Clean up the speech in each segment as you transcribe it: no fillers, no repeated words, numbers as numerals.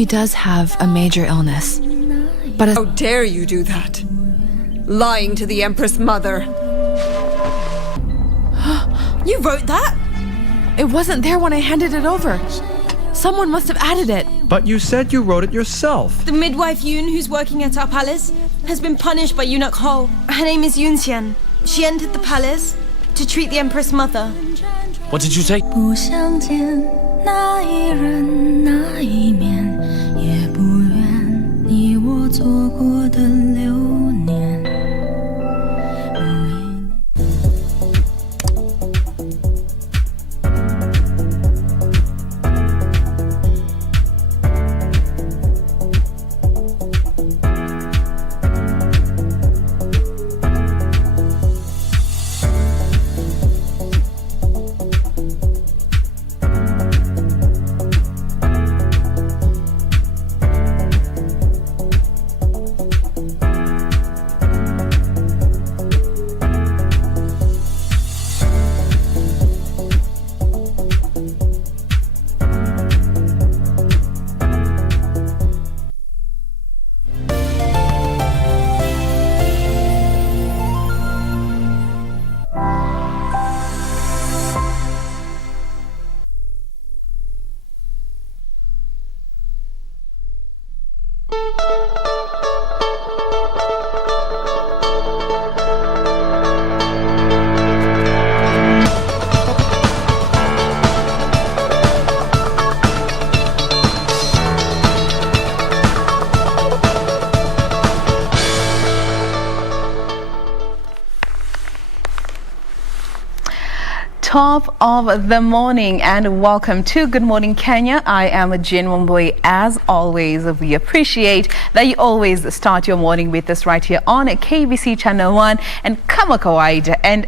She does have a major illness. But How dare you do that? Lying to the Empress Mother. You wrote that? it wasn't there when I handed it over. Someone must have added it. But you said you wrote it yourself. The midwife Yoon, who's working at our palace, has been punished by Eunuch Ho. Her name is Yoon Xian. She entered the palace to treat the Empress Mother. What did you say? 不相见那一人那一面，也不愿你我错过的流年。 Top of the morning and welcome to Good Morning Kenya. I am Jane Wambui. As always, we appreciate that you always start your morning with us right here on KBC Channel 1 and kama kawaida. And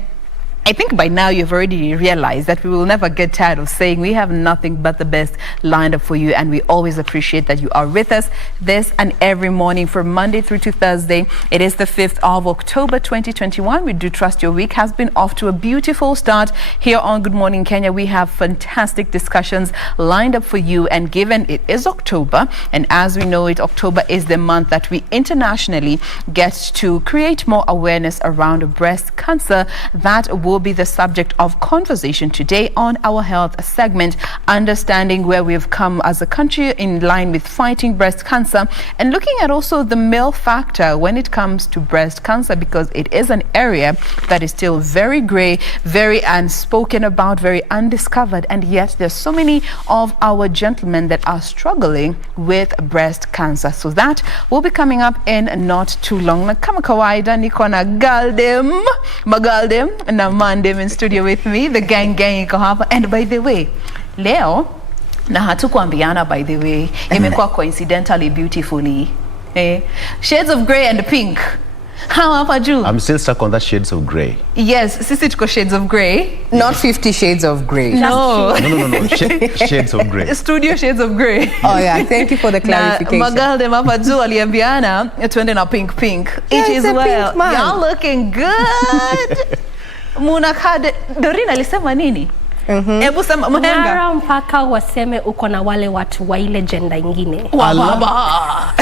I think by now you've already realized that we will never get tired of saying we have nothing but the best lined up for you, and we always appreciate that you are with us this and every morning from Monday through to Thursday. It is the 5th of October 2021. We do trust your week has been off to a beautiful start. Here on Good Morning Kenya, we have fantastic discussions lined up for you, and given it is October, and as we know it, October is the month that we internationally get to create more awareness around breast cancer. That will be the subject of conversation today on our health segment, understanding where we've come as a country in line with fighting breast cancer, and looking at also the male factor when it comes to breast cancer, because it is an area that is still very gray, very unspoken about, very undiscovered, and yet there's so many of our gentlemen that are struggling with breast cancer. So that will be coming up in not too long. Na kama kawaida niko na Magaldem na Mandem in studio with me, the gang iko hapa. And by the way, leo na hatukuambiana, by the way, imekuwa coincidentally beautifully shades of grey and pink. How hapa juu? I'm still stuck on that shades of grey. Yes, sisi tuko shades of grey. Not 50 shades of grey. No. No. Shades of grey. Studio shades of grey. Oh yeah, thank you for the clarification. Magalde hapa juu aliambiana tuende na pink. Yeah, it is well. Pink, y'all looking good. Munakade Dorina alisema nini? Hebu sema mhenga. Mara mpaka waseme uko na wale watu wa ile gender ingine. Wababa.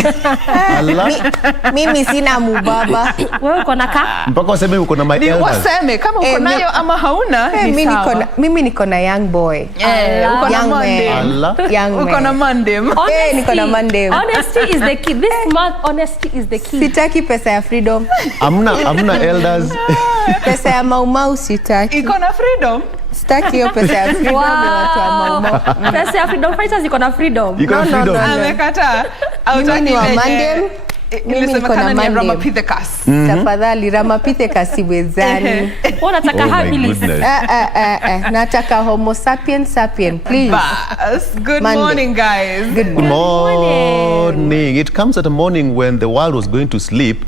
Mimi sina mubaba. Wewe uko na ka? Mpaka waseme uko na my elders. Waseme kama uko nayo ama hauna. Mimi niko na young boy. Uko na mandem. Uko na mandem. Niko na mandem. Honesty is the key. This month honesty is the key. Sitaki pesa ya freedom. Amna elders. Pesa ya maumau sitaki. Iko na freedom. Sitaki hiyo pesa ya freedom ya watu wa maumau. Pesa ya freedom fighters iko na freedom. No. Amekata. Mimi ni wa mandem. Mimi niko na mandem. Ramapithekas. Tafadhali Ramapithekas siwezani. Unataka habilis. Nataka homo sapien, please. Good morning, guys. Good morning. It comes at a morning when the world was going to sleep.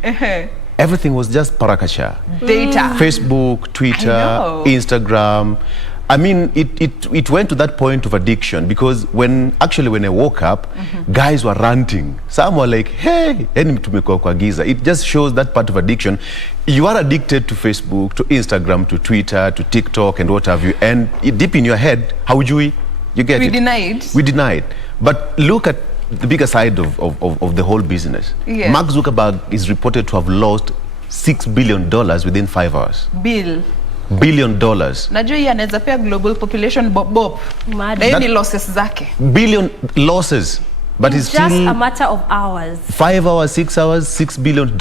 Everything was just parakasha. Data. Facebook, Twitter, Instagram. I mean, it went to that point of addiction, because when I woke up, guys were ranting. Some were like, hey, it just shows that part of addiction. You are addicted to Facebook, to Instagram, to Twitter, to TikTok, and what have you. And deep in your head, how would you get it? We denied. We denied. But look at the bigger side of the whole business. Yes. Mark Zuckerberg is reported to have lost $6 billion within 5 hours. Bill. $1 billion. Najua hii anaweza pea global population bob. Na hiyo ni losses zake. Billion losses. But it's just still a matter of hours. 5 hours, 6 hours, $6 billion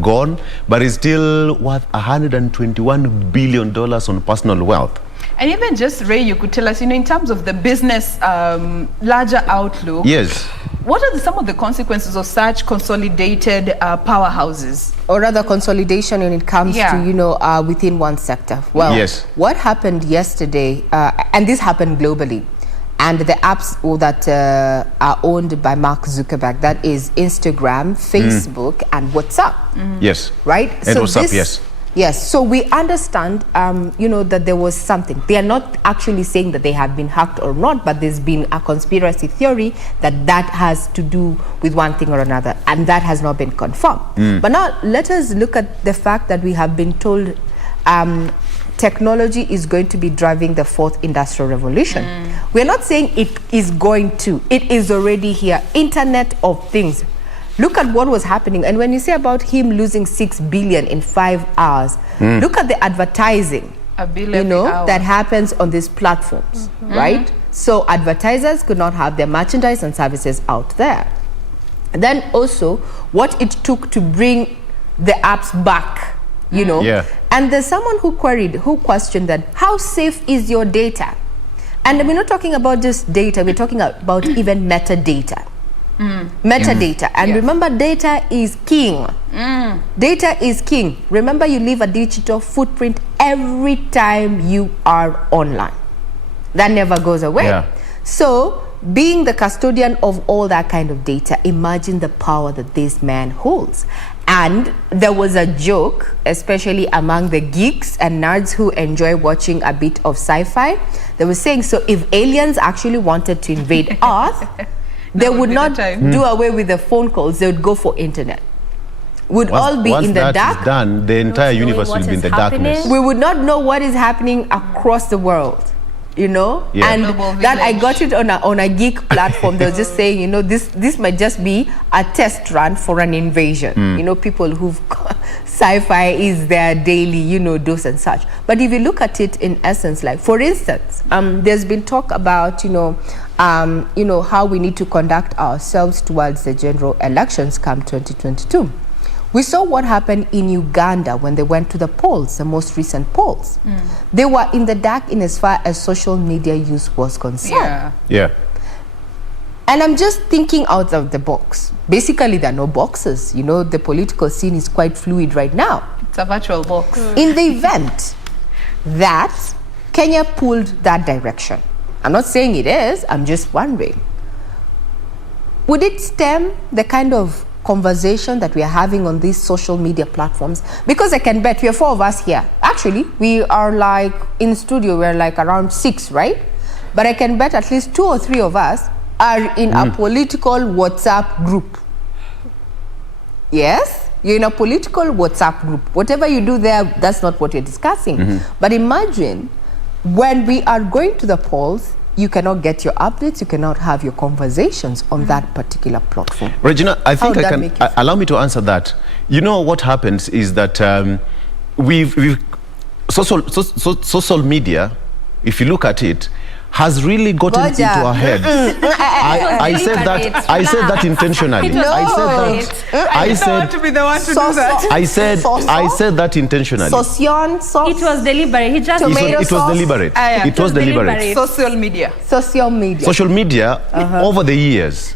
gone, but it's still worth $121 billion on personal wealth. And even just, Ray, you could tell us, in terms of the business larger outlook. Yes. What are some of the consequences of such consolidated powerhouses? Or rather consolidation when it comes to, within one sector. Well, yes. What happened yesterday, and this happened globally, and the apps that are owned by Mark Zuckerberg, that is Instagram, Facebook, and WhatsApp. Yes. Right? And WhatsApp, yes. Yes, so we understand, that there was something. They are not actually saying that they have been hacked or not, but there's been a conspiracy theory that has to do with one thing or another, and that has not been confirmed. But now let us look at the fact that we have been told technology is going to be driving the fourth industrial revolution. We're not saying it is going to. It is already here. Internet of Things. Look at what was happening. And when you say about him losing $6 billion in 5 hours, look at the advertising, that happens on these platforms, right? So advertisers could not have their merchandise and services out there. Then also what it took to bring the apps back, Yeah. And there's someone who questioned that, how safe is your data? And we're not talking about just data, we're talking about even metadata. Metadata. And remember, data is king. Data is king. Remember, you leave a digital footprint every time you are online. That never goes away. Yeah. So, being the custodian of all that kind of data, imagine the power that this man holds. And there was a joke, especially among the geeks and nerds who enjoy watching a bit of sci-fi. They were saying, so if aliens actually wanted to invade Earth, they would not do away with the phone calls. They would go for internet. Would all be in the dark. Once that is done, the entire universe will be in the darkness. We would not know what is happening across the world, Yeah. And that I got it on a geek platform. They were just saying, this might just be a test run for an invasion. People who've sci-fi is their daily, dose and such. But if you look at it in essence, like for instance, there's been talk about, how we need to conduct ourselves towards the general elections come 2022. We saw what happened in Uganda when they went to the polls, the most recent polls. They were in the dark in as far as social media use was concerned. Yeah. And I'm just thinking out of the box. Basically, there are no boxes. The political scene is quite fluid right now. It's a virtual box. In the event that Kenya pulled that direction, I'm not saying it is, I'm just wondering, would it stem the kind of conversation that we are having on these social media platforms? Because I can bet we are 4 of us here. Actually, we are like in studio, we're like around 6, right? But I can bet at least 2 or 3 of us are in a political WhatsApp group. Yes? You're in a political WhatsApp group. Whatever you do there, that's not what you're discussing. But imagine when we are going to the polls, you cannot get your updates, you cannot have your conversations on that particular platform. Regina, I think allow me to answer that. What happens is that social media, if you look at it, has really gotten into our heads. I said that intentionally. I said that intentionally. It was deliberate. It was deliberate. It was deliberate. Social media. Over the years,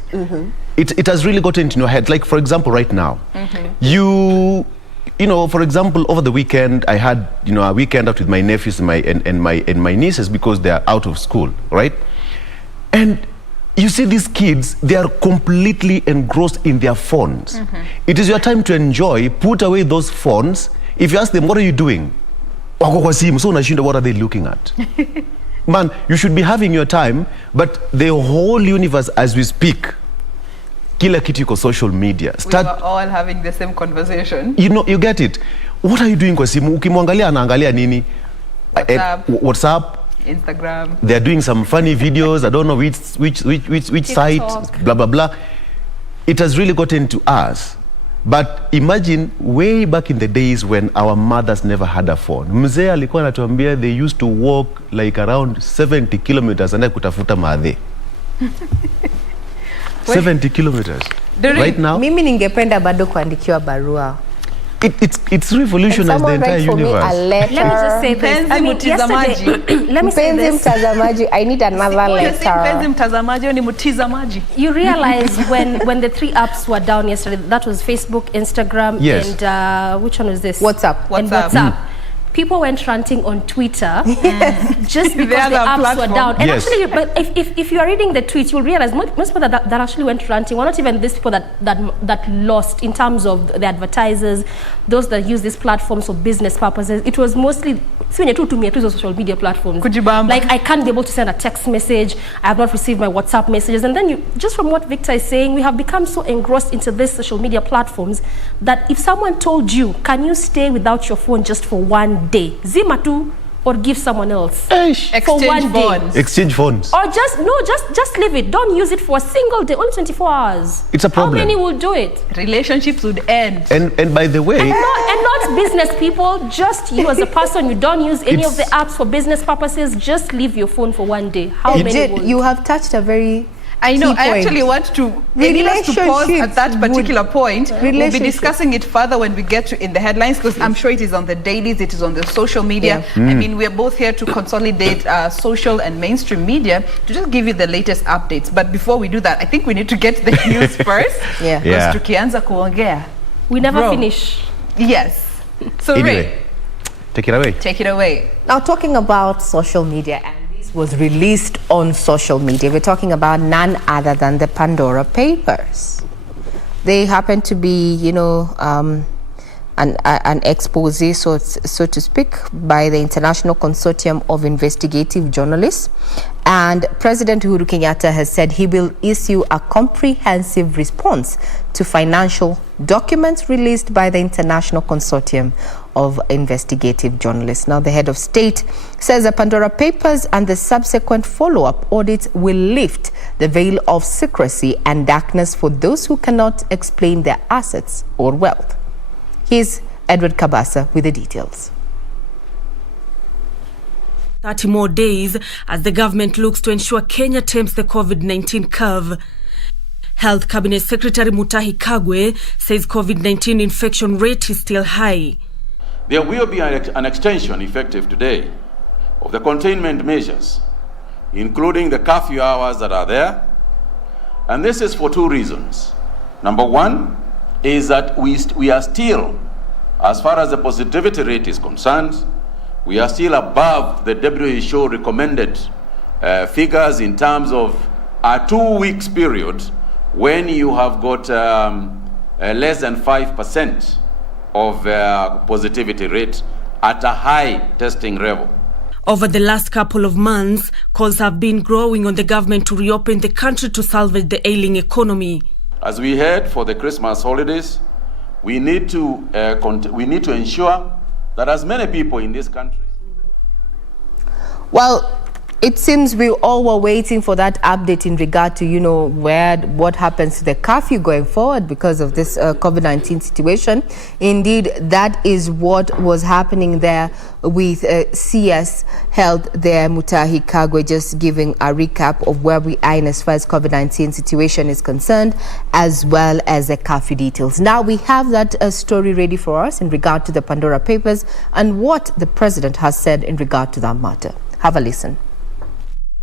it has really gotten into your head. Like, for example, right now, for example, over the weekend, I had, a weekend out with my nephews and my nieces because they are out of school, right? And you see these kids, they are completely engrossed in their phones. It is your time to enjoy. Put away those phones. If you ask them, what are you doing? What are they looking at? Man, you should be having your time, but the whole universe as we speak, kila kitu iko social media. We were all having the same conversation. You get it. What are you doing kwa simu? Ukimwangalia anaangalia nini? WhatsApp. WhatsApp. Instagram. They're doing some funny videos. I don't know which site, blah, blah, blah. It has really gotten to us. But imagine way back in the days when our mothers never had a phone. Mzee alikuwa anatuambia they used to walk like around 70 kilometers and kutafuta madhe. 70 kilometers. Right now, mimi ningependa bado kuandikiwa barua. It's revolutionized the entire universe. Let me just say this. I mean, yesterday, let me say this. Mtazamaji, I need another letter. Mtazamaji ni mtizamaji. You realize when the 3 apps were down yesterday, that was Facebook, Instagram, yes. and which one was this? WhatsApp. And WhatsApp. People went ranting on Twitter just because the apps were down. And yes. actually, but if you are reading the tweets, you'll realize most people that actually went ranting were not even these people that lost in terms of the advertisers, those that use these platforms for business purposes. It was mostly social media platforms. Like, I can't be able to send a text message. I have not received my WhatsApp messages. And then just from what Victor is saying, we have become so engrossed into these social media platforms that if someone told you, can you stay without your phone just for one day, zima tu, or give someone else for one day. Exchange phones. Or just leave it. Don't use it for a single day, only 24 hours. It's a problem. How many will do it? Relationships would end. And by the way, and not business people, just you as a person, you don't use any of the apps for business purposes, just leave your phone for one day. How many will? You have touched a very I know. I actually want to pause at that particular point. We'll be discussing it further when we get to in the headlines, because I'm sure it is on the dailies, it is on the social media. I mean, we are both here to consolidate social and mainstream media to just give you the latest updates. But before we do that, I think we need to get the news first. Because tukianza kuongea, we never finish. Yes. So anyway, Ray, take it away. Take it away. Now, talking about social media, and this was released on social media, we're talking about none other than the Pandora Papers. They happen to be, you know, an expose, so to speak, by the International Consortium of Investigative Journalists. And President Uhuru Kenyatta has said he will issue a comprehensive response to financial documents released by the International Consortium of Investigative Journalists. Now, the head of state says the Pandora Papers and the subsequent follow-up audits will lift the veil of secrecy and darkness for those who cannot explain their assets or wealth. Here's Edward Kabasa with the details. 30 more days as the government looks to ensure Kenya tames the COVID-19 curve. Health Cabinet Secretary Mutahi Kagwe says COVID-19 infection rate is still high. There will be an extension effective today of the containment measures, including the curfew hours that are there. And this is for two reasons. Number one is that we are still, as far as the positivity rate is concerned, we are still above the WHO recommended figures in terms of a 2 weeks period when you have got less than 5% of positivity rate at a high testing level. Over the last couple of months, calls have been growing on the government to reopen the country to salvage the ailing economy. As we head for the Christmas holidays, we need to ensure that as many people in this country. Well, it seems we all were waiting for that update in regard to, you know, what happens to the curfew going forward because of this COVID-19 situation. Indeed, that is what was happening there with CS Health there, Mutahi Kagwe, just giving a recap of where we are in as far as COVID-19 situation is concerned, as well as the curfew details. Now we have that story ready for us in regard to the Pandora Papers and what the president has said in regard to that matter. Have a listen.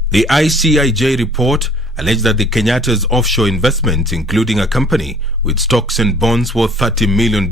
The ICIJ report alleged that the Kenyatta's offshore investments, including a company with stocks and bonds worth $30 million,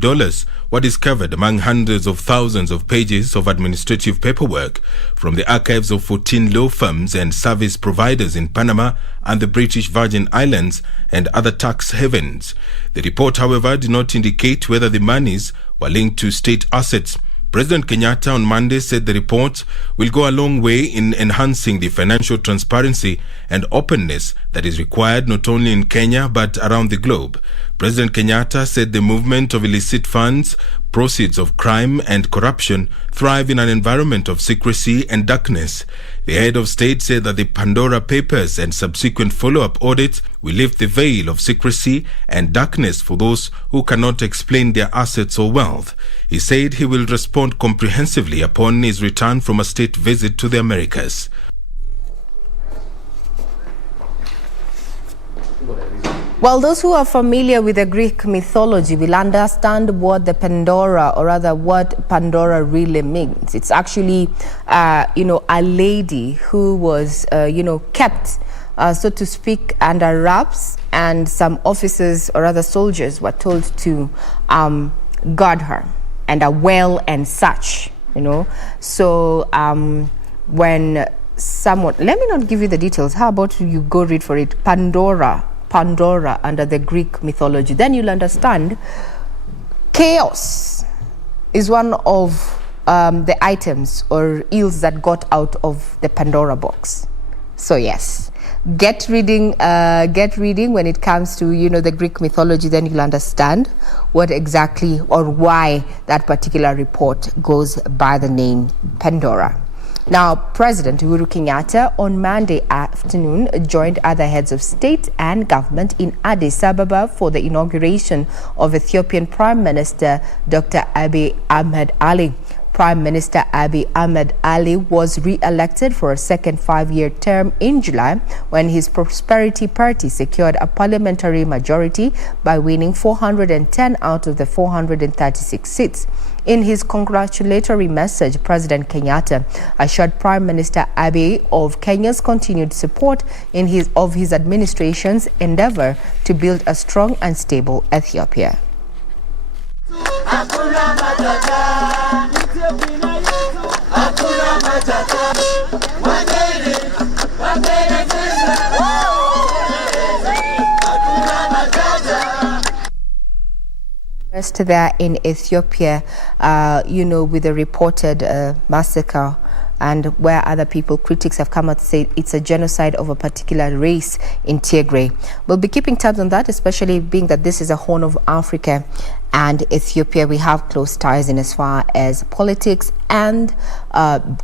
were discovered among hundreds of thousands of pages of administrative paperwork from the archives of 14 law firms and service providers in Panama and the British Virgin Islands and other tax havens. The report, however, did not indicate whether the monies were linked to state assets. President Kenyatta on Monday said the report will go a long way in enhancing the financial transparency and openness that is required not only in Kenya but around the globe. President Kenyatta said the movement of illicit funds, proceeds of crime and corruption thrive in an environment of secrecy and darkness. The head of state said that the Pandora Papers and subsequent follow-up audits will lift the veil of secrecy and darkness for those who cannot explain their assets or wealth. He said he will respond comprehensively upon his return from a state visit to the Americas. Well, those who are familiar with the Greek mythology will understand what the Pandora, or rather what Pandora really means. It's actually, a lady who was, kept, so to speak, under wraps, and some officers or other soldiers were told to guard her and a well and such, So when someone, let me not give you the details. How about you go read for it? Pandora under the Greek mythology. Then you'll understand chaos is one of the items or ills that got out of the Pandora box. So yes, get reading when it comes to the Greek mythology. Then you'll understand what exactly or why that particular report goes by the name Pandora. Now, President Uhuru Kenyatta on Monday afternoon joined other heads of state and government in Addis Ababa for the inauguration of Ethiopian Prime Minister Dr. Abiy Ahmed Ali. Prime Minister Abiy Ahmed Ali was re-elected for a second 5-year term in July when his Prosperity Party secured a parliamentary majority by winning 410 out of the 436 seats. In his congratulatory message, President Kenyatta assured Prime Minister Abiy of Kenya's continued support in his administration's endeavor to build a strong and stable Ethiopia. There in Ethiopia, with the reported massacre, and where other critics have come out to say it's a genocide of a particular race in Tigray. We'll be keeping tabs on that, especially being that this is a Horn of Africa, and Ethiopia, we have close ties in as far as politics and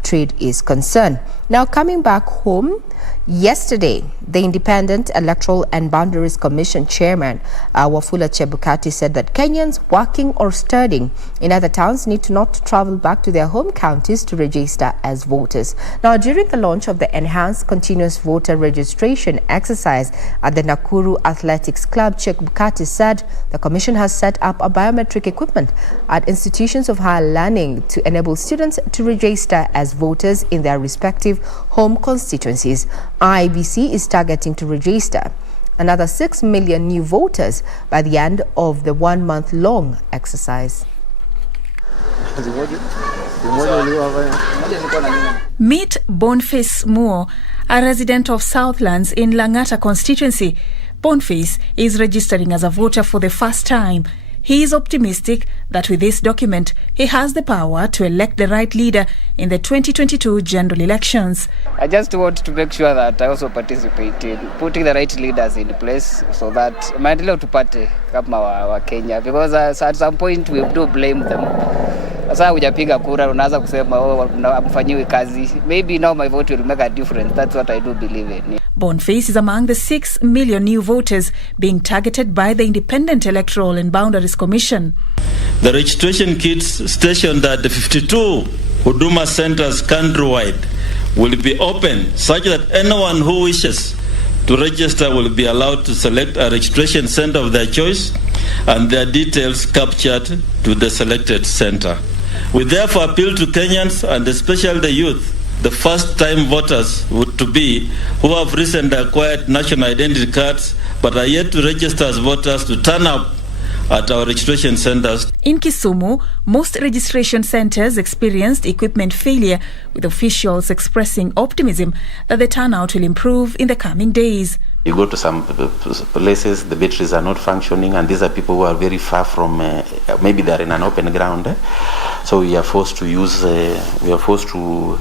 trade is concerned. Now, coming back home, yesterday, the Independent Electoral and Boundaries Commission Chairman Wafula Chebukati said that Kenyans working or studying in other towns need to not travel back to their home counties to register as voters. Now, during the launch of the enhanced continuous voter registration exercise at the Nakuru Athletics Club, Chebukati said the commission has set up a biometric equipment at institutions of higher learning to enable students to register as voters in their respective home constituencies. IBC is targeting to register another 6 million new voters by the end of the 1-month-long exercise. Meet Boniface Moore, a resident of Southlands in Langata constituency. Boniface is registering as a voter for the first time. He is optimistic that with this document, he has the power to elect the right leader in the 2022 general elections. I just want to make sure that I also participate in putting the right leaders in place so that maendeleo tupate kama wa Kenya, because at some point we do blame them. Sasa hujapiga kura unaanza kusema amfanyiwi kazi. Maybe now my vote will make a difference. That's what I do believe in. Boniface is among the 6 million new voters being targeted by the Independent Electoral and Boundaries Commission. The registration kits stationed at the 52 Huduma centers countrywide will be open such that anyone who wishes to register will be allowed to select a registration center of their choice and their details captured to the selected center. We therefore appeal to Kenyans and especially the youth, the first-time voters to be who have recently acquired national identity cards but are yet to register as voters to turn up at our registration centers. In Kisumu, most registration centers experienced equipment failure, with officials expressing optimism that the turnout will improve in the coming days. You go to some places, the batteries are not functioning, and these are people who are very far from, maybe they're in an open ground. So we are forced to use, we are forced to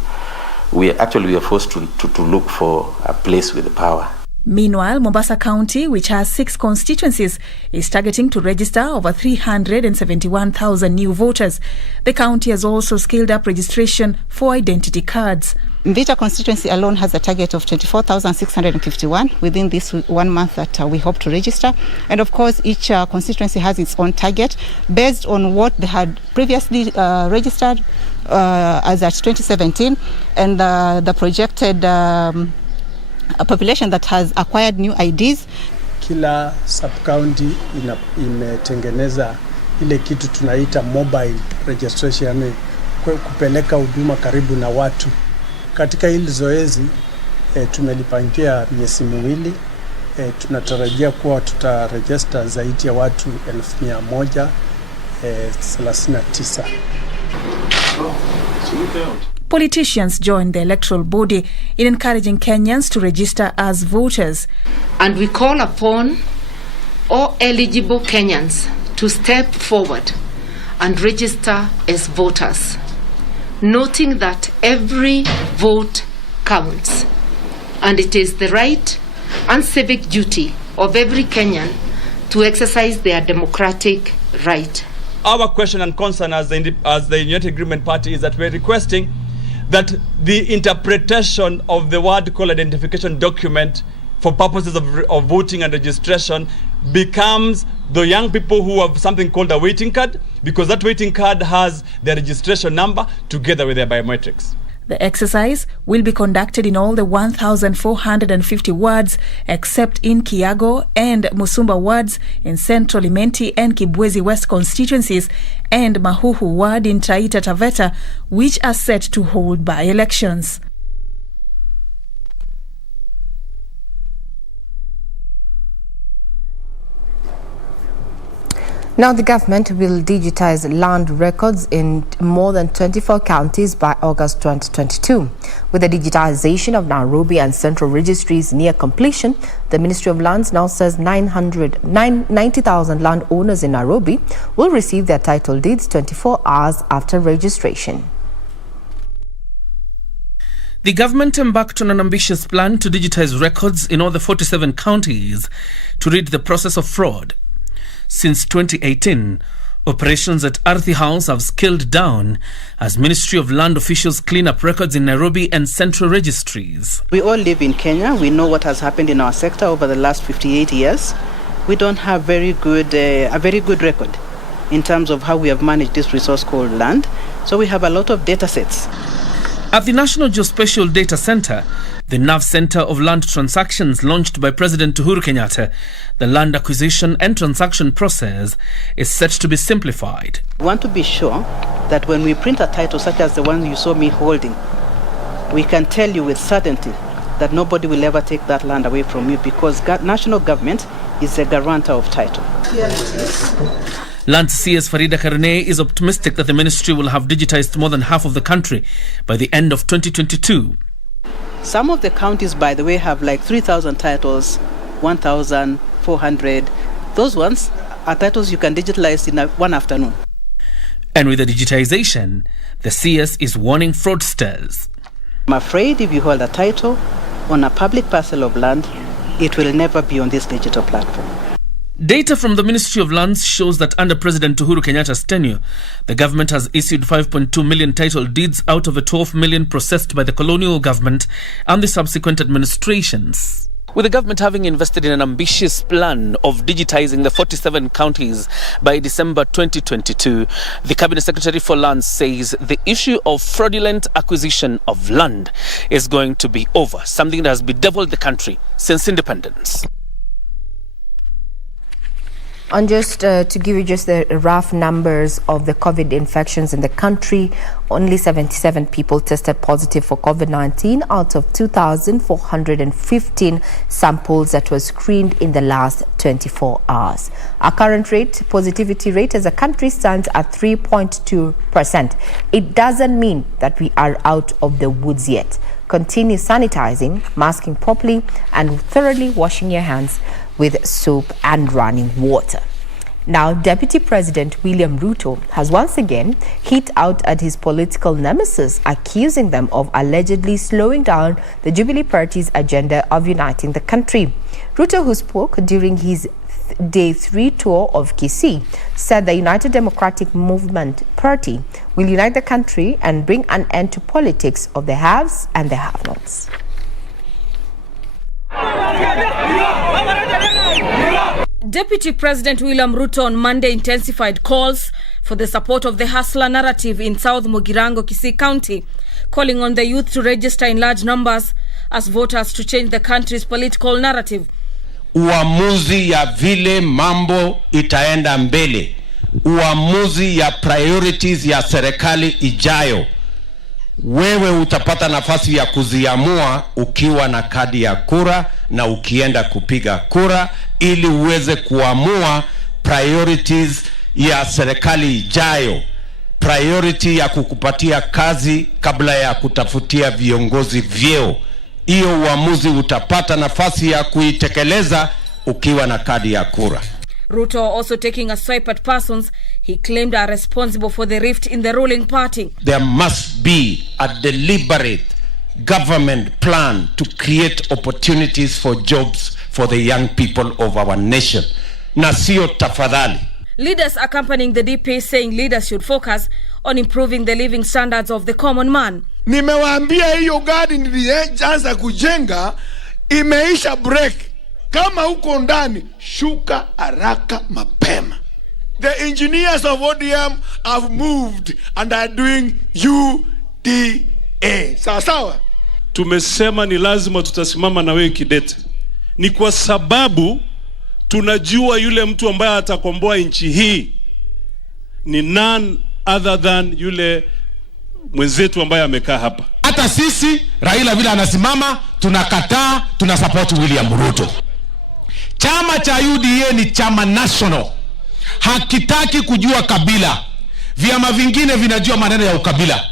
look for a place with power. Meanwhile, Mombasa County, which has 6 constituencies, is targeting to register over 371,000 new voters. The county has also scaled up registration for identity cards. Mvita constituency alone has a target of 24,651 within this 1 month that we hope to register. And of course, each constituency has its own target based on what they had previously registered as at 2017 and the projected population that has acquired new IDs. Kila sub-county imetengeneza ile kitu tunaita mobile registration, yani kupeleka huduma karibu na watu. Katika hili zoezi tumelipangia miezi miwili. Tunatarajia kuwa tutaregister zaidi ya watu 1,139. Politicians joined the electoral body in encouraging Kenyans to register as voters. And we call upon all eligible Kenyans to step forward and register as voters, noting that every vote counts, and it is the right and civic duty of every Kenyan to exercise their democratic right. Our question and concern as the United Agreement Party is that we're requesting that the interpretation of the word call identification document for purposes of voting and registration becomes the young people who have something called a waiting card, because that waiting card has their registration number together with their biometrics. The exercise will be conducted in all the 1,450 wards except in Kiago and Musumba wards in Central Imenti and Kibwezi West constituencies and Mahuhu ward in Taita Taveta, which are set to hold by-elections. Now, the government will digitize land records in more than 24 counties by August 2022. With the digitization of Nairobi and Central registries near completion, the Ministry of Lands now says 90,000 landowners in Nairobi will receive their title deeds 24 hours after registration. The government embarked on an ambitious plan to digitize records in all the 47 counties to rid the process of fraud. Since 2018, operations at Arthi House have scaled down as Ministry of Land officials clean up records in Nairobi and Central registries. We all live in Kenya. We know what has happened in our sector over the last 58 years. We don't have a very good record in terms of how we have managed this resource called land. So we have a lot of data sets. At the National Geospatial Data Center, the NAV Center of Land Transactions launched by President Uhuru Kenyatta, the land acquisition and transaction process is set to be simplified. We want to be sure that when we print a title such as the one you saw me holding, we can tell you with certainty that nobody will ever take that land away from you, because national government is a guarantor of title. Land CS Farida Karne is optimistic that the ministry will have digitized more than half of the country by the end of 2022. Some of the counties, by the way, have like 3,000 titles, 1,400. Those ones are titles you can digitalize in one afternoon. And with the digitization, the CS is warning fraudsters. I'm afraid if you hold a title on a public parcel of land, it will never be on this digital platform. Data from the Ministry of Lands shows that under President Uhuru Kenyatta's tenure, the government has issued 5.2 million title deeds out of the 12 million processed by the colonial government and the subsequent administrations. With the government having invested in an ambitious plan of digitizing the 47 counties by December 2022, the Cabinet Secretary for Lands says the issue of fraudulent acquisition of land is going to be over, something that has bedeviled the country since independence. And just to give you just the rough numbers of the COVID infections in the country, only 77 people tested positive for COVID-19 out of 2,415 samples that were screened in the last 24 hours. Our current positivity rate as a country stands at 3.2%. It doesn't mean that we are out of the woods yet. Continue sanitizing, masking properly, and thoroughly washing your hands with soap and running water. Now, Deputy President William Ruto has once again hit out at his political nemesis, accusing them of allegedly slowing down the Jubilee Party's agenda of uniting the country. Ruto, who spoke during his day 3 tour of Kisii, said the United Democratic Movement Party will unite the country and bring an end to politics of the haves and the have-nots. Deputy President William Ruto on Monday intensified calls for the support of the hustler narrative in South Mugirango, Kisii County, calling on the youth to register in large numbers as voters to change the country's political narrative. Uamuzi ya vile mambo itaenda mbele, uamuzi ya priorities ya serikali ijayo, wewe utapata nafasi ya kuziamua ukiwa na kadi ya kura na ukienda kupiga kura, ili uweze kuamua priorities ya serikali ijayo, priority ya kukupatia kazi kabla ya kutafutia viongozi vyeo. Hiyo uamuzi utapata nafasi ya kuitekeleza ukiwa na kadi ya kura. Ruto also taking a swipe at persons he claimed are responsible for the rift in the ruling party. There must be a deliberate government plan to create opportunities for jobs for the young people of our nation. Na sio tafadhali. Leaders accompanying the DP saying leaders should focus on improving the living standards of the common man. Nimewaambia hiyo gari nilianza kujenga imeisha break. Kama uko ndani, shuka haraka mapema. The engineers of ODM have moved and are doing UDA. Sawa. Tumesema ni lazima tutasimama na wewe kidete. Ni kwa sababu tunajua yule mtu ambaye atakomboa nchi hii ni none other than yule mwenzetu ambaye amekaa hapa. Hata sisi Raila vile anasimama tunakataa, tunasupport William Ruto. Chama cha UDA ni chama national. Hakitaki kujua kabila. Vyama vingine vinajua maneno ya ukabila.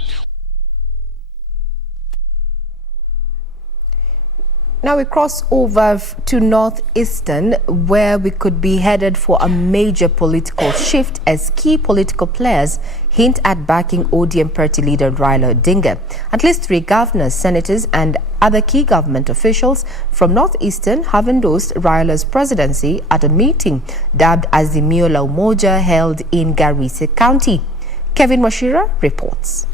Now we cross over to Northeastern, where we could be headed for a major political shift as key political players hint at backing ODM party leader Raila Odinga. At least 3 governors, senators and other key government officials from Northeastern have endorsed Raila's presidency at a meeting dubbed Azimio la Umoja held in Garissa County. Kevin Washira reports.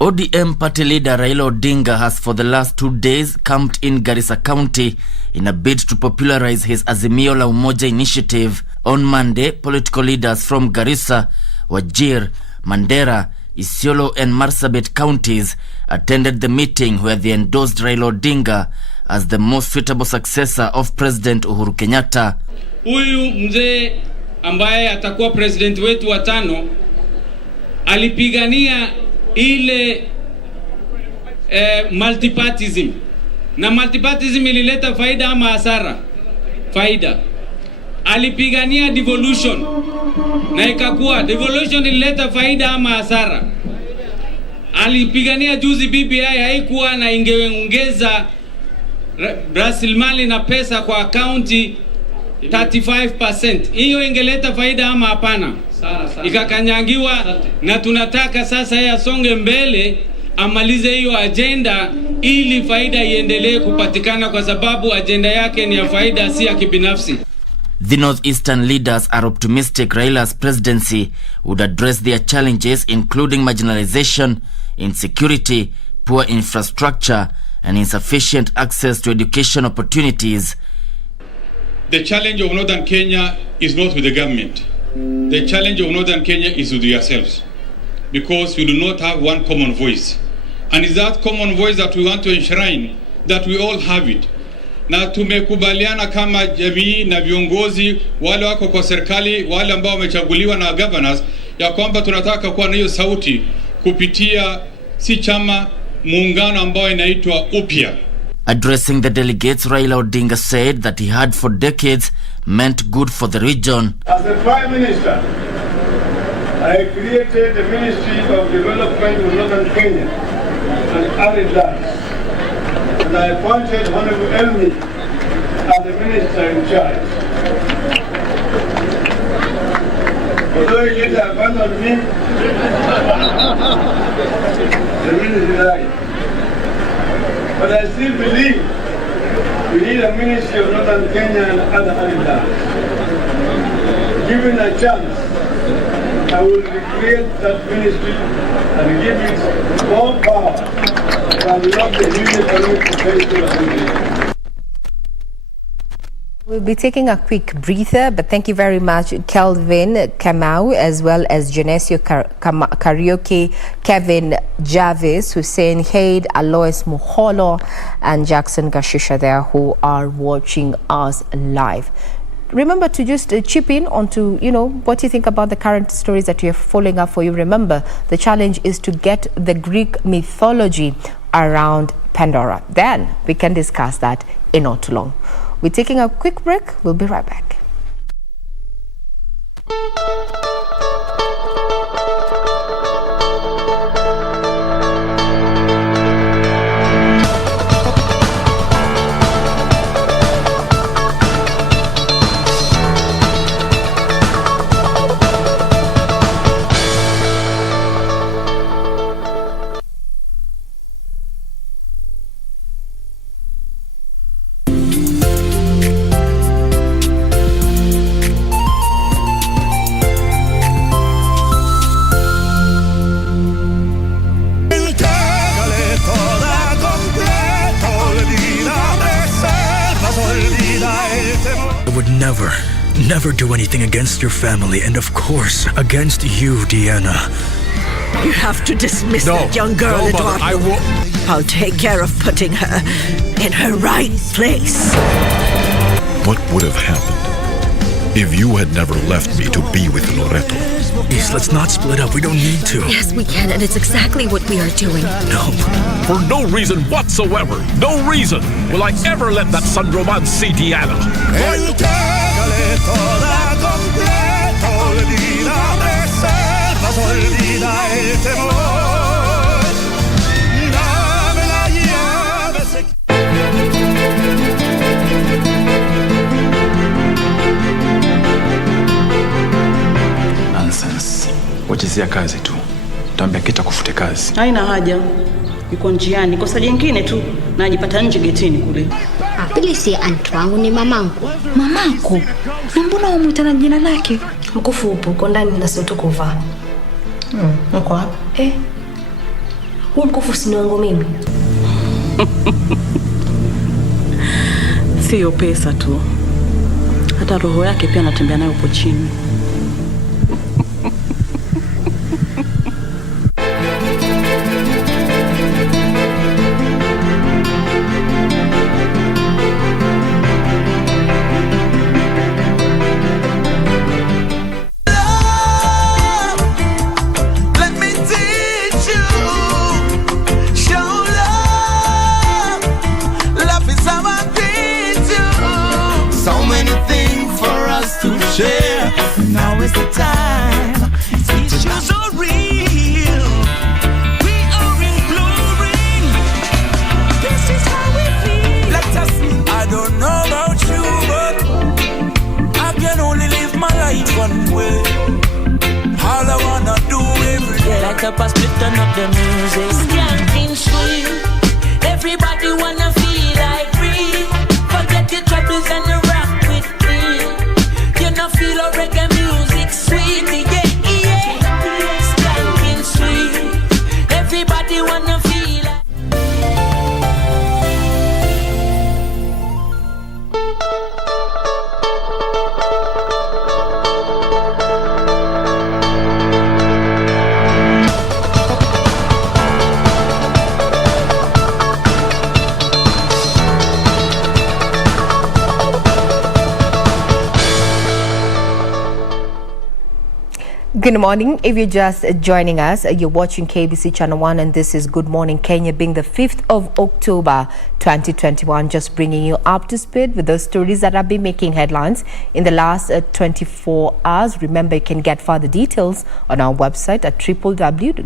ODM party leader Raila Odinga has for the last 2 days camped in Garissa County in a bid to popularize his Azimio la Umoja initiative. On Monday, political leaders from Garissa, Wajir, Mandera, Isiolo and Marsabit counties attended the meeting where they endorsed Raila Odinga as the most suitable successor of President Uhuru Kenyatta. Huyu mzee ambaye atakuwa president wetu wa 5 alipigania ile multipartyism, na multipartyism ilileta faida ama hasara? Faida. Alipigania devolution na ikakuwa devolution ilileta faida ama hasara? Alipigania juzi BBI, haikuwa na ingeongeza rasilimali na pesa kwa county 35%. Hiyo ingeleta faida ama hapana? Ikakanyagiwa, na tunataka sasa yeye asonge mbele, amalize hiyo agenda ili faida iendelee kupatikana, kwa sababu agenda yake ni ya faida, si ya kibinafsi. The Northeastern leaders are optimistic Raila's presidency would address their challenges, including marginalization, insecurity, poor infrastructure and insufficient access to education opportunities. The challenge of Northern Kenya is not with the government. The challenge of Northern Kenya is with yourselves, because we do not have one common voice. And it's that common voice that we want to enshrine, that we all have it. Na tumekubaliana kama jamii na viongozi wale wako kwa serikali, wale ambao wamechaguliwa na governors, ya kwamba tunataka kuwa na hiyo sauti kupitia si chama, muungano ambao inaitwa upya. Addressing the delegates, Raila Odinga said that he had for decades meant good for the region. As the Prime Minister, I created the Ministry of Development of Northern Kenya and arid lands, and I appointed Honorable Elmi as the Minister in charge. Although he later abandoned me, the ministry died. But I still believe We need a Ministry of Northern Kenya and other arid lands. Given a chance, I will recreate that ministry and give it more power to unlock the huge economic potential of the region. We'll be taking a quick breather, but thank you very much, Kelvin Kamau, as well as Genesio Karaoke, Kevin Jarvis, Hussein Haid, Alois Muholo, and Jackson Gashisha there, who are watching us live. Remember to just chip in onto, what you think about the current stories that you're following up for you. Remember, the challenge is to get the Greek mythology around Pandora. Then we can discuss that in not too long. We're taking a quick break. We'll be right back. Never do anything against your family, and of course, against you, Diana. You have to dismiss that young girl, Eduardo. I will. I'll take care of putting her in her right place. What would have happened if you had never left me to be with Loreto? Please, let's not split up. We don't need to. Yes, we can, and it's exactly what we are doing. No. For no reason whatsoever, no reason will I ever let that San Roman see Diana. Toda completo, olvídame, selvas, olvida el temor. Dame la llave. Nonsense. Wachezea kazi tu. Tambia kita kufute kazi. Haina haja. Yuko njiani. Kosa jingine tu na ajipata nje getini kule. Pili si antu wangu ni mamangu. Mamako? Na mbona umwita na jina lake? Mkufu upo uko ndani na sio tu kuvaa. Uko hapa? Huo mkufu si wangu mimi. Sio pesa tu. Hata roho yake pia anatembea nayo hapo chini. Now is the time. These shoes are real. We are in glory. This is how we feel. Let us sing. I don't know about you, but I can only live my life one way. All I wanna do every day. Like a past, turn up the music. Skanking sweet. Everybody wanna feel like free. Forget your troubles and the rock with me. You know feel a reggae music sweet, yeah. Skanking sweet. Everybody wanna feel like. Good morning. If you're just joining us, you're watching KBC Channel 1 and this is Good Morning Kenya, being the 5th of October 2021, just bringing you up to speed with those stories that have been making headlines in the last 24 hours. Remember, you can get further details on our website at www.kbc.co.ke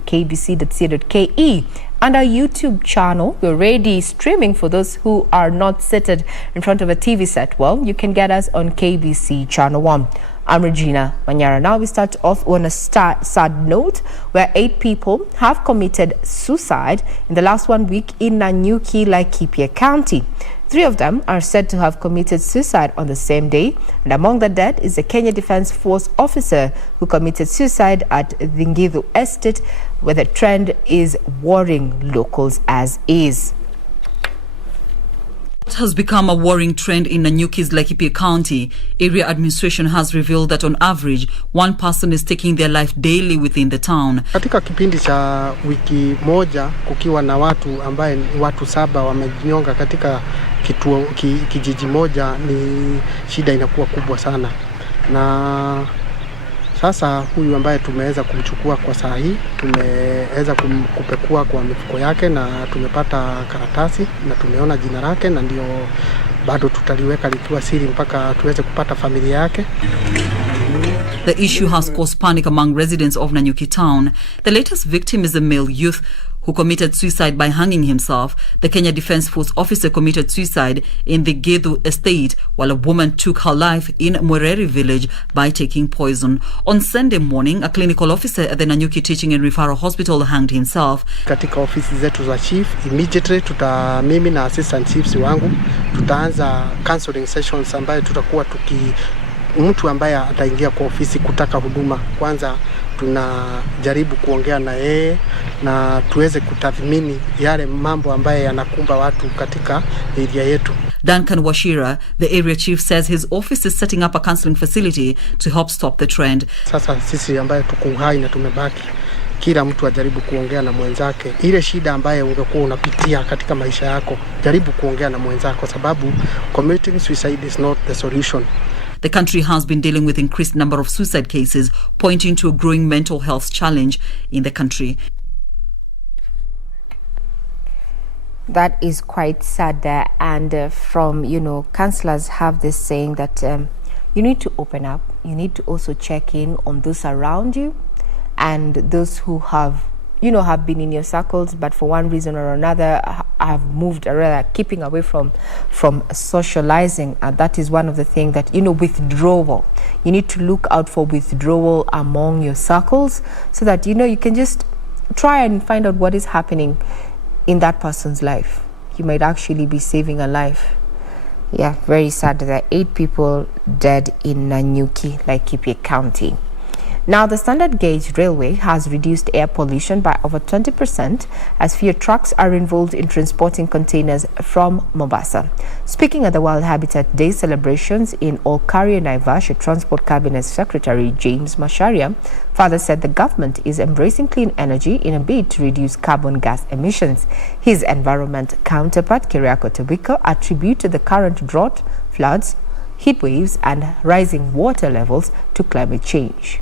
and our YouTube channel. We're already streaming for those who are not seated in front of a TV set. Well, you can get us on KBC Channel 1. I'm Regina Manyara. Now we start off on a sad note where 8 people have committed suicide in the last 1 week in Nanyuki, Laikipia County. 3 of them are said to have committed suicide on the same day, and among the dead is a Kenya Defence Force officer who committed suicide at the Ngithu Estate, where the trend is worrying locals as is. What has become a worrying trend in Nanyuki's Laikipia County, area administration has revealed that on average, one person is taking their life daily within the town. Katika kipindi cha wiki moja kukiwa na watu 7 wamejinyonga katika kijiji moja, ni shida inakuwa kubwa sana. Na sasa huyu ambaye tumeweza kumchukua kwa saa hii, tumeweza kupekua kwa mifuko yake na tumepata karatasi na tumeona jina lake, na ndio bado tutaliweka likiwa siri mpaka tuweze kupata familia yake. The issue has caused panic among residents of Nanyuki town. The latest victim is a male youth who committed suicide by hanging himself. The Kenya Defence Force officer committed suicide in the Ngithu estate, while a woman took her life in Mwereri village by taking poison. On Sunday morning, a clinical officer at the Nanyuki Teaching and Referral Hospital hanged himself. Katika ofisi zetu za chief, immediately mimi na assistant chiefs wangu tutaanza counseling sessions ambayo tutakuwa mtu ambaye ataingia kwa ofisi kutaka huduma, kwanza tunajaribu kuongea na yeye na tuweze kutathmini yale mambo ambaye yanakumba watu katika area yetu. Duncan Washira, the area chief, says his office is setting up a counseling facility to help stop the trend. Sasa sisi ambaye tuko hai na tumebaki, kila mtu ajaribu kuongea na mwenzake. Ile shida ambaye ungekuwa unapitia katika maisha yako, jaribu kuongea na mwenzako, sababu committing suicide is not the solution. The country has been dealing with increased number of suicide cases, pointing to a growing mental health challenge in the country. That is quite sad there. And from, councillors have this saying that you need to open up. You need to also check in on those around you and those who have been in your circles, but for one reason or another have moved, or rather keeping away from socializing. And that is one of the things that, withdrawal. You need to look out for withdrawal among your circles so that, you can just try and find out what is happening in that person's life. You might actually be saving a life. Yeah, very sad. There are 8 people dead in Nanyuki, Laikipia County. Now, the standard gauge railway has reduced air pollution by over 20% as fewer trucks are involved in transporting containers from Mombasa. Speaking at the World Habitat Day celebrations in Olkaria, Naivasha, Transport Cabinet Secretary James Macharia further said the government is embracing clean energy in a bid to reduce carbon gas emissions. His environment counterpart, Keriako Tobiko, attributed the current drought, floods, heat waves and rising water levels to climate change.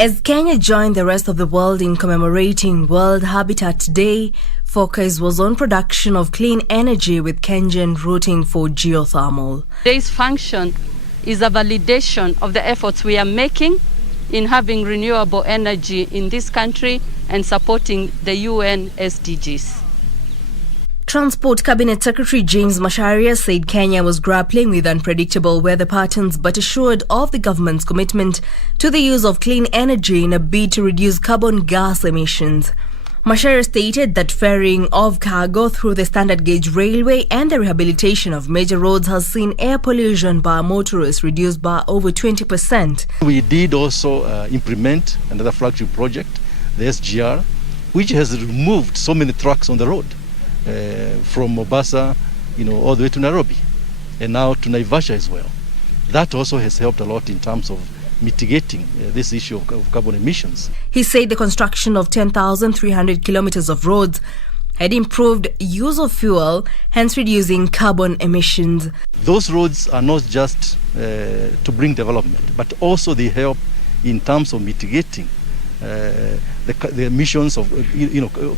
As Kenya joined the rest of the world in commemorating World Habitat Day, focus was on production of clean energy with Kenyan rooting for geothermal. Today's function is a validation of the efforts we are making in having renewable energy in this country and supporting the UN SDGs. Transport Cabinet Secretary James Macharia said Kenya was grappling with unpredictable weather patterns but assured of the government's commitment to the use of clean energy in a bid to reduce carbon gas emissions. Macharia stated that ferrying of cargo through the standard gauge railway and the rehabilitation of major roads has seen air pollution by motorists reduced by over 20%. We did also implement another flagship project, the SGR, which has removed so many trucks on the road. From Mombasa, all the way to Nairobi, and now to Naivasha as well. That also has helped a lot in terms of mitigating this issue of carbon emissions. He said the construction of 10,300 kilometers of roads had improved use of fuel, hence reducing carbon emissions. Those roads are not just to bring development, but also they help in terms of mitigating the emissions of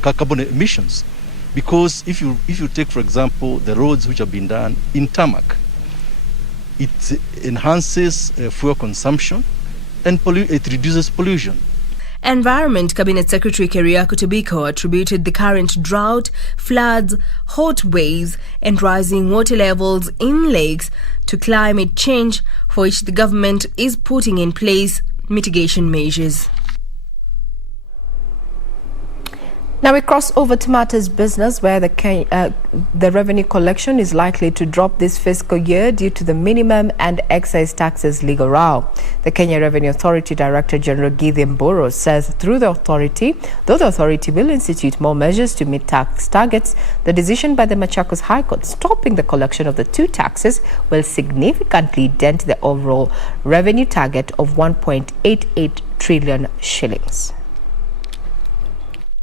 carbon emissions. Because if you take, for example, the roads which have been done in tarmac, it enhances fuel consumption and it reduces pollution. Environment Cabinet Secretary Keriako Tobiko attributed the current drought, floods, hot waves and rising water levels in lakes to climate change, for which the government is putting in place mitigation measures. Now we cross over to matters business, where the revenue collection is likely to drop this fiscal year due to the minimum and excise taxes legal row. The Kenya Revenue Authority Director General Gideon Mboro says though the authority will institute more measures to meet tax targets, the decision by the Machakos High Court stopping the collection of the two taxes will significantly dent the overall revenue target of 1.88 trillion shillings.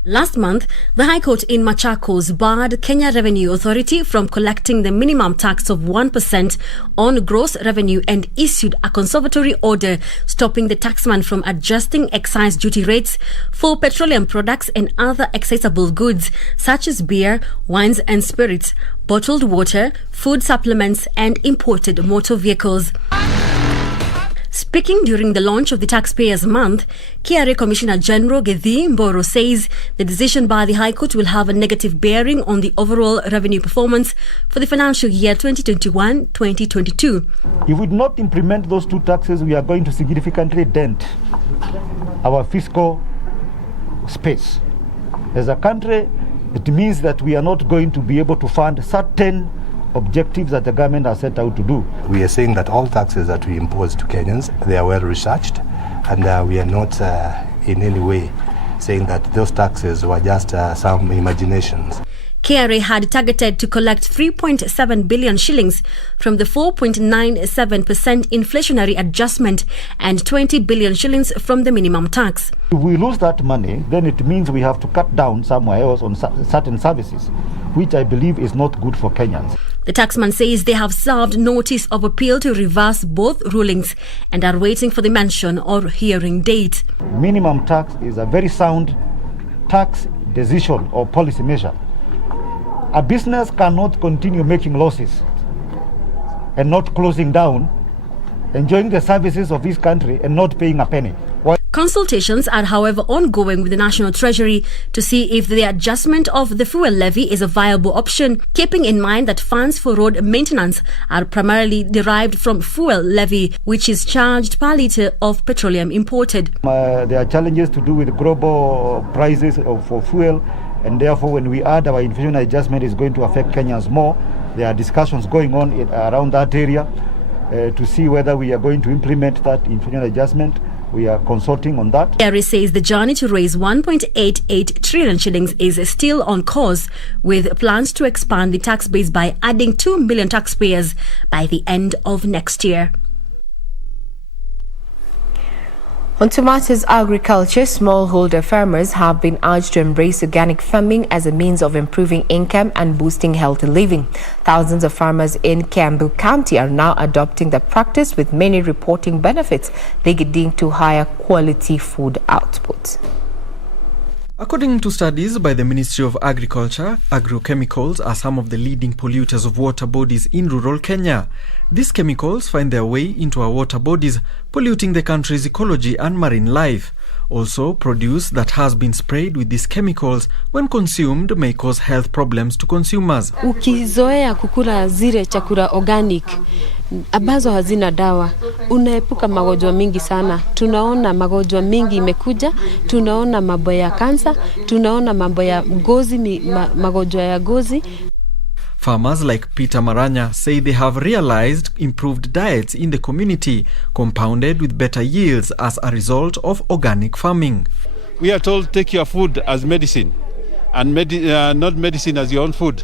Last month, the High Court in Machakos barred Kenya Revenue Authority from collecting the minimum tax of 1% on gross revenue and issued a conservatory order stopping the taxman from adjusting excise duty rates for petroleum products and other excisable goods such as beer, wines and spirits, bottled water, food supplements and imported motor vehicles. Speaking during the launch of the Taxpayers Month, KRA Commissioner General Gideon Mboro says the decision by the High Court will have a negative bearing on the overall revenue performance for the financial year 2021-2022. If we do not implement those two taxes, we are going to significantly dent our fiscal space. As a country, it means that we are not going to be able to fund certain objectives that the government has set out to do. We are saying that all taxes that we impose to Kenyans, they are well researched, and we are not in any way saying that those taxes were just some imaginations. KRA had targeted to collect 3.7 billion shillings from the 4.97% inflationary adjustment and 20 billion shillings from the minimum tax. If we lose that money, then it means we have to cut down somewhere else on certain services, which I believe is not good for Kenyans. The taxman says they have served notice of appeal to reverse both rulings and are waiting for the mention or hearing date. Minimum tax is a very sound tax decision or policy measure. A business cannot continue making losses and not closing down, enjoying the services of this country and not paying a penny. Consultations are, however, ongoing with the National Treasury to see if the adjustment of the fuel levy is a viable option, keeping in mind that funds for road maintenance are primarily derived from fuel levy, which is charged per litre of petroleum imported. There are challenges to do with global prices for fuel, and therefore when we add our inflation adjustment, is going to affect Kenyans more. There are discussions going on around that area to see whether we are going to implement that inflation adjustment. We are consulting on that. KRA says the journey to raise 1.88 trillion shillings is still on course, with plans to expand the tax base by adding 2 million taxpayers by the end of next year. On to matters agriculture, smallholder farmers have been urged to embrace organic farming as a means of improving income and boosting healthy living. Thousands of farmers in Kiambu County are now adopting the practice, with many reporting benefits leading to higher quality food output. According to studies by the Ministry of Agriculture, agrochemicals are some of the leading polluters of water bodies in rural Kenya. These chemicals find their way into our water bodies, polluting the country's ecology and marine life. Also, produce that has been sprayed with these chemicals, when consumed, may cause health problems to consumers. Ukizoea kukula zile chakula organic ambazo hazina dawa, unaepuka magonjwa mingi sana. Tunaona magonjwa mingi imekuja, tunaona mambo ya kansa, tunaona mambo ya ngozi, magonjwa ya ngozi. Farmers like Peter Maranya say they have realized improved diets in the community, compounded with better yields as a result of organic farming. We are told take your food as medicine and not medicine as your own food.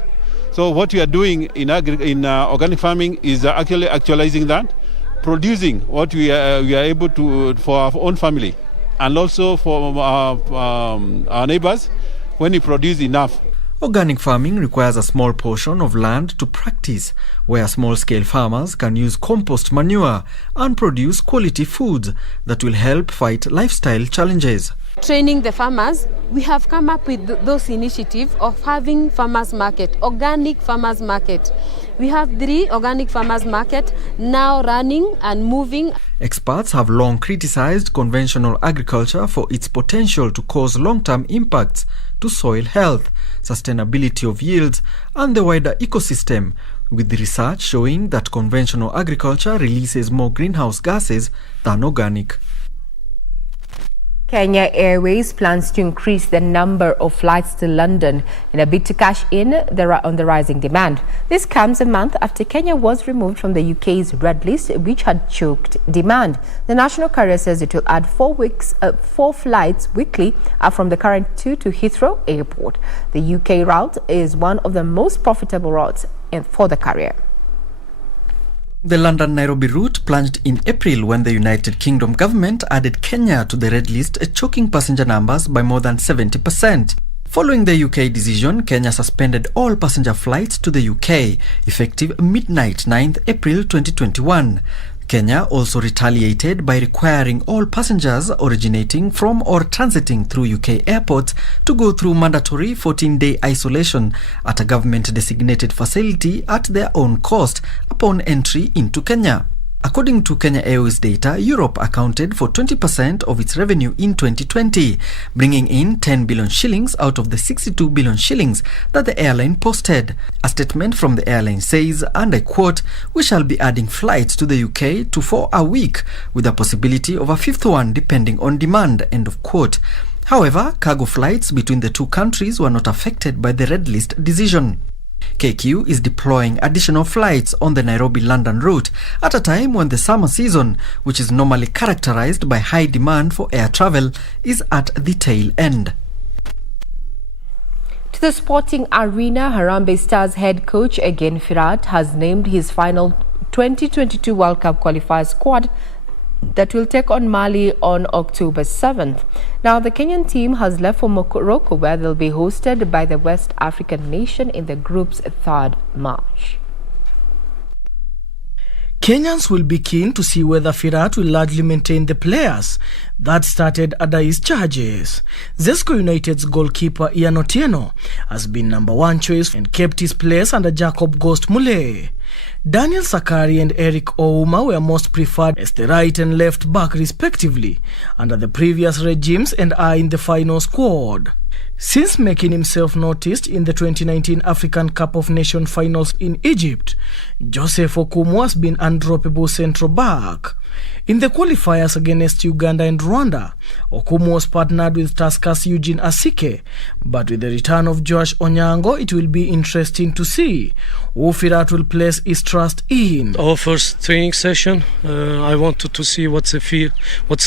So what we are doing in organic farming is actually actualizing that, producing what we are able to for our own family and also for our neighbors when we produce enough. Organic farming requires a small portion of land to practice, where small-scale farmers can use compost manure and produce quality foods that will help fight lifestyle challenges. Training the farmers, we have come up with those initiatives of having farmers market, organic farmers market. We have 3 organic farmers market now running and moving. Experts have long criticized conventional agriculture for its potential to cause long-term impacts to soil health, sustainability of yields, and the wider ecosystem, with the research showing that conventional agriculture releases more greenhouse gases than organic. Kenya Airways plans to increase the number of flights to London in a bid to cash in on the rising demand. This comes a month after Kenya was removed from the UK's red list, which had choked demand. The national carrier says it will add 4 flights weekly from the current 2 to Heathrow Airport. The UK route is one of the most profitable routes for the carrier. The London-Nairobi route plunged in April when the United Kingdom government added Kenya to the red list, choking passenger numbers by more than 70%. Following the UK decision, Kenya suspended all passenger flights to the UK, effective midnight 9th April 2021. Kenya also retaliated by requiring all passengers originating from or transiting through UK airports to go through mandatory 14-day isolation at a government-designated facility at their own cost upon entry into Kenya. According to Kenya Airways data, Europe accounted for 20% of its revenue in 2020, bringing in 10 billion shillings out of the 62 billion shillings that the airline posted. A statement from the airline says, and I quote, "We shall be adding flights to the UK to 4 a week, with a possibility of a 5th one depending on demand," end of quote. However, cargo flights between the two countries were not affected by the red list decision. KQ is deploying additional flights on the Nairobi-London route at a time when the summer season, which is normally characterized by high demand for air travel, is at the tail end. To the sporting arena, Harambee Stars head coach Again Firat has named his final 2022 World Cup qualifier squad that will take on Mali on October 7th. Now, the Kenyan team has left for Morocco, where they'll be hosted by the West African nation in the group's 3rd match. Kenyans will be keen to see whether Firat will largely maintain the players that started under his charges. Zesco United's goalkeeper Ian Otieno has been #1 choice and kept his place under Jacob Ghost Mulee. Daniel Sakari and Eric Ouma were most preferred as the right and left back respectively under the previous regimes and are in the final squad. Since making himself noticed in the 2019 African Cup of Nations finals in Egypt, Joseph Okumu has been undroppable central back. In the qualifiers against Uganda and Rwanda, Okumu was partnered with Tuskers Eugene Asike, but with the return of Josh Onyango, it will be interesting to see who Firat will place his trust in. Our first training session, I wanted to see what's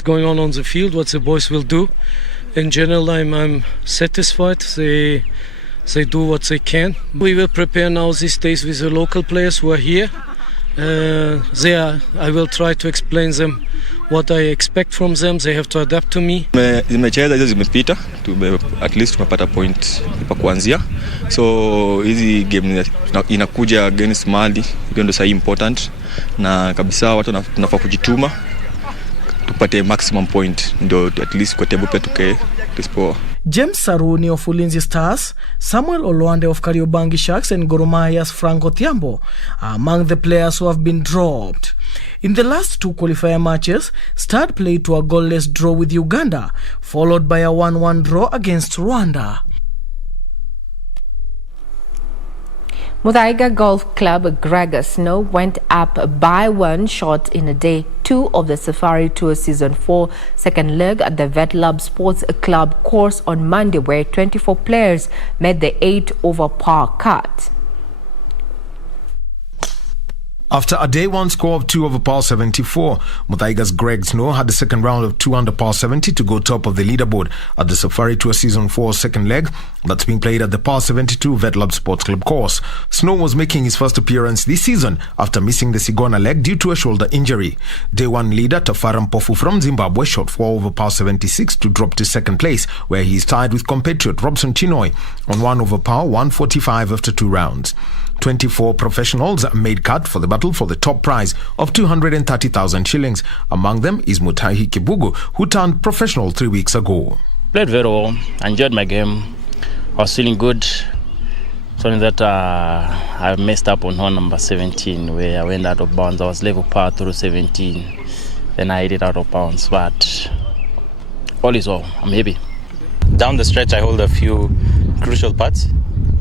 going on the field, what the boys will do. In general, I'm satisfied. They do what they can. We will prepare now these days with the local players who are here. I will try to explain them what I expect from them. They have to adapt to me. Zimecheza hizo zimepita, at least tumepata point pa kuanzia. So hizi game inakuja against Mali, hiyo ndio sahi important, na kabisa watu tunafaa kujituma tupate maximum point ndio at least kwa table tuke explore. James Saruni of Ulinzi Stars, Samuel Olwande of Kariobangi Sharks and Gor Mahia's Frank Othiambo are among the players who have been dropped. In the last 2 qualifier matches, Stad played to a goalless draw with Uganda, followed by a 1-1 draw against Rwanda. Muthaiga Golf Club Gregor Snow went up by 1 shot in a day 2 of the Safari Tour Season 4 second leg at the VetLab Sports Club course on Monday, where 24 players made the 8-over par cut. After a day 1 score of 2 over par 74, Muthaiga's Greg Snow had the second round of 2 under par 70 to go top of the leaderboard at the Safari Tour Season 4 second leg that's being played at the par 72 VetLab Sports Club course. Snow was making his first appearance this season after missing the Sigona leg due to a shoulder injury. Day 1 leader Tafara Mpofu from Zimbabwe shot 4 over par 76 to drop to second place, where he is tied with compatriot Robson Chinoy on 1 over par 145 after 2 rounds. 24 professionals made cut for the battle for the top prize of 230,000 shillings. Among them is Mutahi Kibugu, who turned professional 3 weeks ago. Played very well. I enjoyed my game. I was feeling good. It's only that I messed up on hole number 17, where I went out of bounds. I was level par through 17. Then I hit it out of bounds. But all is all. I'm happy. Down the stretch, I hold a few crucial putts,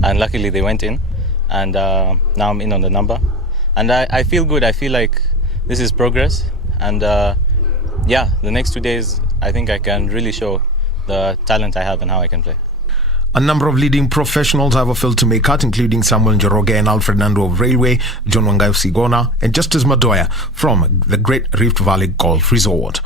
and luckily they went in. And now I'm in on the number, and I feel good. I feel like this is progress, and the next 2 days I think I can really show the talent I have and how I can play. A number of leading professionals, however, failed to make cut, including Samuel Njoroge and Alfred Nando of Railway, John Wangai of Sigona, and Justice Madoya from the Great Rift Valley Golf Resort.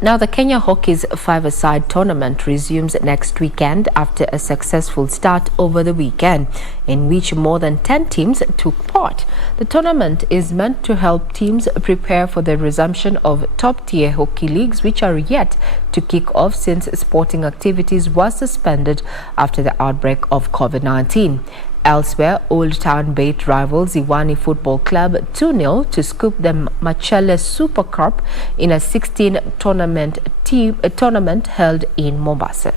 Now, the Kenya Hockey's five-a-side tournament resumes next weekend after a successful start over the weekend, in which more than 10 teams took part. The tournament is meant to help teams prepare for the resumption of top-tier hockey leagues, which are yet to kick off since sporting activities were suspended after the outbreak of COVID-19. Elsewhere, Old Town beat rival Ziwani Football Club 2-0 to scoop the Machele Super Cup in a 16 tournament held in Mombasa.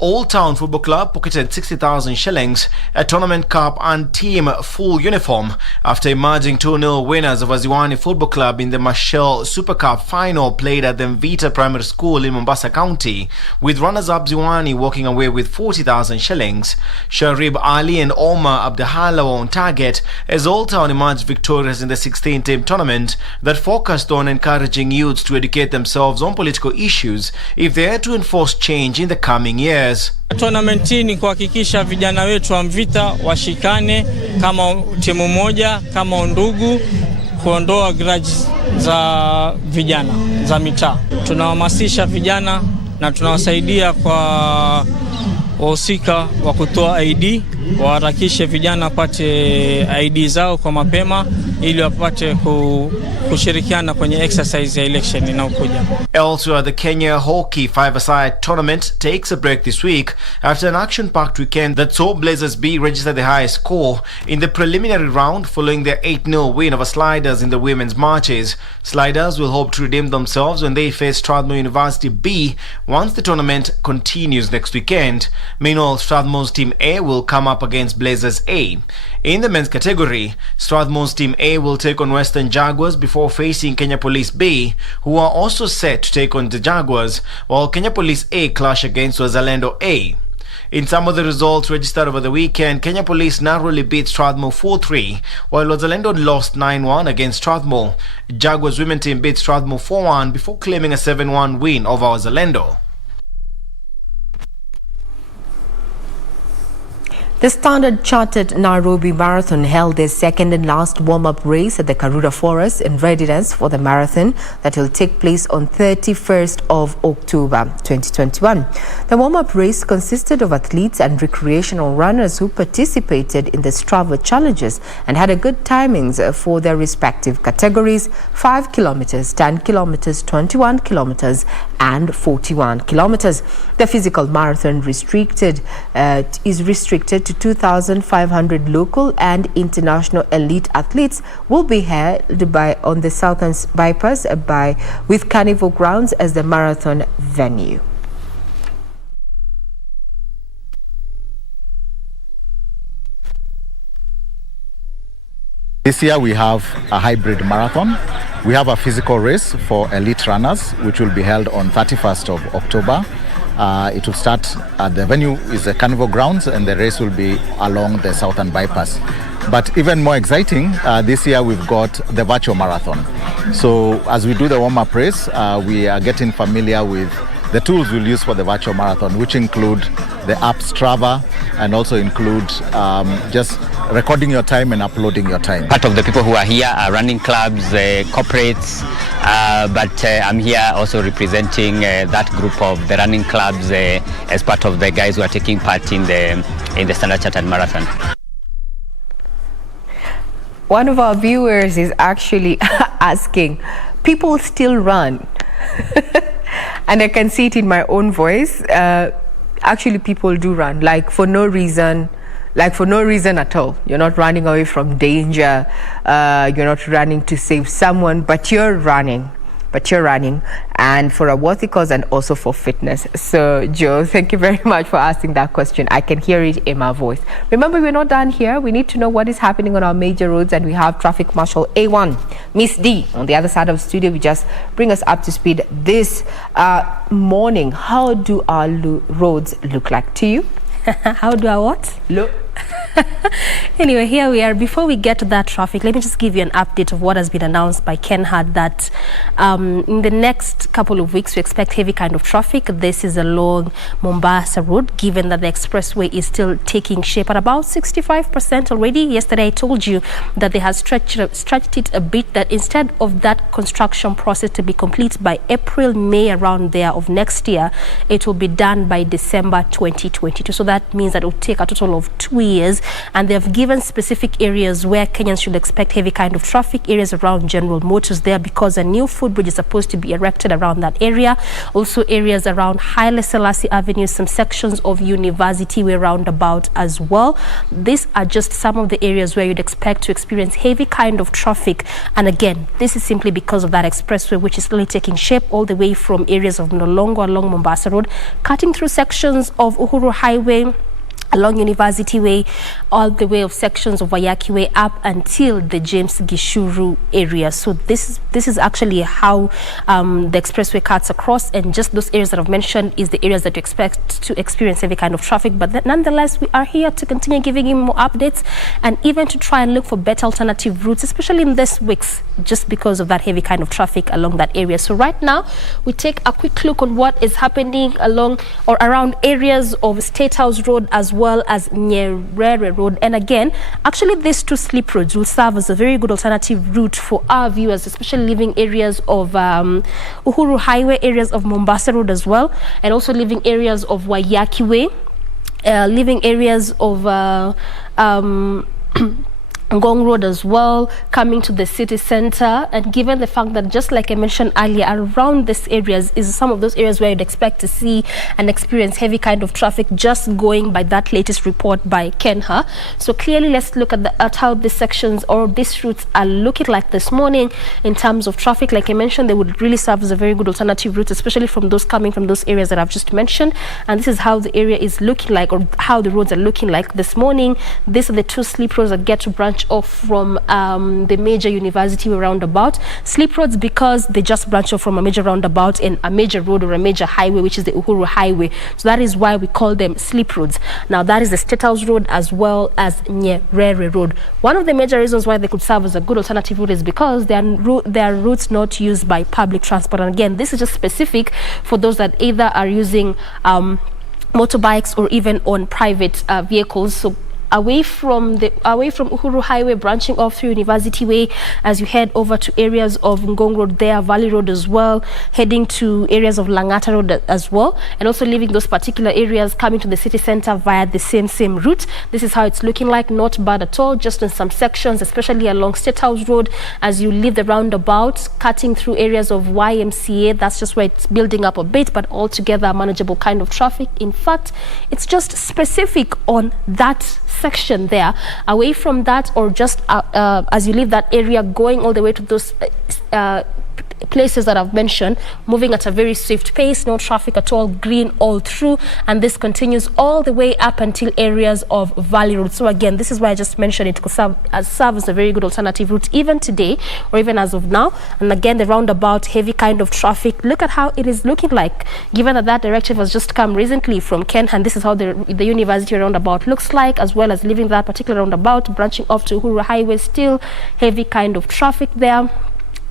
Old Town Football Club pocketed 60,000 shillings, a tournament cup and team full uniform after emerging 2-0 winners of Ziwani Football Club in the Machel Super Cup final played at the Mvita Primary School in Mombasa County, with runners-up Ziwani walking away with 40,000 shillings. Sharib Ali and Omar Abdahala were on target as Old Town emerged victorious in the 16-team tournament that focused on encouraging youths to educate themselves on political issues if they are to enforce change in the coming years. Tournament ni kuhakikisha vijana wetu wa Mvita washikane kama timu moja, kama undugu, kuondoa grudges za vijana za mitaa. Tunahamasisha vijana na tunawasaidia kwa wahusika wa kutoa ID, waharakishe vijana pate ID zao kwa mapema ili wapate kushirikiana kwenye exercise ya election inayokuja. Elsewhere, the Kenya Hockey five-a-side tournament takes a break this week after an action-packed weekend that saw Blazers B register the highest score in the preliminary round following their 8-0 win over Sliders in the women's matches. Sliders will hope to redeem themselves when they face Strathmore University B once the tournament continues next weekend. Meanwhile, Strathmore's Team A will come up against Blazers A. In the men's category, Strathmore's Team A will take on Western Jaguars before facing Kenya Police B, who are also set to take on the Jaguars, while Kenya Police A clash against Wazalendo A. In some of the results registered over the weekend, Kenya Police narrowly beat Strathmore 4-3, while Wazalendo lost 9-1 against Strathmore. Jaguars women team beat Strathmore 4-1 before claiming a 7-1 win over Wazalendo. The Standard Chartered Nairobi Marathon held their second and last warm-up race at the Karura Forest in readiness for the marathon that will take place on 31st of October 2021. The warm-up race consisted of athletes and recreational runners who participated in the Strava challenges and had a good timings for their respective categories: 5 kilometers, 10 kilometers, 21 kilometers and 41 kilometers. The physical marathon is restricted to 2,500 local and international elite athletes. Will be held on the Southern Bypass with Carnival Grounds as the marathon venue. This year we have a hybrid marathon. We have a physical race for elite runners, which will be held on 31st of October. It will start at the venue is the Carnival Grounds, and the race will be along the Southern Bypass. But even more exciting, this year we've got the virtual marathon. So as we do the warm-up race, we are getting familiar with the tools we'll use for the virtual marathon, which include the app Strava and also include just recording your time and uploading your time. Part of the people who are here are running clubs, corporates, but I'm here also representing that group of the running clubs as part of the guys who are taking part in the Standard Chartered Marathon. One of our viewers is actually asking, people still run? And I can see it in my own voice. Actually, people do run, like for no reason at all. You're not running away from danger. You're not running to save someone, but you're running. And for a worthy cause and also for fitness. So, Joe, thank you very much for asking that question. I can hear it in my voice. Remember, we're not done here. We need to know what is happening on our major roads, and we have Traffic Marshal A1, Miss D, on the other side of the studio. We just bring us up to speed this morning. How do our roads look like to you? How do I what? Look. Anyway, here we are. Before we get to that traffic, let me just give you an update of what has been announced by KenHa that in the next couple of weeks, we expect heavy kind of traffic. This is along Mombasa Road, given that the expressway is still taking shape at about 65% already. Yesterday, I told you that they had stretched it a bit, that instead of that construction process to be complete by April, May, around there of next year, it will be done by December 2022. So that means that it will take a total of 2 years. And they have given specific areas where Kenyans should expect heavy kind of traffic, areas around General Motors there, because a new footbridge is supposed to be erected around that area. Also areas around Haile Selassie Avenue, some sections of University Way roundabout as well. These are just some of the areas where you'd expect to experience heavy kind of traffic. And again, this is simply because of that expressway, which is slowly taking shape all the way from areas of Nolongo along Mombasa Road, cutting through sections of Uhuru Highway, along University Way, all the way of sections of Wayaki Way up until the James Gishuru area. So this is actually how the expressway cuts across, and just those areas that I've mentioned is the areas that you expect to experience heavy kind of traffic. But nonetheless, we are here to continue giving you more updates and even to try and look for better alternative routes, especially in this weeks, just because of that heavy kind of traffic along that area. So right now, we take a quick look on what is happening along or around areas of State House Road as well as Nyerere Road. And again, actually these two slip roads will serve as a very good alternative route for our viewers, especially living areas of Uhuru Highway, areas of Mombasa Road as well, and also living areas of Wayaki Way, living areas of Ngong Road as well, coming to the city center. And given the fact that, just like I mentioned earlier, around these areas is some of those areas where you'd expect to see and experience heavy kind of traffic, just going by that latest report by KenHa. So clearly, let's look at how these sections or these routes are looking like this morning in terms of traffic. Like I mentioned, they would really serve as a very good alternative route, especially from those coming from those areas that I've just mentioned. And this is how the area is looking like, or how the roads are looking like this morning. These are the two slip roads that get to branch off from the major University roundabout. Slip roads because they just branch off from a major roundabout and a major road or a major highway, which is the Uhuru Highway. So that is why we call them slip roads. Now that is the State House Road as well as Nyerere Road. One of the major reasons why they could serve as a good alternative route is because they are routes not used by public transport. And again, this is just specific for those that either are using motorbikes or even on private vehicles. So away from Uhuru Highway, branching off through University Way, as you head over to areas of Ngong Road there, Valley Road as well, heading to areas of Langata Road as well, and also leaving those particular areas, coming to the city center via the same route. This is how it's looking like. Not bad at all, just in some sections, especially along State House Road, as you leave the roundabout, cutting through areas of YMCA. That's just where it's building up a bit, but altogether a manageable kind of traffic. In fact, it's just specific on that section there. Away from that, or just as you leave that area, going all the way to those places that I've mentioned, moving at a very swift pace, no traffic at all, green all through, and this continues all the way up until areas of Valley Road. So again, this is why I just mentioned it could serve as a very good alternative route even today, or even as of now. And again, the roundabout, heavy kind of traffic. Look at how it is looking like, given that directive has just come recently from KenHa, and this is how the University roundabout looks like, as well as leaving that particular roundabout, branching off to Uhuru Highway, still heavy kind of traffic there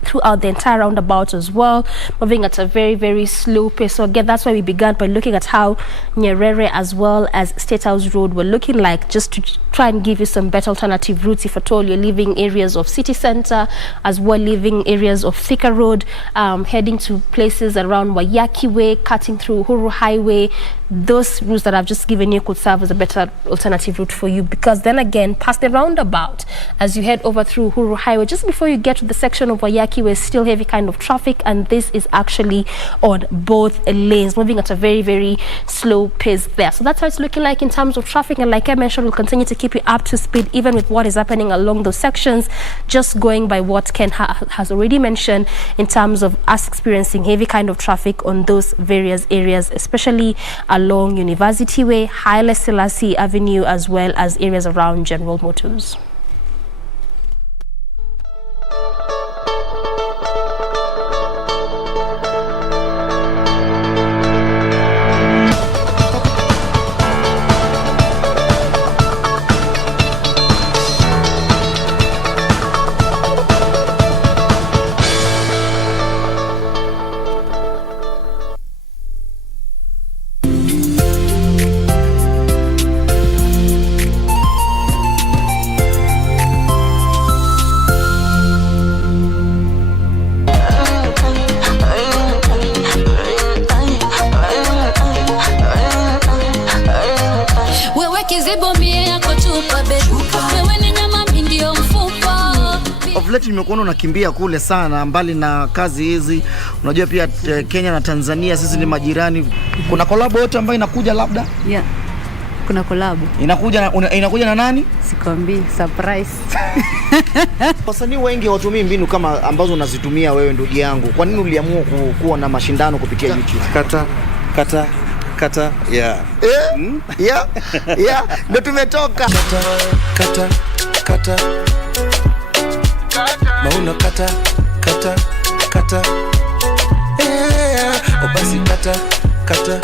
throughout the entire roundabout as well, moving at a very, very slow pace. So again, that's why we began by looking at how Nyerere as well as State House Road were looking like, just to try and give you some better alternative routes if at all you're leaving areas of city center, as well leaving areas of Thika Road, heading to places around Wayaki Way, cutting through Uhuru Highway. Those routes that I've just given you could serve as a better alternative route for you, because then again, past the roundabout, as you head over through Uhuru Highway, just before you get to the section of Wayaki Way, still heavy kind of traffic, and this is actually on both lanes, moving at a very, very slow pace there. So that's how it's looking like in terms of traffic, and like I mentioned, we'll continue to keep you up to speed even with what is happening along those sections, just going by what KenHa has already mentioned in terms of us experiencing heavy kind of traffic on those various areas, especially along University Way, Haile Selassie Avenue, as well as areas around General Motors. lately nimekuona unakimbia kule sana mbali na kazi hizi. Unajua pia Kenya na Tanzania sisi ni majirani. Kuna collab yote ambayo inakuja labda? Yeah. Kuna collab. Inakuja na nani? Sikwambii, surprise. Wasanii wengi watumii mbinu kama ambazo unazitumia wewe ndugu yangu. Kwa nini uliamua kuwa na mashindano kupitia YouTube? Kata yeah. Yeah. Ndio tumetoka. Kata. Mauna kata. Yeah. Obasi kata.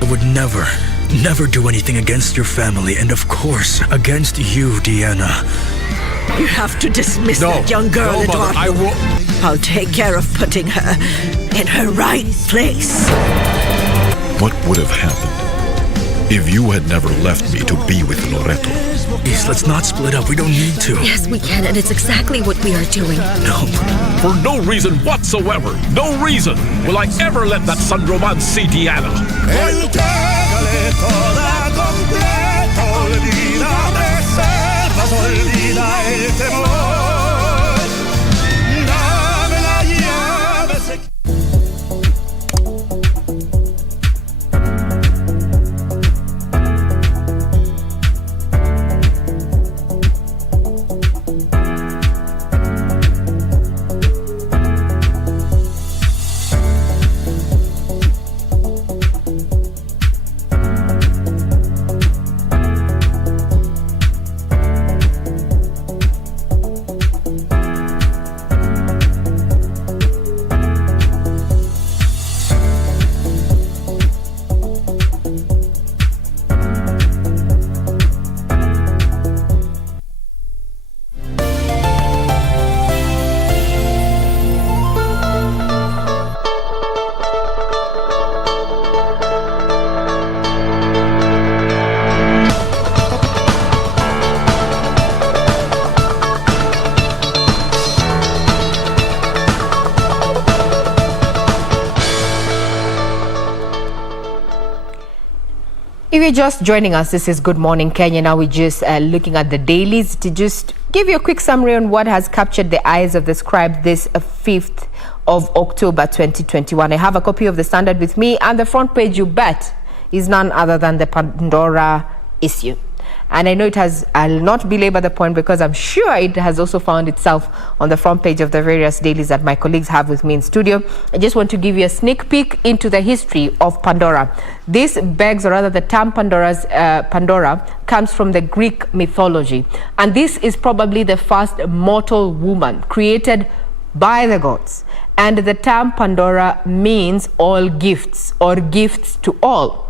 I would never do anything against your family, and of course, against you, Deanna. You have to dismiss that young girl, Eduardo. I will. I'll take care of putting her in her right place. What would have happened if you had never left me to be with Loreto? Please, let's not split up. We don't need to. Yes, we can, and it's exactly what we are doing. No. For no reason whatsoever, no reason will I ever let that Sandroman see Diana. If you're just joining us, this is Good Morning Kenya. Now we're just looking at the dailies to just give you a quick summary on what has captured the eyes of the scribe this 5th of October 2021. I have a copy of the Standard with me, and the front page, you bet, is none other than the Pandora issue. And I know it has, I'll not belabor the point because I'm sure it has also found itself on the front page of the various dailies that my colleagues have with me in studio. I just want to give you a sneak peek into the history of Pandora. This begs, or rather the term Pandora comes from the Greek mythology. And this is probably the first mortal woman created by the gods. And the term Pandora means all gifts, or gifts to all.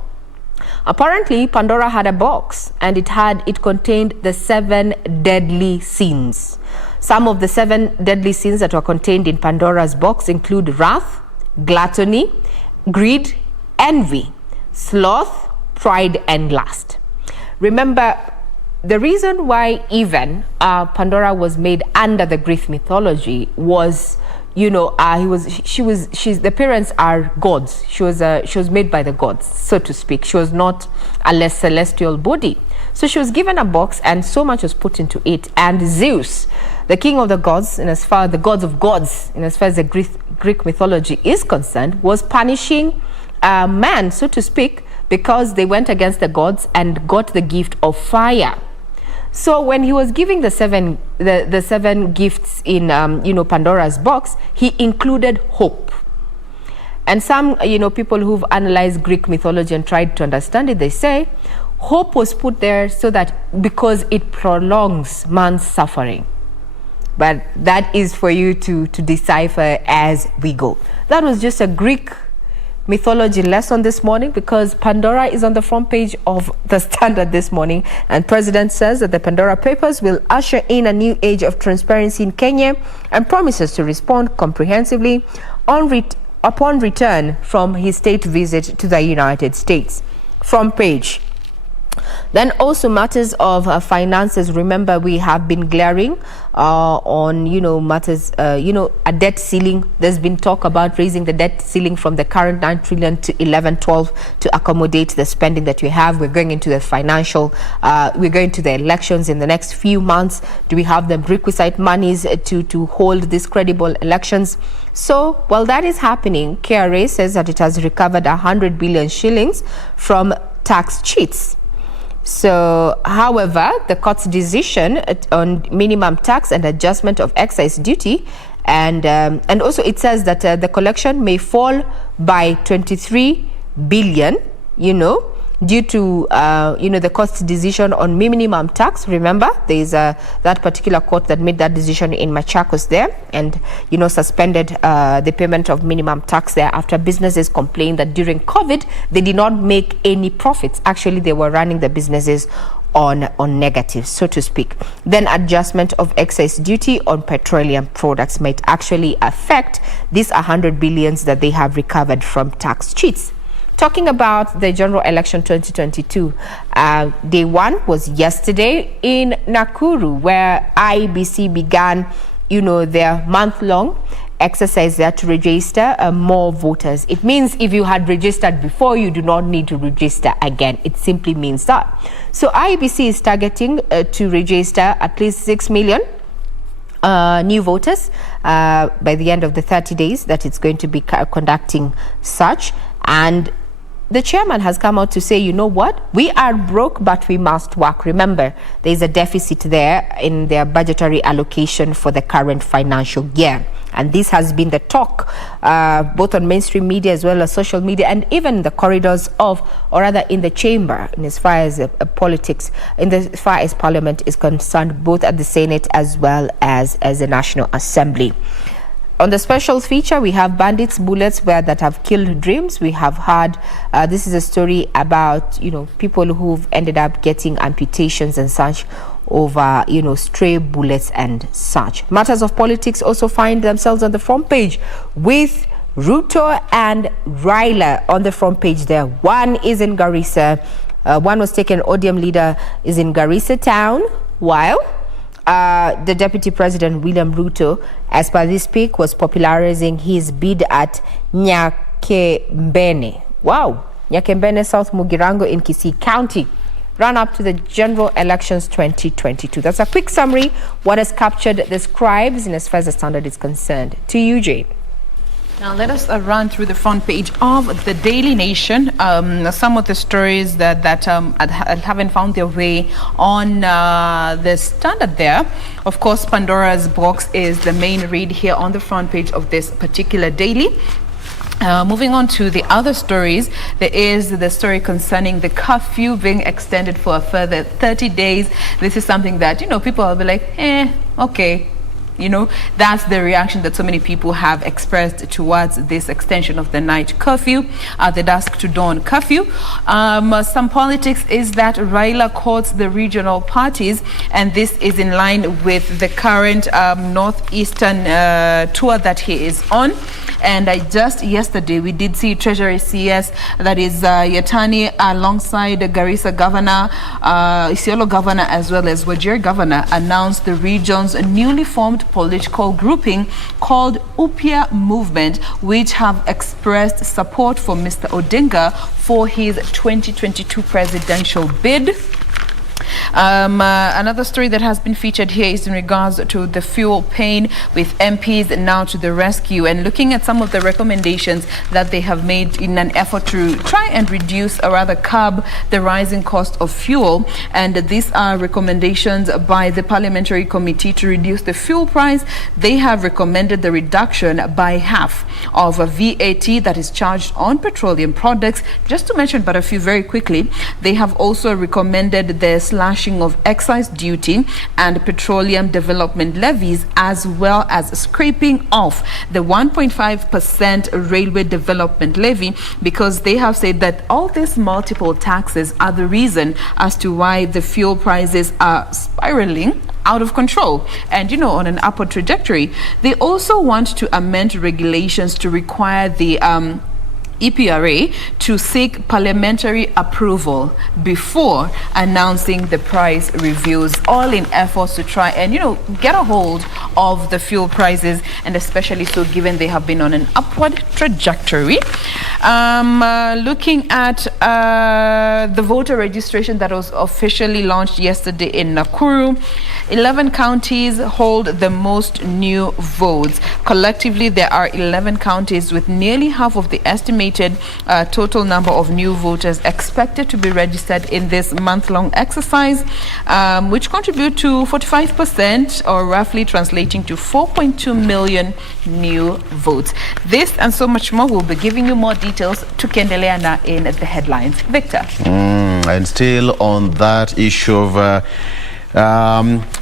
Apparently, Pandora had a box, and it contained the 7 deadly sins. Some of the 7 deadly sins that were contained in Pandora's box include wrath, gluttony, greed, envy, sloth, pride, and lust. Remember, the reason why even Pandora was made under the Greek mythology was, the parents are gods. She was made by the gods, so to speak. She was not a less celestial body. So she was given a box, and so much was put into it. And Zeus, the king of the gods, and as far as the gods of gods, and as far as the Greek mythology is concerned, was punishing man, so to speak, because they went against the gods and got the gift of fire. So when he was giving the seven gifts in Pandora's box, he included hope. And some people who've analyzed Greek mythology and tried to understand it, they say hope was put there so that because it prolongs man's suffering. But that is for you to decipher as we go. That was just a Greek mythology lesson this morning, because Pandora is on the front page of the Standard this morning, and President says that the Pandora Papers will usher in a new age of transparency in Kenya and promises to respond comprehensively upon return from his state visit to the United States. Front page. Then also matters of finances. Remember, we have been glaring on, matters, a debt ceiling. There's been talk about raising the debt ceiling from the current 9 trillion to 11-12 to accommodate the spending that we have. We're going into the we're going to the elections in the next few months. Do we have the requisite monies to hold these credible elections? So, while that is happening, KRA says that it has recovered 100 billion shillings from tax cheats. So, however, the court's decision on minimum tax and adjustment of excise duty, and also it says that the collection may fall by 23 billion, due to the court's decision on minimum tax. Remember, there is that particular court that made that decision in Machakos there, and suspended the payment of minimum tax there after businesses complained that during COVID they did not make any profits. Actually, they were running the businesses on negatives, so to speak. Then adjustment of excise duty on petroleum products might actually affect these 100 billions that they have recovered from tax cheats. Talking about the general election 2022, day one was yesterday in Nakuru, where IEBC began, their month-long exercise there to register more voters. It means if you had registered before, you do not need to register again. It simply means that. So IEBC is targeting to register at least 6 million new voters by the end of the 30 days that it's going to be conducting such. And the chairman has come out to say, you know what, we are broke, but we must work. Remember, there is a deficit there in their budgetary allocation for the current financial year. And this has been the talk, both on mainstream media as well as social media, and even the corridors of, or rather in the chamber, in as far as politics, as far as parliament is concerned, both at the Senate as well as the National Assembly. On the special feature, we have bandits, bullets that have killed dreams. We have heard, this is a story about, people who've ended up getting amputations and such over, stray bullets and such. Matters of politics also find themselves on the front page with Ruto and Raila on the front page there. One is in Garissa. One was taken, ODM leader is in Garissa town, while the Deputy President William Ruto, as per this pic, was popularizing his bid at Nyakembene. Wow, Nyakembene, South Mugirango in Kisii County, run up to the general elections 2022. That's a quick summary what has captured the scribes in as far as the Standard is concerned. To you, Jane. Now let us run through the front page of the Daily Nation. Some of the stories that haven't found their way on the Standard there. Of course, Pandora's Box is the main read here on the front page of this particular daily. Moving on to the other stories, there is the story concerning the curfew being extended for a further 30 days. This is something that, people will be like, okay. That's the reaction that so many people have expressed towards this extension of the night curfew, the dusk to dawn curfew. Some politics is that Raila courts the regional parties, and this is in line with the current northeastern tour that he is on. And just yesterday, we did see Treasury CS, that is Yatani, alongside the Garissa Governor, Isiolo Governor, as well as Wajir Governor, announced the region's newly formed political grouping called Upia Movement, which have expressed support for Mr. Odinga for his 2022 presidential bid. Another story that has been featured here is in regards to the fuel pain, with MPs now to the rescue and looking at some of the recommendations that they have made in an effort to try and reduce, or rather curb, the rising cost of fuel. And these are recommendations by the Parliamentary Committee to reduce the fuel price. They have recommended the reduction by half of a VAT that is charged on petroleum products. Just to mention but a few very quickly, they have also recommended the slashing of excise duty and petroleum development levies, as well as scraping off the 1.5% railway development levy, because they have said that all these multiple taxes are the reason as to why the fuel prices are spiraling out of control and, on an upward trajectory. They also want to amend regulations to require the EPRA to seek parliamentary approval before announcing the price reviews, all in efforts to try and, get a hold of the fuel prices, and especially so given they have been on an upward trajectory. Looking at the voter registration that was officially launched yesterday in Nakuru, 11 counties hold the most new votes. Collectively, there are 11 counties with nearly half of the estimated total number of new voters expected to be registered in this month-long exercise, which contribute to 45%, or roughly translating to 4.2 million new votes. This and so much more, we'll be giving you more details to Kendeleana in the headlines. Victor. And still on that issue of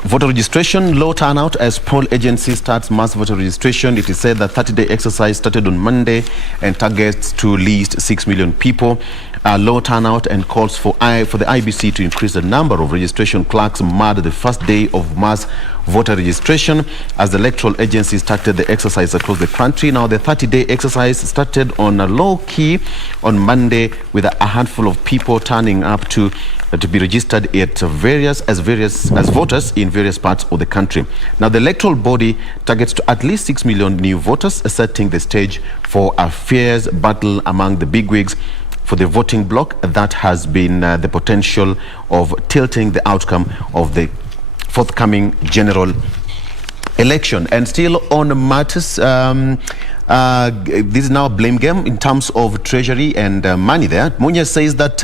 voter registration, low turnout as poll agency starts mass voter registration. It is said that 30-day exercise started on Monday and targets to list 6 million people. Low turnout and calls for the IBC to increase the number of registration clerks marked the first day of mass voter registration as the electoral agency started the exercise across the country. Now, the 30-day exercise started on a low key on Monday with a handful of people turning up to be registered at various voters in various parts of the country. Now, the electoral body targets to at least 6 million new voters, setting the stage for a fierce battle among the bigwigs for the voting bloc that has been the potential of tilting the outcome of the forthcoming general election. And still on matters, this is now a blame game in terms of treasury and money there. Munya says that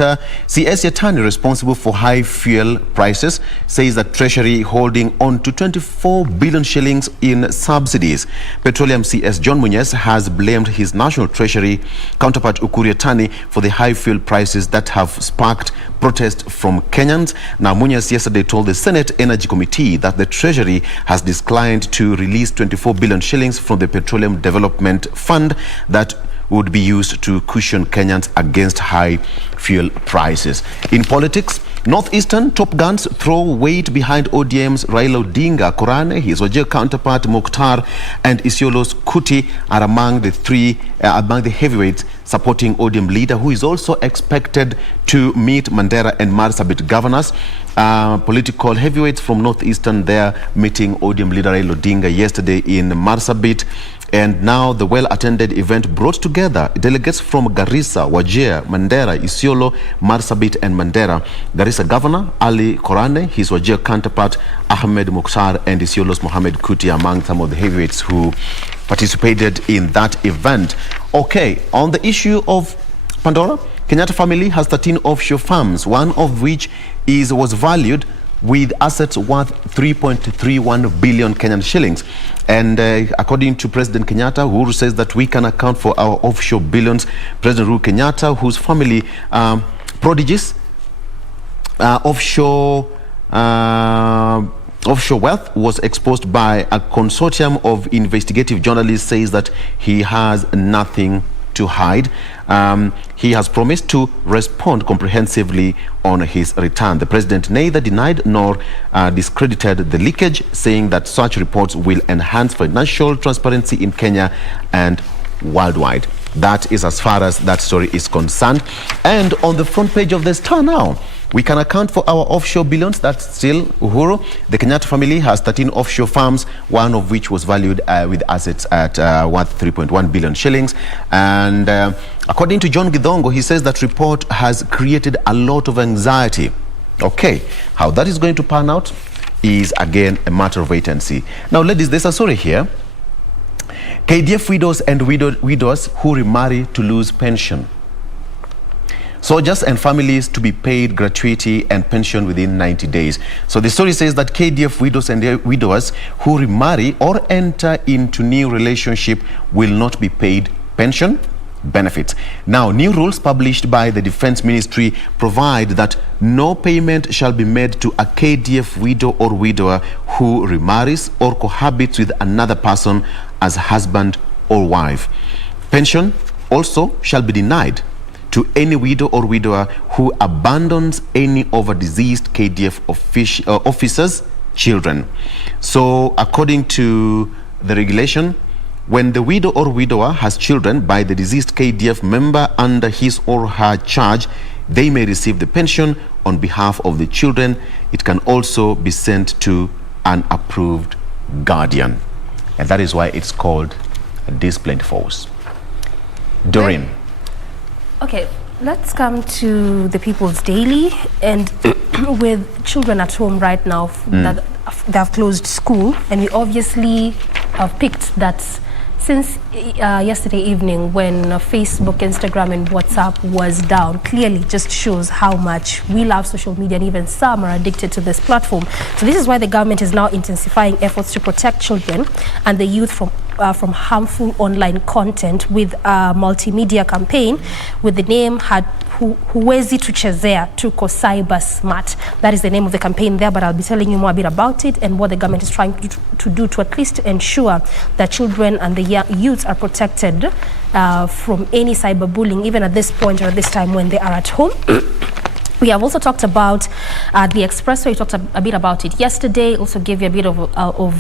CS Yatani, responsible for high fuel prices, says that treasury holding on to 24 billion shillings in subsidies. Petroleum CS John Munyes has blamed his national treasury counterpart Ukur Yatani for the high fuel prices that have sparked protest from Kenyans. Now, Munyes yesterday told the Senate Energy Committee that the treasury has declined to release 24 billion shillings from the Petroleum Development Fund that would be used to cushion Kenyans against high fuel prices. In politics, Northeastern top guns throw weight behind ODM's Raila Odinga. Korane, his Wajir counterpart Mukhtar, and Isiolo's Kuti are among the heavyweights supporting ODM leader, who is also expected to meet Mandera and Marsabit governors. Political heavyweights from Northeastern there meeting ODM leader Raila Odinga yesterday in Marsabit. And now the well-attended event brought together delegates from Garissa, Wajir, Mandera, Isiolo, Marsabit and Mandera. Garissa Governor Ali Korane, his Wajir counterpart Ahmed Mukhtar, and Isiolo's Mohamed Kuti among some of the heavyweights who participated in that event. Okay, on the issue of Pandora, Kenyatta family has 13 offshore farms, one of which was valued with assets worth 3.31 billion Kenyan shillings. And according to President Kenyatta, Uhuru says that we can account for our offshore billions. President Uhuru Kenyatta, whose family prodigies offshore wealth was exposed by a consortium of investigative journalists, says that he has nothing to hide. He has promised to respond comprehensively on his return. The president neither denied nor discredited the leakage, saying that such reports will enhance financial transparency in Kenya and worldwide. That is as far as that story is concerned. And on the front page of the Star now, we can account for our offshore billions. That's still Uhuru. The Kenyatta family has 13 offshore farms, one of which was valued with assets at worth 3.1 billion shillings. And according to John Githongo, he says that report has created a lot of anxiety. Okay, how that is going to pan out is again a matter of wait and see. Now, ladies, there's a story here. KDF widows and widows who remarry to lose pension. Soldiers and families to be paid gratuity and pension within 90 days. So the story says that KDF widows and widowers who remarry or enter into new relationship will not be paid pension benefits. Now, new rules published by the Defense Ministry provide that no payment shall be made to a KDF widow or widower who remarries or cohabits with another person as husband or wife. Pension also shall be denied to any widow or widower who abandons any of a deceased KDF officers' children. So according to the regulation, When the widow or widower has children by the deceased KDF member under his or her charge, they may receive the pension on behalf of the children. It can also be sent to an approved guardian. And that is why it's called a disciplined force. Doreen. Okay, let's come to the People's Daily. And with children at home right now that they have closed school, and we obviously have picked that since yesterday evening when Facebook, Instagram and WhatsApp was down, clearly just shows how much we love social media, and even some are addicted to this platform. So this is why the government is now intensifying efforts to protect children and the youth from harmful online content with a multimedia campaign with the name Huwezi Tuchezea Tuko Cyber Smart. That is the name of the campaign there, but I'll be telling you more a bit about it and what the government is trying to do to at least ensure that children and the youths are protected from any cyberbullying, even at this point or at this time when they are at home. We have also talked about the expressway. We talked a bit about it yesterday, also gave you a bit of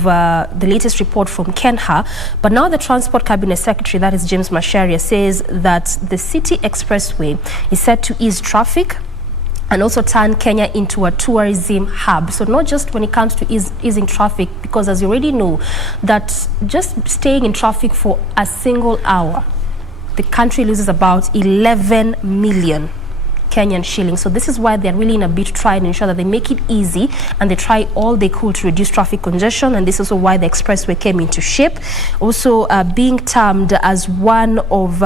the latest report from Kenha. But now the Transport Cabinet Secretary, that is James Macharia, says that the city expressway is set to ease traffic and also turn Kenya into a tourism hub. So not just when it comes to easing traffic, because as you already know, that just staying in traffic for a single hour, the country loses about 11 million Kenyan shillings. So this is why they're really in a bid to try and ensure that they make it easy, and they try all they could to reduce traffic congestion. And this is also why the expressway came into shape, also being termed as one of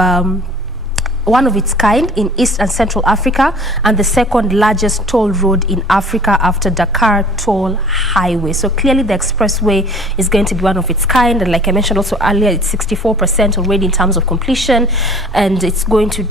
its kind in East and Central Africa, and the second largest toll road in Africa after Dakar Toll Highway. So clearly the expressway is going to be one of its kind, and like I mentioned also earlier, it's 64% already in terms of completion, and it's going to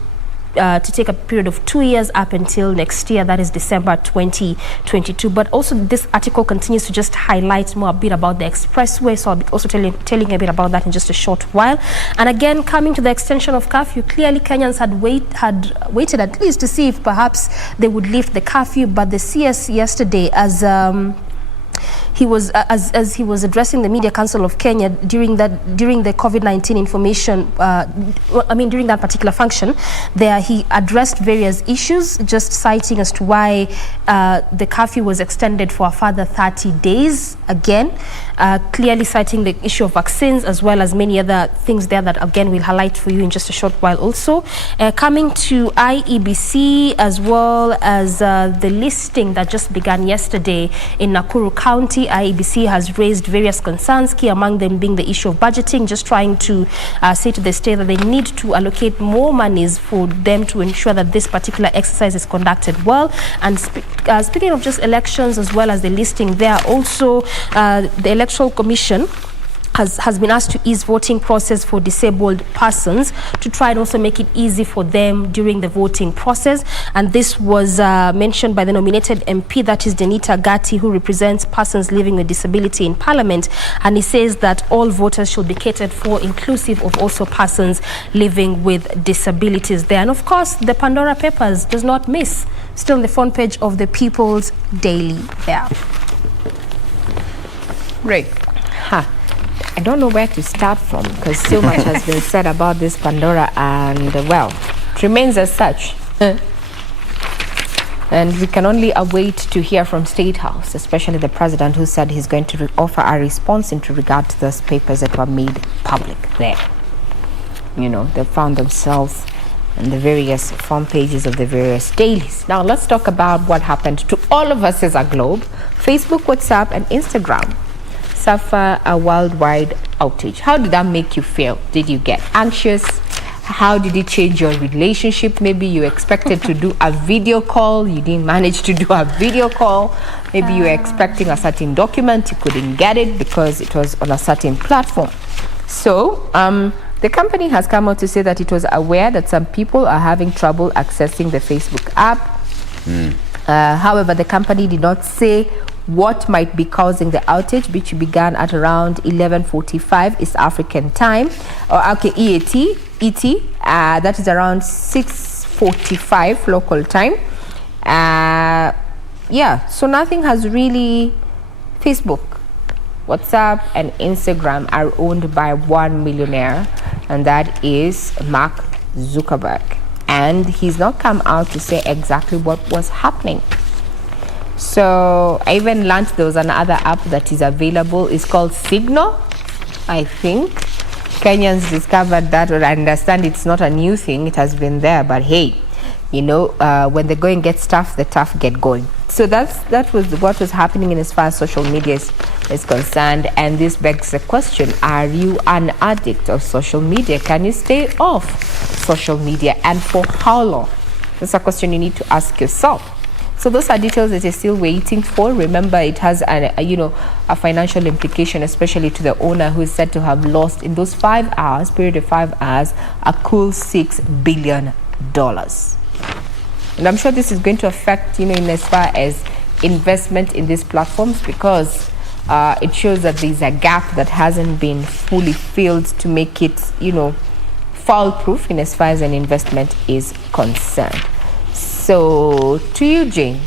take a period of 2 years up until next year, that is December 2022. But also this article continues to just highlight more a bit about the expressway, so I'll be also telling a bit about that in just a short while. And again, coming to the extension of curfew, clearly Kenyans had waited at least to see if perhaps they would lift the curfew, but the CS yesterday, as he was addressing the Media Council of Kenya during the COVID-19 information, during that particular function, there he addressed various issues, just citing as to why the curfew was extended for a further 30 days. Again, clearly citing the issue of vaccines as well as many other things there that again we'll highlight for you in just a short while. Also, coming to IEBC as well as the listing that just began yesterday in Nakuru County. IEBC has raised various concerns, key among them being the issue of budgeting, just trying to say to the state that they need to allocate more monies for them to ensure that this particular exercise is conducted well. And speaking of just elections as well as the listing there, also the Electoral Commission has been asked to ease voting process for disabled persons to try and also make it easy for them during the voting process. And this was mentioned by the nominated MP, that is Denita Gatti, who represents persons living with disability in Parliament. And he says that all voters should be catered for, inclusive of also persons living with disabilities there. And of course, the Pandora Papers does not miss, still on the front page of the People's Daily there. Ray. I don't know where to start from, because so much has been said about this Pandora, and well, it remains as such. And we can only await to hear from State House, especially the president, who said he's going to offer a response into regard to those papers that were made public there. You know, they found themselves on the various front pages of the various dailies. Now let's talk about what happened to all of us as a globe. Facebook, WhatsApp and Instagram suffer a worldwide outage. How did that make you feel? Did you get anxious? How did it change your relationship? Maybe you expected to do a video call, you didn't manage to do a video call. Maybe you were expecting a certain document, you couldn't get it because it was on a certain platform. So the company has come out to say that it was aware that some people are having trouble accessing the Facebook app. However, the company did not say what might be causing the outage, which began at around 11:45 East African time, or ET, that is around 6:45 local time. So nothing has really, Facebook, WhatsApp and Instagram are owned by one millionaire, and that is Mark Zuckerberg. And he's not come out to say exactly what was happening. So I even learned there was another app that is available. It's called Signal, I think. Kenyans discovered that, or I understand it's not a new thing. It has been there, but hey, you know, when the going gets tough, the tough get going. So that was what was happening in as far as social media is concerned. And this begs the question, are you an addict of social media? Can you stay off social media, and for how long? That's a question you need to ask yourself. So those are details that you're still waiting for. Remember, it has a financial implication, especially to the owner, who is said to have lost in those 5 hours, period of 5 hours, a cool $6 billion. And I'm sure this is going to affect, in as far as investment in these platforms, because it shows that there's a gap that hasn't been fully filled to make it, foul-proof in as far as an investment is concerned. So, to you, Jane,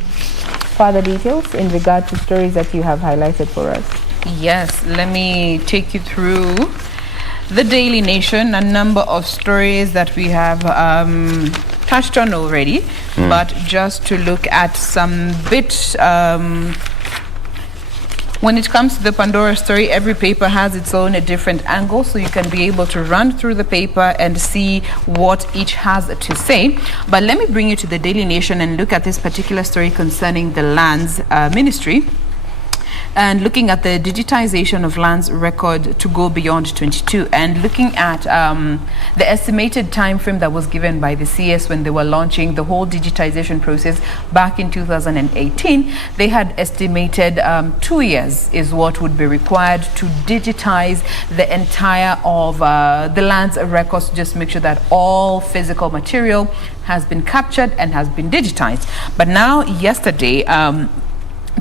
further details in regard to stories that you have highlighted for us? Yes, let me take you through the Daily Nation, a number of stories that we have touched on already, but just to look at some bits. When it comes to the Pandora story, every paper has its own a different angle, so you can be able to run through the paper and see what each has to say. But let me bring you to the Daily Nation and look at this particular story concerning the Lands Ministry, and looking at the digitization of lands record to go beyond 22, and looking at the estimated time frame that was given by the CS when they were launching the whole digitization process back in 2018. They had estimated 2 years is what would be required to digitize the entire of the lands records, to just make sure that all physical material has been captured and has been digitized. But now, yesterday,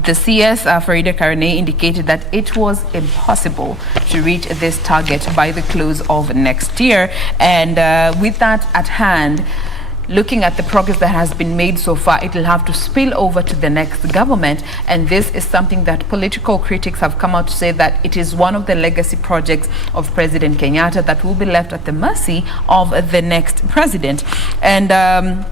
the CS, Farida Karane, indicated that it was impossible to reach this target by the close of next year. And with that at hand, looking at the progress that has been made so far, it will have to spill over to the next government. And this is something that political critics have come out to say that it is one of the legacy projects of President Kenyatta that will be left at the mercy of the next president. And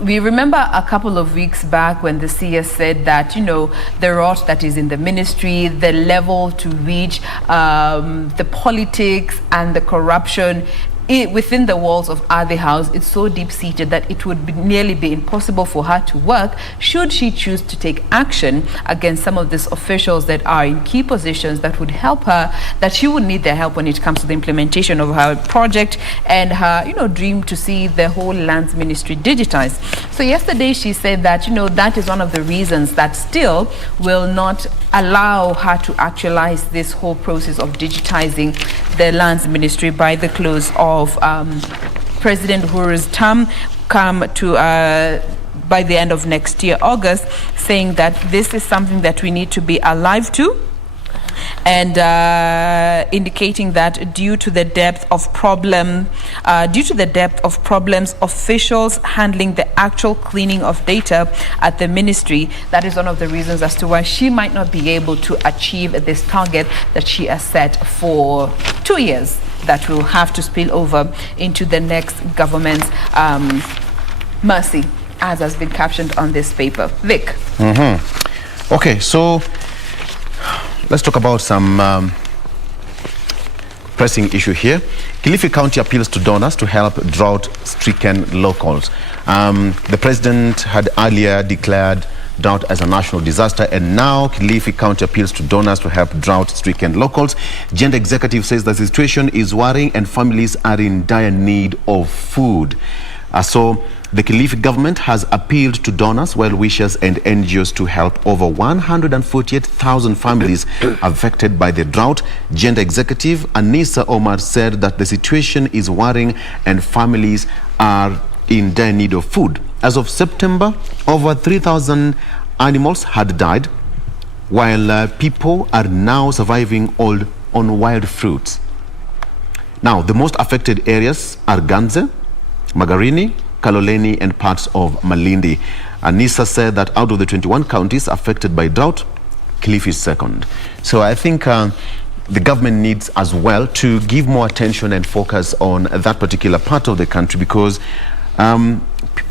we remember a couple of weeks back when the CS said that, the rot that is in the ministry, the level to reach, the politics and the corruption within the walls of Ade House, it's so deep-seated that it would nearly be impossible for her to work should she choose to take action against some of these officials that are in key positions that would help her, that she would need their help when it comes to the implementation of her project and her, dream to see the whole lands ministry digitized. So yesterday she said that, that is one of the reasons that still will not allow her to actualize this whole process of digitizing the lands ministry by the close of President Uhuru's term, come to by the end of next year, August, saying that this is something that we need to be alive to, and indicating that due to the depth of problems, officials handling the actual cleaning of data at the ministry, that is one of the reasons as to why she might not be able to achieve this target that she has set for 2 years, that will have to spill over into the next government's mercy, as has been captioned on this paper. Vic. Okay, so let's talk about some pressing issue here. Kilifi County appeals to donors to help drought-stricken locals. The president had earlier declared drought as a national disaster, and now Kilifi County appeals to donors to help drought-stricken locals. Gender executive says the situation is worrying and families are in dire need of food. So the Kilifi government has appealed to donors, well-wishers and NGOs to help over 148,000 families affected by the drought. Gender executive Anissa Omar said that the situation is worrying and families are in dire need of food. As of September, over 3,000 animals had died, while people are now surviving on wild fruits. Now, the most affected areas are Ganze, Magarini, Kaloleni and parts of Malindi. Anissa said that out of the 21 counties affected by drought, Kilifi is second. So I think the government needs as well to give more attention and focus on that particular part of the country, because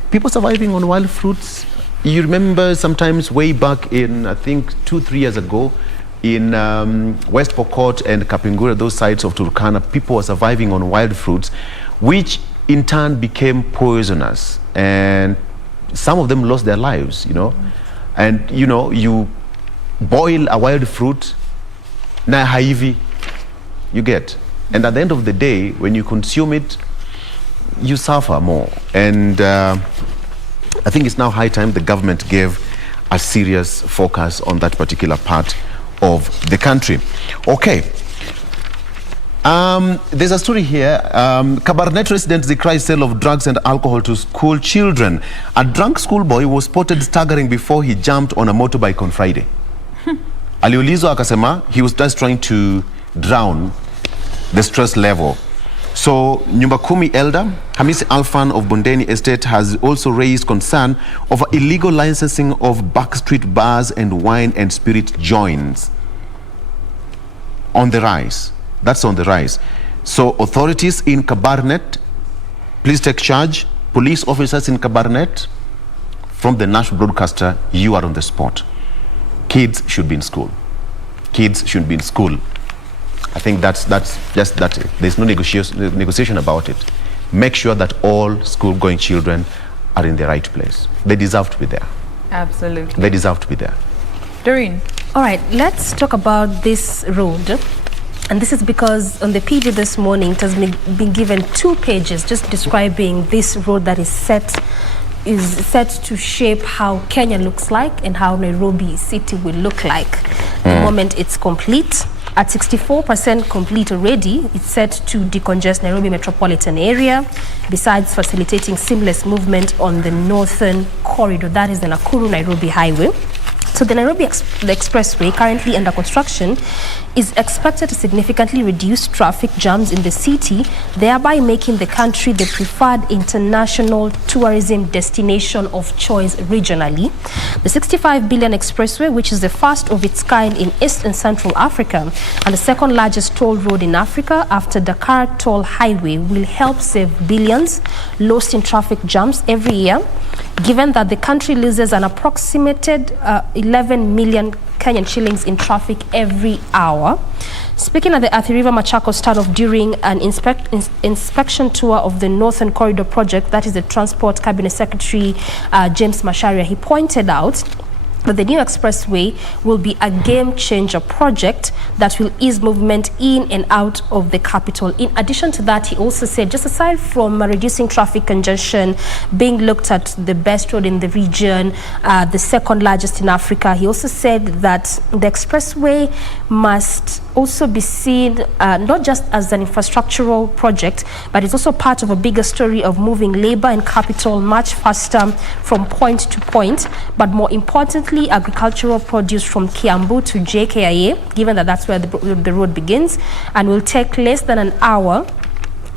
people surviving on wild fruits. You remember sometimes way back in, I think 2-3 years ago, in West Pokot and Kapingura, those sides of Turkana, people were surviving on wild fruits, which in turn became poisonous, and some of them lost their lives, you know. And you know, you boil a wild fruit, na haivi, you get, and at the end of the day, when you consume it, you suffer more. And I think it's now high time the government gave a serious focus on that particular part of the country. Okay. There's a story here. Kabarnet residents decry sale of drugs and alcohol to school children. A drunk schoolboy was spotted staggering before he jumped on a motorbike on Friday. Aliulizwa akasema he was just trying to drown the stress level. So Nyumba Kumi elder Hamisi Alfan of Bondeni Estate has also raised concern over illegal licensing of backstreet bars and wine and spirit joints. On the rise. That's on the rise. So authorities in Kabarnet, please take charge. Police officers in Kabarnet, from the national broadcaster, you are on the spot. Kids should be in school. Kids should be in school. I think that's just that. There's no negotiation about it. Make sure that all school-going children are in the right place. They deserve to be there. Absolutely. They deserve to be there. Doreen. All right, let's talk about this road. And this is because on the PG this morning, it has been given 2 pages just describing this road that is set to shape how Kenya looks like and how Nairobi city will look like the moment it's complete. At 64% complete already, it's set to decongest Nairobi metropolitan area, besides facilitating seamless movement on the northern corridor, that is the Nakuru-Nairobi highway. So the Nairobi the expressway, currently under construction, is expected to significantly reduce traffic jams in the city, thereby making the country the preferred international tourism destination of choice regionally. The 65 billion expressway, which is the first of its kind in East and Central Africa and the second largest toll road in Africa after Dakar Toll Highway, will help save billions lost in traffic jams every year, given that the country loses an approximated 11 million Kenyan shillings in traffic every hour. Speaking at the Athi River Machakos standoff during an inspection tour of the Northern Corridor project, that is the Transport Cabinet Secretary James Macharia, he pointed out that the new expressway will be a game-changer project that will ease movement in and out of the capital. In addition to that, he also said, just aside from reducing traffic congestion, being looked at the best road in the region, the second largest in Africa, he also said that the expressway must also be seen not just as an infrastructural project, but it's also part of a bigger story of moving labor and capital much faster from point to point, but more importantly, agricultural produce from Kiambu to JKIA, given that that's where the road begins, and will take less than an hour,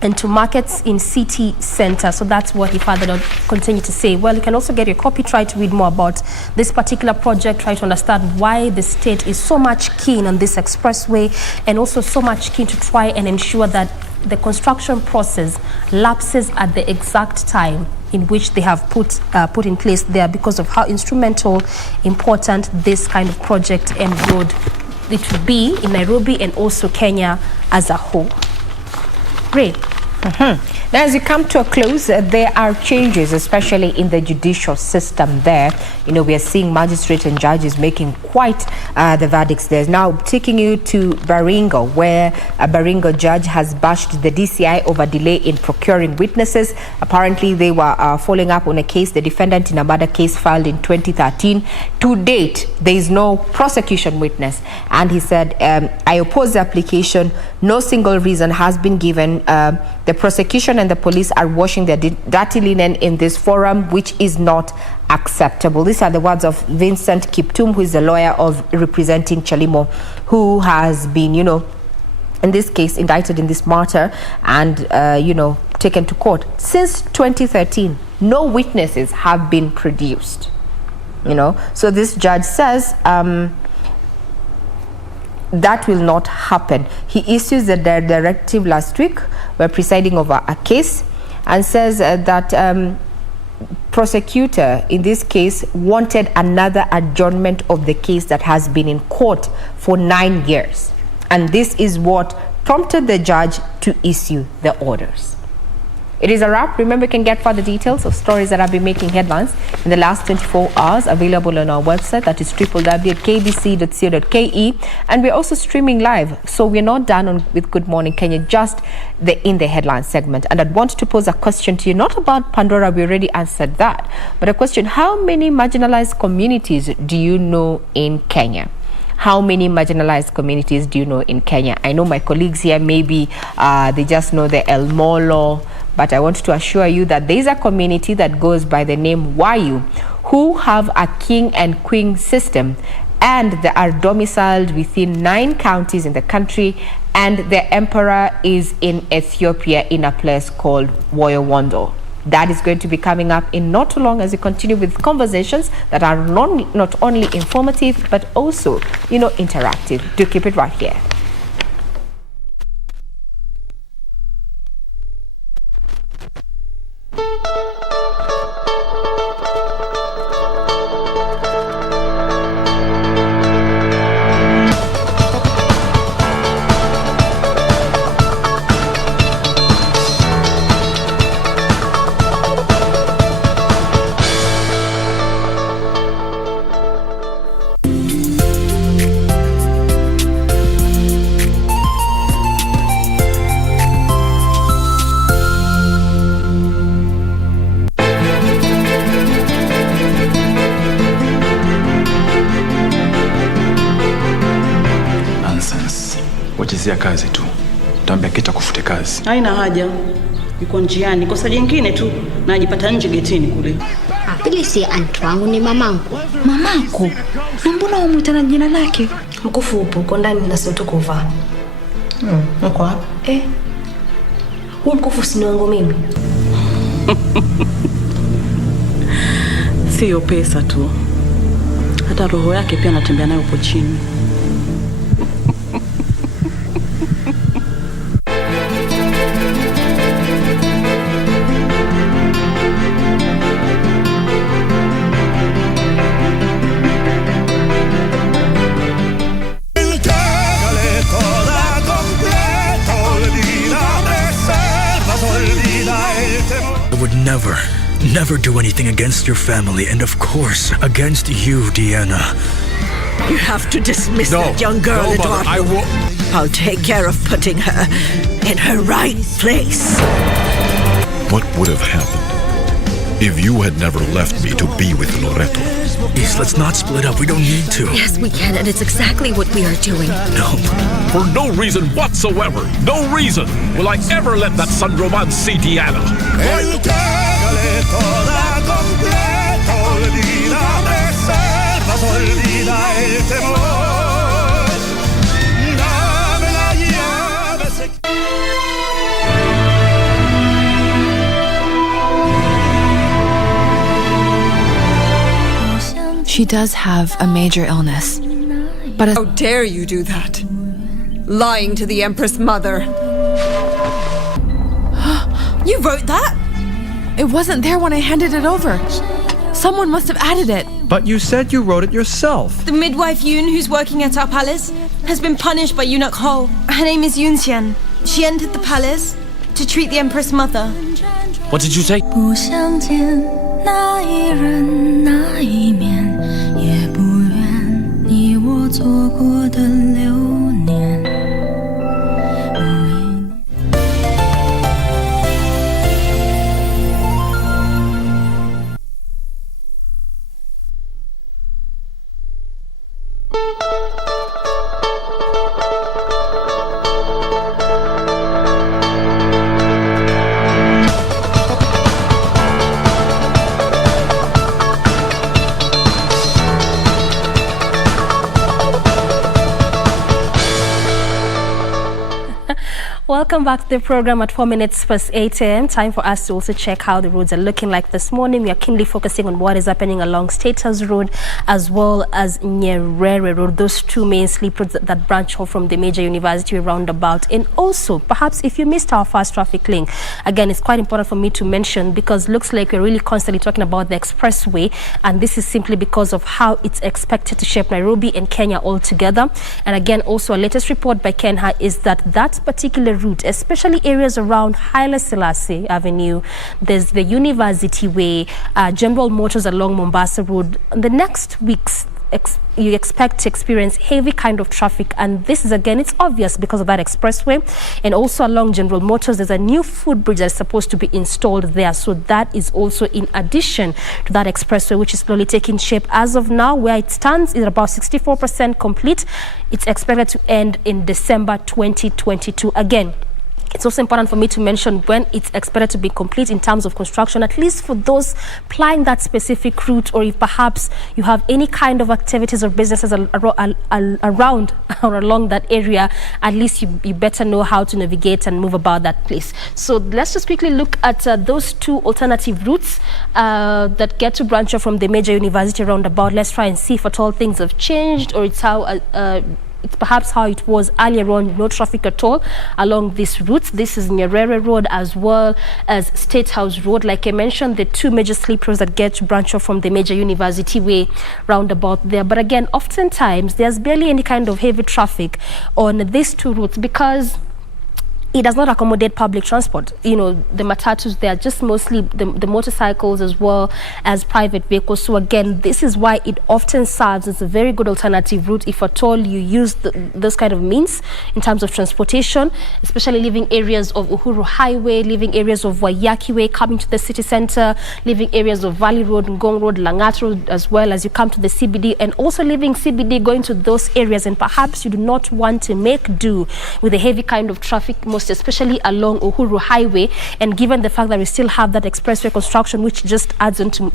and to markets in city center. So that's what he further continue to say. Well, you can also get your copy, try to read more about this particular project, try to understand why the state is so much keen on this expressway, and also so much keen to try and ensure that the construction process lapses at the exact time in which they have put in place there, because of how instrumental, important this kind of project and road it will be in Nairobi and also Kenya as a whole. Great. Now, as you come to a close, there are changes, especially in the judicial system there. You know, we are seeing magistrates and judges making quite the verdicts there. Now, taking you to Baringo, where a Baringo judge has bashed the DCI over delay in procuring witnesses. Apparently, they were following up on a case, the defendant in a murder case filed in 2013. To date, there is no prosecution witness. And he said, I oppose the application. No single reason has been given. The prosecution and the police are washing their dirty linen in this forum, which is not acceptable. These are the words of Vincent Kiptum, who is the lawyer of representing Chalimo, who has been, you know, in this case indicted in this matter and, you know, taken to court. Since 2013, no witnesses have been produced, you know. So this judge says, that will not happen. He issues the directive last week. We're presiding over a case and says that prosecutor in this case wanted another adjournment of the case that has been in court for 9 years. And this is what prompted the judge to issue the orders. It is a wrap. Remember, you can get further details of stories that have been making headlines in the last 24 hours available on our website. That is www.kbc.co.ke. And we're also streaming live. So we're not done with Good Morning Kenya, just in the headline segment. And I'd want to pose a question to you, not about Pandora, we already answered that, but a question: how many marginalized communities do you know in Kenya? How many marginalized communities do you know in Kenya? I know my colleagues here, maybe they just know the El Molo, but I want to assure you that there is a community that goes by the name Wayu, who have a king and queen system, and they are domiciled within 9 counties in the country, and the emperor is in Ethiopia in a place called Woyowondo. That is going to be coming up in not too long as we continue with conversations that are not only informative but also, interactive. Do keep it right here. Wachezea kazi tu. Tambia kita kufute kazi. Haina haja. Yuko njiani. Kosa jingine tu na ajipata nje getini kule. Pili si anti wangu, ni mamangu. Mamako? Mbona umwita jina lake? Mkufu upo uko ndani na sio kuvaa. Uko wapi? Huyu mkufu si wangu mimi. Sio pesa tu. Hata roho yake pia anatembea nayo hapo chini. Never do anything against your family, and of course, against you, Deanna. You have to dismiss that young girl, no, Eduardo. Mother, I will. I'll take care of putting her in her right place. What would have happened if you had never left me to be with Loreto? Yes, let's not split up. We don't need to. Yes, we can, and it's exactly what we are doing. No. For no reason whatsoever, no reason will I ever let that San Roman see Deanna. She does have a major illness, but how dare you do that? Lying to the Empress Mother. You wrote that? It wasn't there when I handed it over. Someone must have added it. But you said you wrote it yourself. The midwife Yoon, who's working at our palace, has been punished by Eunuch Ho. Her name is Yoon Xian. She entered the palace to treat the Empress Mother. What did you say? Welcome back to the program at 4 minutes past 8 a.m. Time for us to also check how the roads are looking like this morning. We are keenly focusing on what is happening along State House Road as well as Nyerere Road. Those two main slip roads that branch off from the major university roundabout. And also, perhaps if you missed our fast traffic link, again, it's quite important for me to mention because looks like we're really constantly talking about the expressway. And this is simply because of how it's expected to shape Nairobi and Kenya all together. And again, also a latest report by Kenha is that particular route, especially areas around Haile Selassie Avenue, there's the University Way, General Motors along Mombasa Road. The next weeks, you expect to experience heavy kind of traffic, and this is again, it's obvious because of that expressway. And also along General Motors, there's a new footbridge that's supposed to be installed there, so that is also in addition to that expressway, which is slowly taking shape. As of now, where it stands is about 64% complete. It's expected to end in December 2022. Again, it's also important for me to mention when it's expected to be complete in terms of construction, at least for those plying that specific route, or if perhaps you have any kind of activities or businesses around or along that area, at least you better know how to navigate and move about that place. So let's just quickly look at those two alternative routes that get to branch off from the major university roundabout. Let's try and see if at all things have changed, or it's how it's perhaps how it was earlier on, no traffic at all along these routes. This is Nyerere Road as well as State House Road. Like I mentioned, the two major slip roads that get to branch off from the major University Way roundabout there. But again, oftentimes there's barely any kind of heavy traffic on these two routes because it does not accommodate public transport. You know, the matatus, they are just mostly the motorcycles as well as private vehicles. So again, this is why it often serves as a very good alternative route if at all you use those kind of means in terms of transportation, especially leaving areas of Uhuru Highway, leaving areas of Waiyaki Way, coming to the city center, leaving areas of Valley Road, Ngong Road, Langat Road, as well as you come to the CBD, and also leaving CBD going to those areas. And perhaps you do not want to make do with a heavy kind of traffic, most especially along Uhuru Highway, and given the fact that we still have that expressway construction, which just adds on to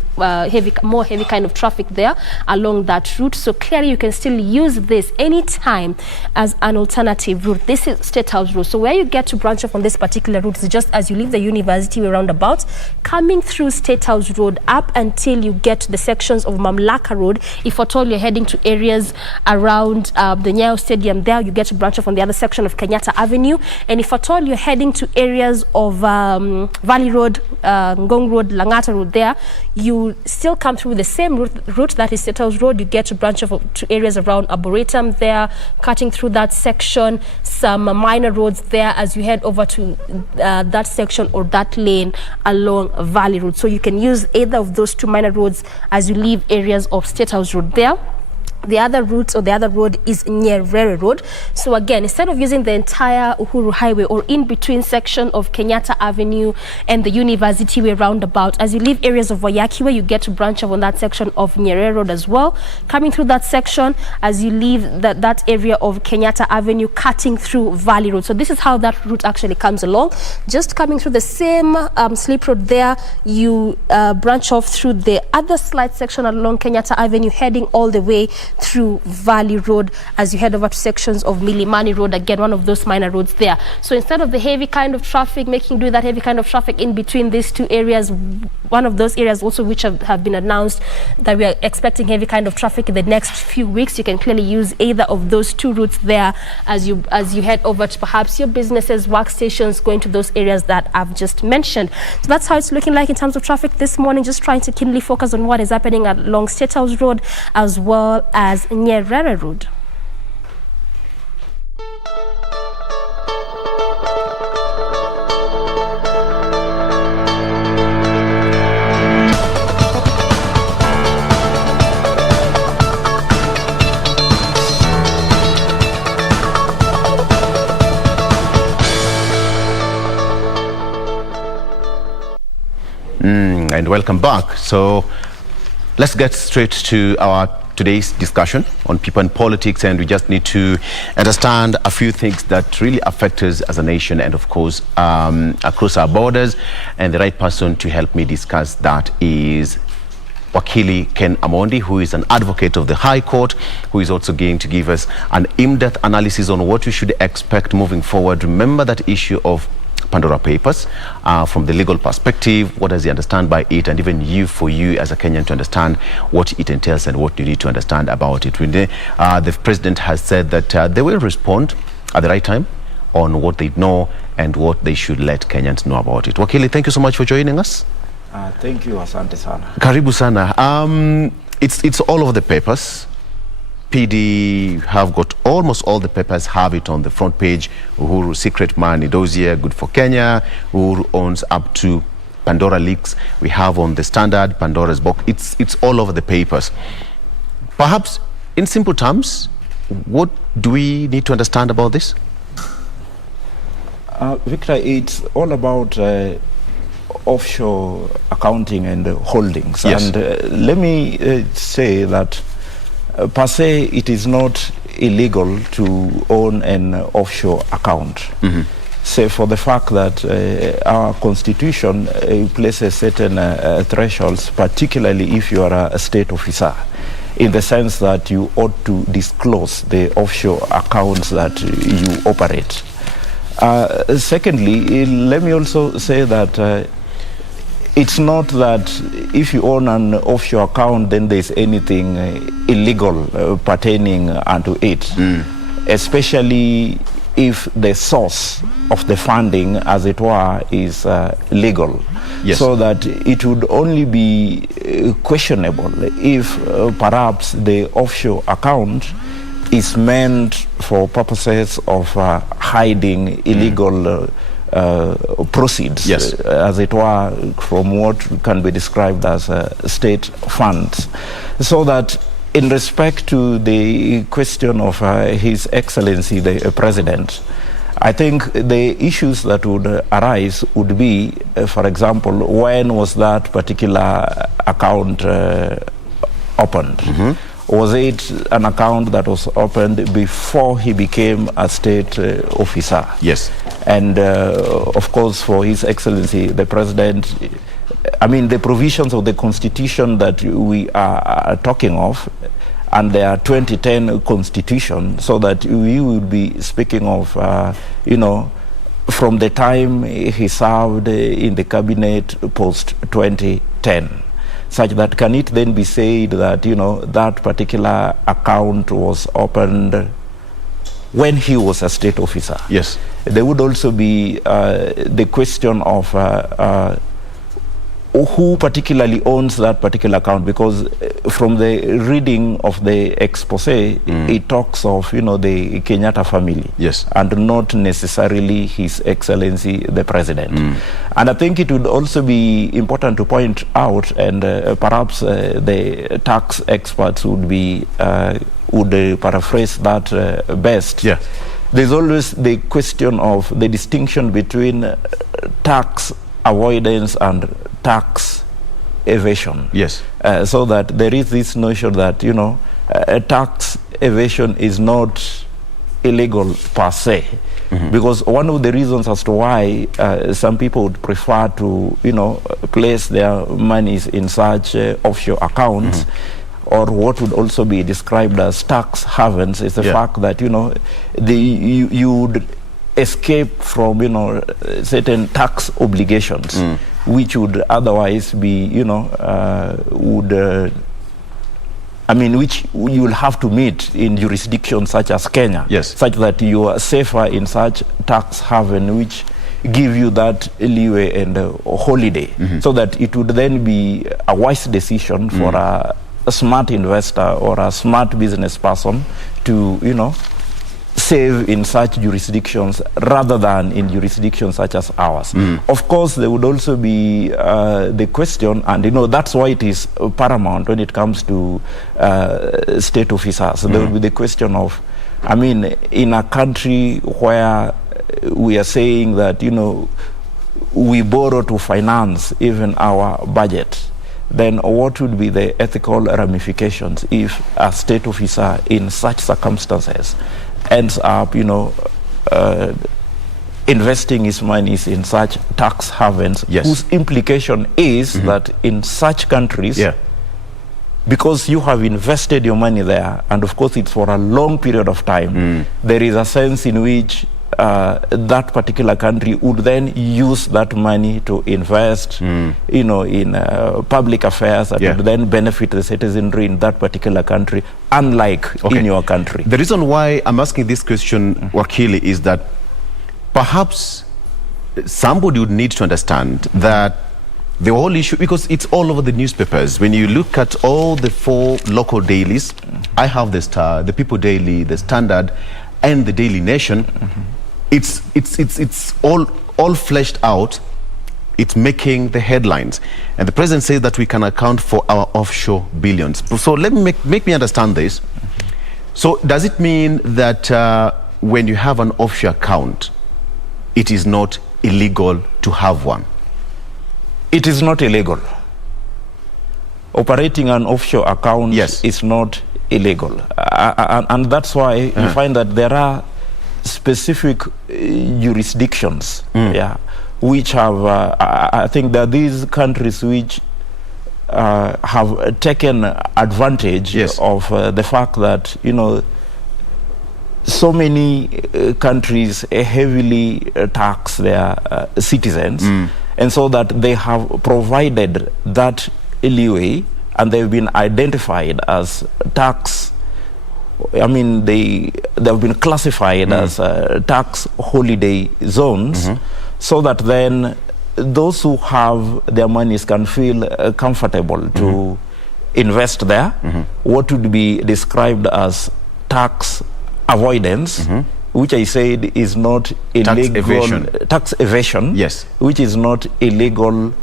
more heavy kind of traffic there along that route. So clearly you can still use this anytime as an alternative route. This is State House Road. So where you get to branch off on this particular route is just as you leave the University Way roundabout, coming through State House Road up until you get to the sections of Mamlaka Road. If at all you're heading to areas around the Nyayo Stadium there, you get to branch off on the other section of Kenyatta Avenue. And if at all you're heading to areas of Valley Road, Ngong Road, Langata Road there, you still come through the same route that is State House Road. You get to branch off to areas around Arboretum there, cutting through that section, some minor roads there as you head over to that section or that lane along Valley Road. So you can use either of those two minor roads as you leave areas of State House Road there. The other route or the other road is Nyerere Road. So again, instead of using the entire Uhuru Highway or in between section of Kenyatta Avenue and the University Way roundabout, as you leave areas of Waiyaki Way, you get to branch off on that section of Nyerere Road as well. Coming through that section, as you leave that area of Kenyatta Avenue, cutting through Valley Road. So this is how that route actually comes along. Just coming through the same slip road there, you branch off through the other slight section along Kenyatta Avenue, heading all the way through Valley Road as you head over to sections of Milimani Road, again one of those minor roads there. So instead of the heavy kind of traffic, making do that heavy kind of traffic in between these two areas, one of those areas also which have been announced that we are expecting heavy kind of traffic in the next few weeks, you can clearly use either of those two routes there as you head over to perhaps your businesses, workstations, going to those areas that I've just mentioned. So that's how it's looking like in terms of traffic this morning, just trying to keenly focus on what is happening along State House Road as well as Nyerere Road. And welcome back. So let's get straight to our today's discussion on people and politics, and we just need to understand a few things that really affect us as a nation and of course across our borders. And the right person to help me discuss that is Wakili Ken Amondi, who is an advocate of the High Court, who is also going to give us an in-depth analysis on what we should expect moving forward. Remember that issue of Pandora Papers, from the legal perspective, what does he understand by it, and even for you as a Kenyan to understand what it entails and what you need to understand about it. The president has said that they will respond at the right time on what they know and what they should let Kenyans know about it. Wakili, thank you so much for joining us. Thank you, asante sana. Karibu sana. It's all over the papers. PD have got almost all the papers have it on the front page. Uhuru secret money dossier, good for Kenya. Uhuru owns up to Pandora leaks. We have on the Standard, Pandora's box. It's all over the papers. Perhaps in simple terms, what do we need to understand about this? Victor, it's all about offshore accounting and holdings. Yes. And let me say that per se, it is not illegal to own an offshore account. Say for the fact that our constitution places certain thresholds, particularly if you are a state officer, in the sense that you ought to disclose the offshore accounts that you operate. Secondly, let me also say that it's not that if you own an offshore account, then there's anything illegal pertaining unto it, especially if the source of the funding, as it were, is legal. Yes. So that it would only be questionable if perhaps the offshore account is meant for purposes of hiding illegal proceeds, yes, as it were, from what can be described as state funds. So that in respect to the question of His Excellency the President, I think the issues that would arise would be, for example, when was that particular account opened? Was it an account that was opened before he became a state officer? Yes. And of course, for His Excellency the President, I mean, the provisions of the Constitution that we are talking of, and their 2010 Constitution, so that we will be speaking of, you know, from the time he served in the cabinet post 2010. Such that can it then be said that, you know, that particular account was opened when he was a state officer? Yes. There would also be the question of who particularly owns that particular account, because from the reading of the expose, it talks of, you know, the Kenyatta family. Yes. And not necessarily His Excellency the President. And I think it would also be important to point out, and perhaps the tax experts would be would paraphrase that best. Yeah. There's always the question of the distinction between tax avoidance and tax evasion. Yes. So that there is this notion that, you know, tax evasion is not illegal per se. Because one of the reasons as to why some people would prefer to, you know, place their monies in such offshore accounts, or what would also be described as tax havens, is the fact that, you know, you would escape from, you know, certain tax obligations, which would otherwise be, you know, I mean, which you will have to meet in jurisdictions such as Kenya, yes, such that you are safer in such tax haven, which give you that leeway and holiday, so that it would then be a wise decision for a smart investor or a smart business person to, you know, save in such jurisdictions rather than in jurisdictions such as ours. Of course, there would also be the question, and, you know, that's why it is paramount when it comes to state officers. There would be the question of, I mean, in a country where we are saying that, you know, we borrow to finance even our budget, then what would be the ethical ramifications if a state officer in such circumstances ends up, you know, investing his monies in such tax havens, whose implication is that in such countries, because you have invested your money there, and of course it's for a long period of time, there is a sense in which that particular country would then use that money to invest, in public affairs that would then benefit the citizenry in that particular country, unlike in your country. The reason why I'm asking this question, Wakili, is that perhaps somebody would need to understand that the whole issue, because it's all over the newspapers. When you look at all the 4 local dailies, I have the Star, the People Daily, the Standard, and the Daily Nation. It's all fleshed out. It's making the headlines, and the president says that we can account for our offshore billions. So let me make me understand this. So does it mean that when you have an offshore account, it is not illegal to have one? It is not illegal. Operating an offshore account is not illegal, and that's why you find that there are specific jurisdictions, which have, I think that these countries which have taken advantage of the fact that, so many countries heavily tax their citizens, and so that they have provided that leeway, and they've been identified as tax. I mean, they have been classified as tax holiday zones, so that then those who have their monies can feel comfortable to invest there. What would be described as tax avoidance, which I said is not illegal. Tax evasion, which is not illegal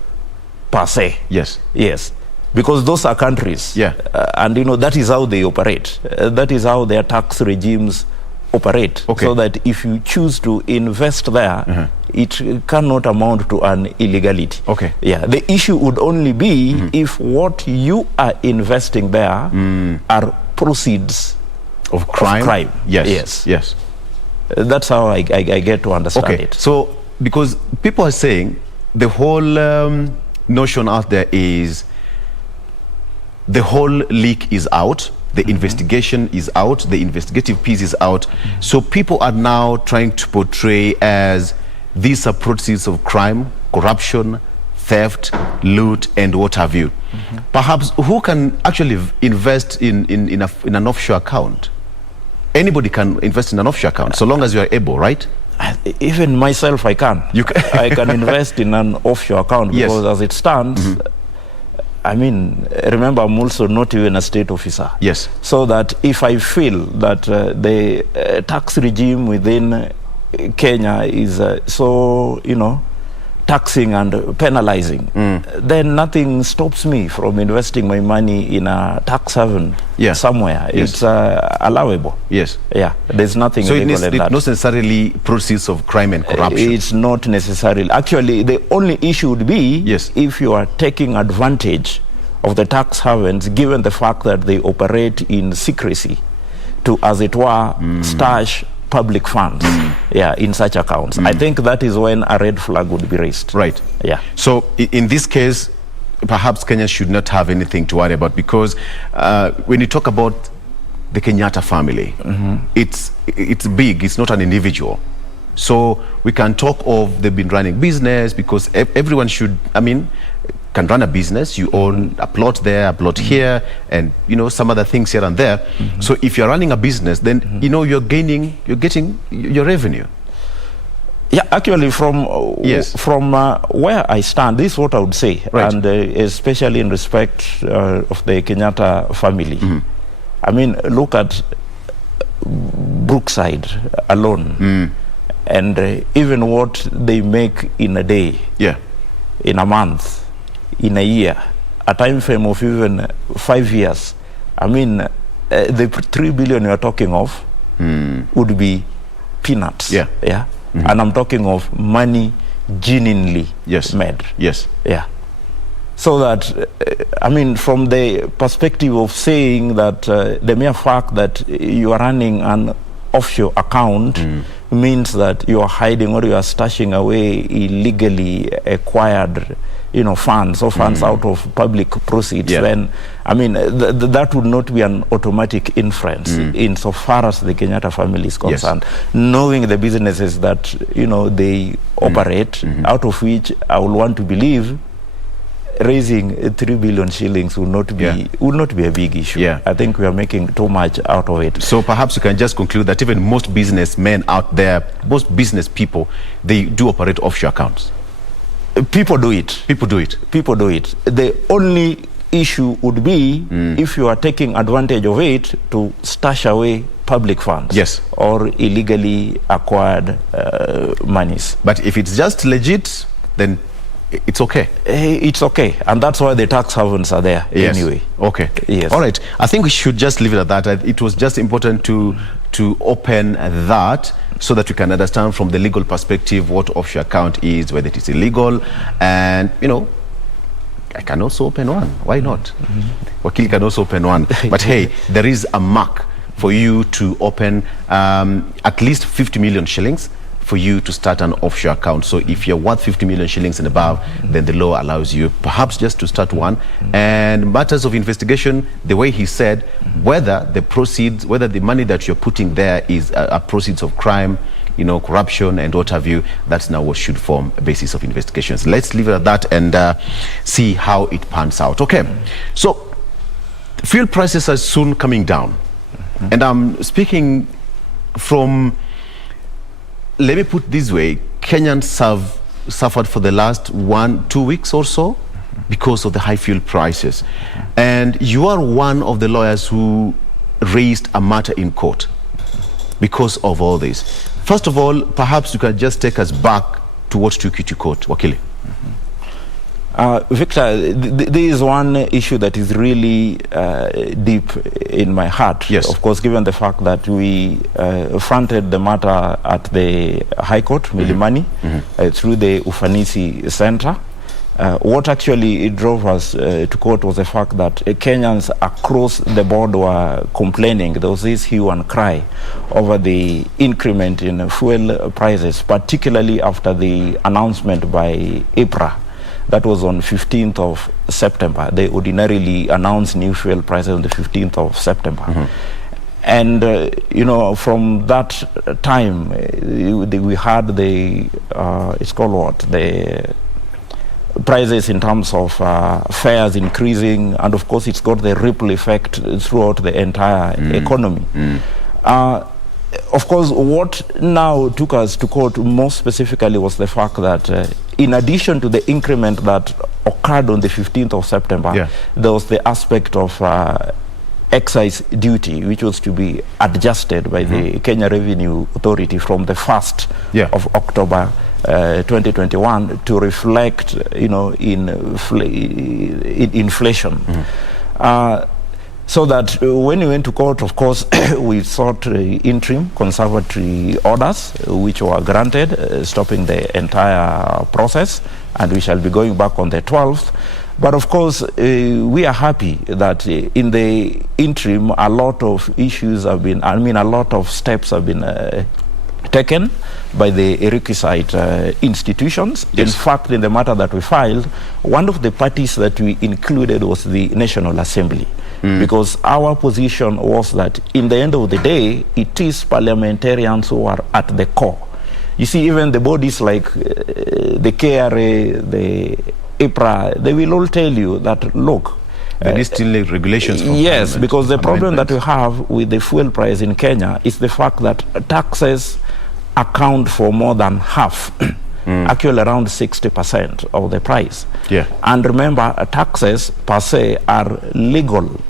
per se. Yes. Because those are countries, and that is how they operate. That is how their tax regimes operate. So that if you choose to invest there, it cannot amount to an illegality. The issue would only be if what you are investing there are proceeds of crime. Yes. That's how I get to understand it. So because people are saying the whole notion out there is the whole leak is out, the investigation is out, the investigative piece is out. So people are now trying to portray as these are proceeds of crime, corruption, theft, loot, and what have you. Perhaps who can actually invest in an offshore account? Anybody can invest in an offshore account, so long as you are able, right? Even myself, I can. I can invest in an offshore account because as it stands, I mean, remember, I'm also not even a state officer. So that if I feel that the tax regime within Kenya is so, taxing and penalizing, then nothing stops me from investing my money in a tax haven somewhere. It's allowable. There's nothing illegal in that. Not necessarily proceeds of crime and corruption. It's not necessarily. Actually, the only issue would be if you are taking advantage of the tax havens, given the fact that they operate in secrecy, to, as it were, stash public funds in such accounts. I think that is when a red flag would be raised. So in this case, perhaps Kenya should not have anything to worry about, because when you talk about the Kenyatta family, it's big, it's not an individual. So we can talk of they've been running business, because everyone should, can run a business. You own a plot there, a plot here, and some other things here and there. So if you're running a business, then you're getting your revenue. Actually, from where I stand, this is what I would say, and especially in respect of the Kenyatta family. Look at Brookside alone, and even what they make in a day, in a month, in a year, a time frame of even 5 years. The 3 billion you're talking of would be peanuts. And I'm talking of money genuinely made. So that, from the perspective of saying that the mere fact that you are running an offshore account means that you are hiding or you are stashing away illegally acquired funds or funds out of public proceeds, then I mean that would not be an automatic inference insofar as the Kenyatta family is concerned. Knowing the businesses that they operate, out of which I would want to believe raising 3 billion shillings would not be a big issue. I think we are making too much out of it. So perhaps you can just conclude that even most businessmen out there, most business people, they do operate offshore accounts. People do it. People do it. People do it. The only issue would be if you are taking advantage of it to stash away public funds or illegally acquired monies. But if it's just legit, then it's okay. It's okay, and that's why the tax havens are there anyway. Okay. Yes. All right. I think we should just leave it at that. It was just important to open that so that we can understand from the legal perspective what offshore account is, whether it is illegal, and I can also open one. Why not? Wakili can also open one. But hey, there is a mark for you to open at least 50 million shillings for you to start an offshore account. So if you're worth 50 million shillings and above, then the law allows you perhaps just to start one. And matters of investigation, the way he said, whether the proceeds, whether the money that you're putting there is a proceeds of crime, corruption and what have you, that's now what should form a basis of investigations. Let's leave it at that and see how it pans out. Okay, so fuel prices are soon coming down. And I'm speaking from, let me put it this way, Kenyans have suffered for the last 1-2 weeks or so because of the high fuel prices. And you are one of the lawyers who raised a matter in court because of all this. First of all, perhaps you can just take us back to what took you to court, Wakili. Victor, there is one issue that is really deep in my heart. Yes. Of course, given the fact that we fronted the matter at the High Court, Milimani, through the Ufanisi Center. What actually drove us to court was the fact that Kenyans across the board were complaining. There was this hue and cry over the increment in fuel prices, particularly after the announcement by IPRA. That was on 15th of September. They ordinarily announce new fuel prices on the 15th of September. And, from that time, we had the, it's called what? The prices in terms of fares increasing. And, of course, it's got the ripple effect throughout the entire economy. Of course, what now took us to court more specifically was the fact that in addition to the increment that occurred on the 15th of September, there was the aspect of excise duty, which was to be adjusted by the Kenya Revenue Authority from the 1st of October 2021 to reflect, in inflation. So that when we went to court, of course, we sought interim conservatory orders, which were granted, stopping the entire process, and we shall be going back on the 12th. But of course, we are happy that in the interim, a lot of issues have been, a lot of steps have been taken by the requisite institutions. In fact, in the matter that we filed, one of the parties that we included was the National Assembly. Because our position was that in the end of the day, it is parliamentarians who are at the core. You see, even the bodies like the KRA, the IPRA, they will all tell you that, look, there is still regulations from yes, because the problem that we have with the fuel price in Kenya is the fact that taxes account for more than half, actually around 60% of the price. And remember, taxes per se are legal.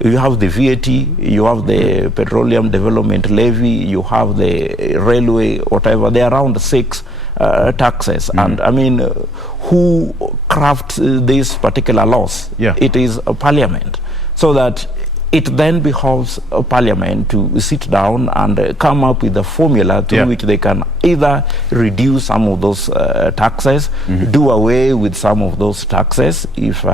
You have the VAT, you have the Petroleum Development Levy, you have the railway, whatever. They are around 6 taxes. And who crafts these particular laws? It is a parliament. So that it then behoves a parliament to sit down and come up with a formula through which they can either reduce some of those taxes, do away with some of those taxes if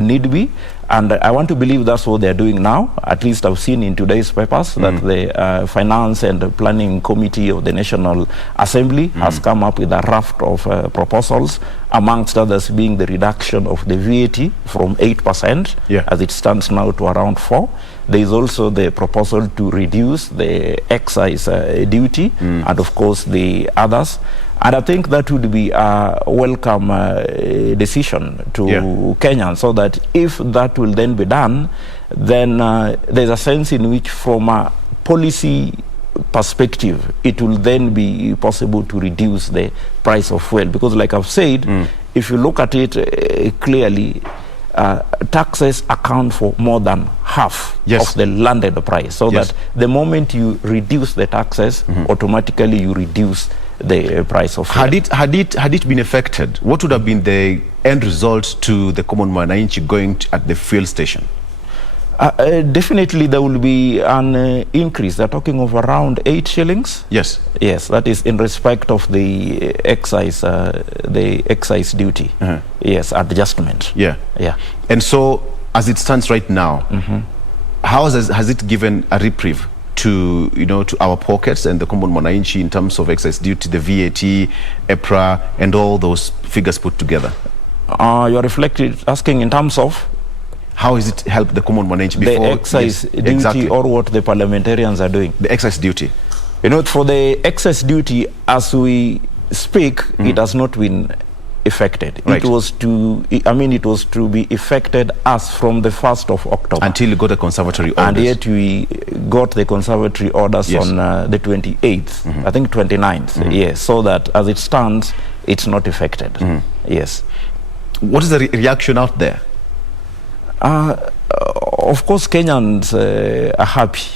need be, And I want to believe that's what they're doing now. At least I've seen in today's papers that the Finance and Planning Committee of the National Assembly has come up with a raft of proposals, amongst others being the reduction of the VAT from 8% as it stands now to around 4%. There is also the proposal to reduce the excise duty and of course the others. And I think that would be a welcome decision to Kenyans, so that if that will then be done, then there's a sense in which from a policy perspective, it will then be possible to reduce the price of fuel. Because like I've said, if you look at it clearly, taxes account for more than half of the landed price. So that the moment you reduce the taxes, automatically you reduce the price of fuel. Had it been affected, what would have been the end result to the common mwananchi going at the fuel station? Definitely there will be an increase. They're talking of around 8 shillings. Yes. Yes, that is in respect of the excise duty. Yes, adjustment. Yeah. And so, as it stands right now, how has it given a reprieve to to our pockets and the common mwananchi in terms of excise duty, the VAT, EPRA, and all those figures put together? You're asking in terms of how has it helped the common mwananchi before? The excise duty or what the parliamentarians are doing? The excise duty. For the excise duty, as we speak, it has not been effected. Right. It was to be effected as from the 1st of October. Until you got the conservatory orders. And yet we got the conservatory orders on the 28th, I think 29th, yes, so that as it stands, it's not effected. Yes. What is the reaction out there? Of course, Kenyans are happy.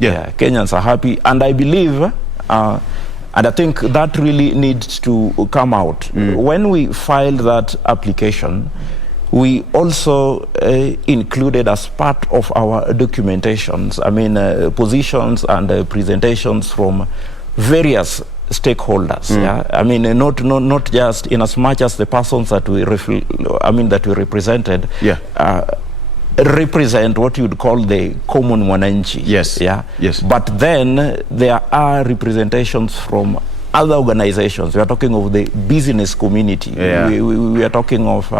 Kenyans are happy, and I believe, and I think that really needs to come out. When we filed that application, we also included as part of our documentations, positions and presentations from various stakeholders. Not just in as much as the persons that we represented represent what you'd call the common mwananchi. Yes. But then there are representations from other organizations. We are talking of the business community. We are talking of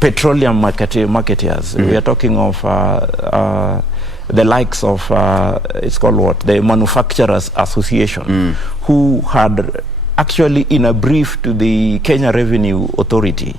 petroleum marketeers. We are talking of the likes of it's called what, the Manufacturers Association, who had actually, in a brief to the Kenya Revenue Authority,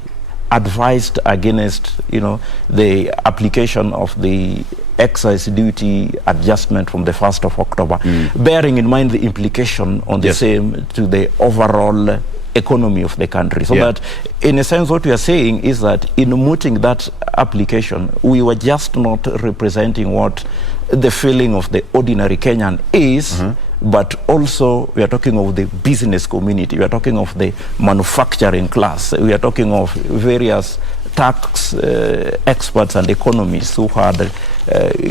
advised against the application of the excise duty adjustment from the 1st of October, bearing in mind the implication on the same to the overall economy of the country. So that, in a sense, what we are saying is that in mooting that application, we were just not representing what the feeling of the ordinary Kenyan is, but also we are talking of the business community, we are talking of the manufacturing class, we are talking of various tax experts and economists who had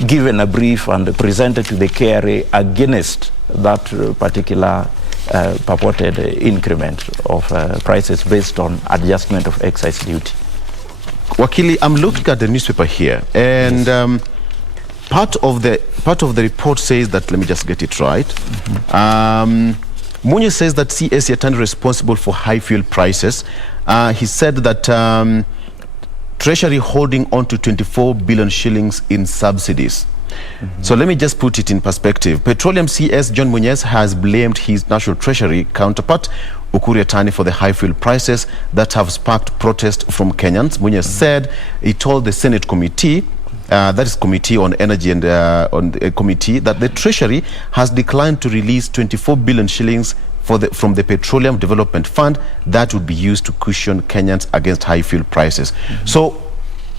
given a brief and presented to the KRA against that particular purported increment of prices based on adjustment of excise duty. Wakili, I'm looking at the newspaper here, and part of the report says that, let me just get it right. Munye says that CS Yatani responsible for high fuel prices. He said that Treasury holding on to 24 billion shillings in subsidies. So let me just put it in perspective. Petroleum CS John Munyes has blamed his National Treasury counterpart Ukur Yatani for the high fuel prices that have sparked protest from Kenyans. Munyes said he told the Senate committee, that is Committee on Energy and on the committee, that the Treasury has declined to release 24 billion shillings from the Petroleum Development Fund that would be used to cushion Kenyans against high fuel prices. So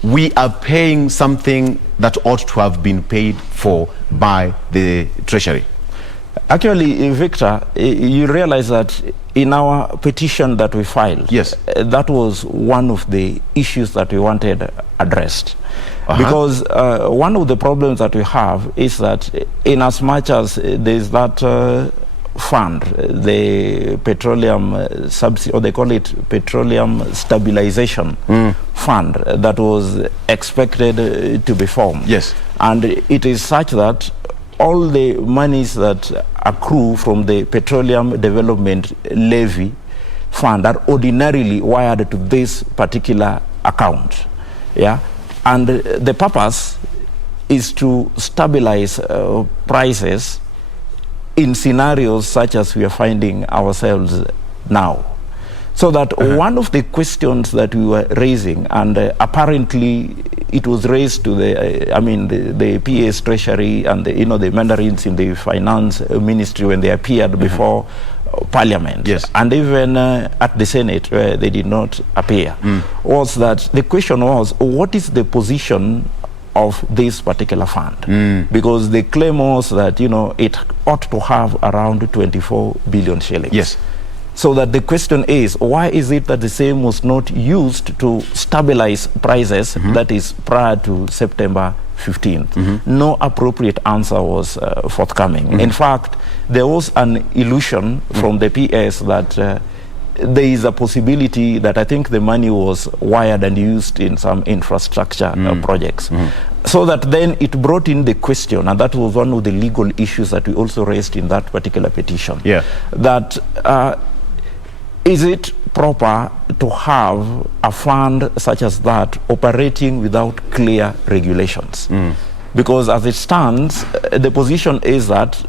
we are paying something that ought to have been paid for by the Treasury. Actually, Victor, you realize that in our petition that we filed, that was one of the issues that we wanted addressed. Because one of the problems that we have is that in as much as there's that fund, the petroleum subsidy, or they call it petroleum stabilization fund, that was expected to be formed. Yes. And it is such that all the monies that accrue from the petroleum development levy fund are ordinarily wired to this particular account. Yeah, and the purpose is to stabilize prices in scenarios such as we are finding ourselves now. So that one of the questions that we were raising, and apparently it was raised to the PA's treasury and the mandarins in the finance ministry when they appeared before Parliament, yes, and even at the Senate where they did not appear, was that the question was, what is the position of this particular fund? Because the claim was that it ought to have around 24 billion shillings. Yes. So that the question is, why is it that the same was not used to stabilize prices, that is prior to September 15th? No appropriate answer was forthcoming. In fact, there was an illusion from the PS that there is a possibility that I think the money was wired and used in some infrastructure projects. So that then it brought in the question, and that was one of the legal issues that we also raised in that particular petition, that is it proper to have a fund such as that operating without clear regulations? Because as it stands, the position is that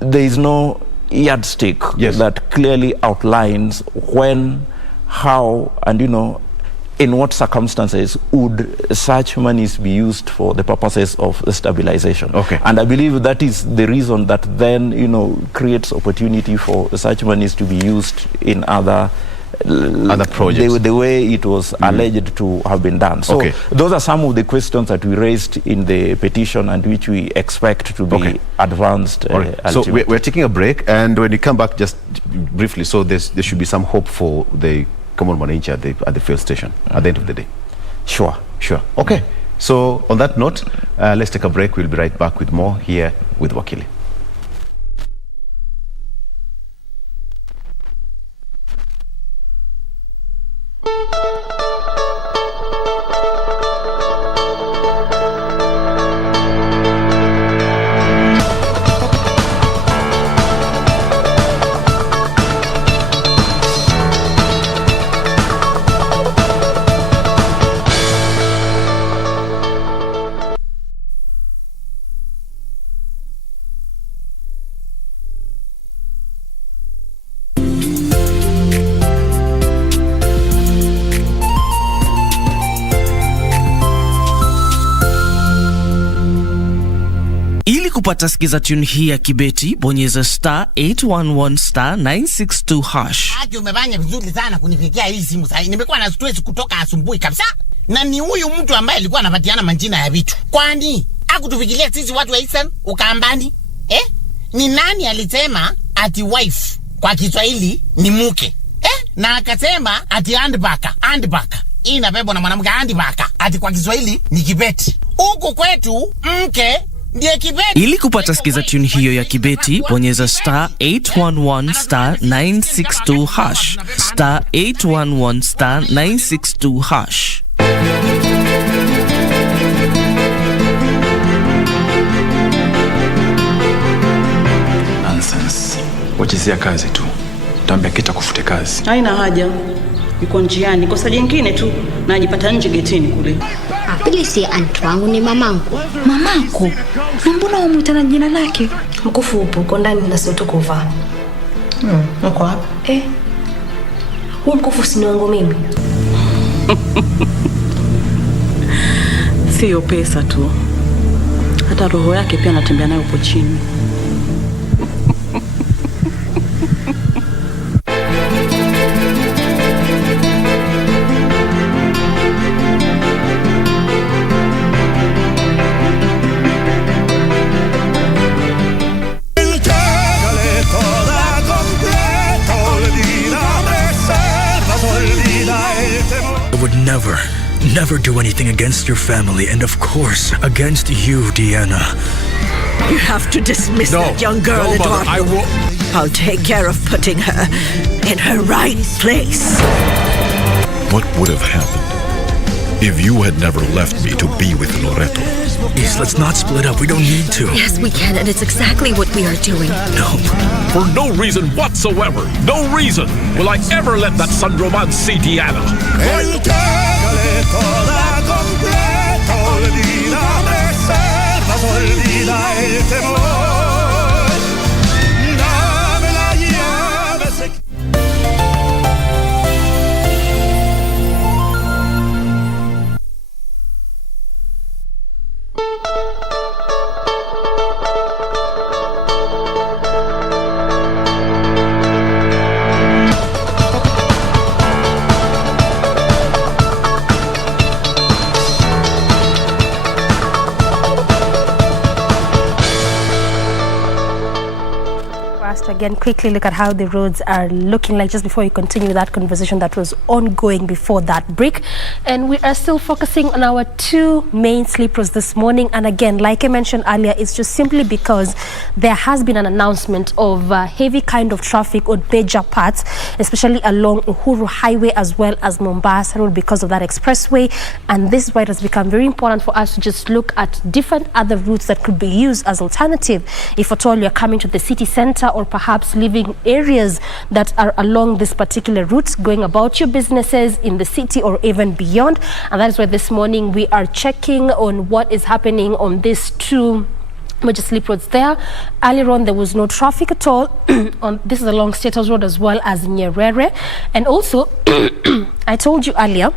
there is no yardstick that clearly outlines when, how, and in what circumstances would such monies be used for the purposes of stabilization. And I believe that is the reason that then creates opportunity for such monies to be used in other projects, the way it was alleged to have been done. So those are some of the questions that we raised in the petition and which we expect to be advanced. So we're taking a break, and when we come back, just briefly, so there should be some hope for the common manager at the fuel station at the end of the day. Sure. Okay. So on that note, let's take a break. We'll be right back with more here with Wakili. Kupata sikiza tune hii ya kibeti, bonyeza *811*962#. Aki umefanya vizuri sana kunifikia hii simu sasa. Nimekuwa na stress kutoka asubuhi kabisa. Na ni huyu mtu ambaye alikuwa anapatiana majina ya vitu. Kwani hakutufikiria sisi watu wa Eastern Ukambani? Ni nani alisema ati wife kwa Kiswahili ni mke? Na akasema ati handbaka. Hii inabebwa na mwanamke, handbaka. Ati kwa Kiswahili ni kibeti. Huku kwetu mke ndiye kibeti. Ili kupata sikiza tune hiyo ya kibeti, bonyeza *811*962#. *811*962#. Nonsense. Wachezea kazi tu. Tambia kita kufute kazi. Haina haja. Yuko njiani. Kosa jingine tu na ajipata nje getini kule. Pili si anti wangu ni mamangu. Mamako? Mbona wamuita na jina lake? Mkufu upo, uko ndani na sio tukuvaa. Uko wapi? Huu mkufu si ni wangu mimi. Sio pesa tu. Hata roho yake pia anatembea nayo hapo chini. Never do anything against your family and, of course, against you, Deanna. You have to dismiss that young girl, no, Eduardo. Mother, I will. I'll take care of putting her in her right place. What would have happened if you had never left me to be with Loreto? Please, let's not split up. We don't need to. Yes, we can, and it's exactly what we are doing. No. For no reason whatsoever, no reason will I ever let that San Roman see Diana. Again, quickly look at how the roads are looking like just before you continue that conversation that was ongoing before that break. And we are still focusing on our two main sleep roads this morning. And again, like I mentioned earlier, it's just simply because there has been an announcement of heavy kind of traffic on major parts, especially along Uhuru Highway as well as Mombasa Road because of that expressway. And this is why it has become very important for us to just look at different other routes that could be used as alternative if at all you're coming to the city center or perhaps living areas that are along this particular route, going about your businesses in the city or even beyond. And that is why this morning we are checking on what is happening on these two major slip roads there. Earlier on, there was no traffic at all. This is along State House Road as well as Nyerere. And also, I told you earlier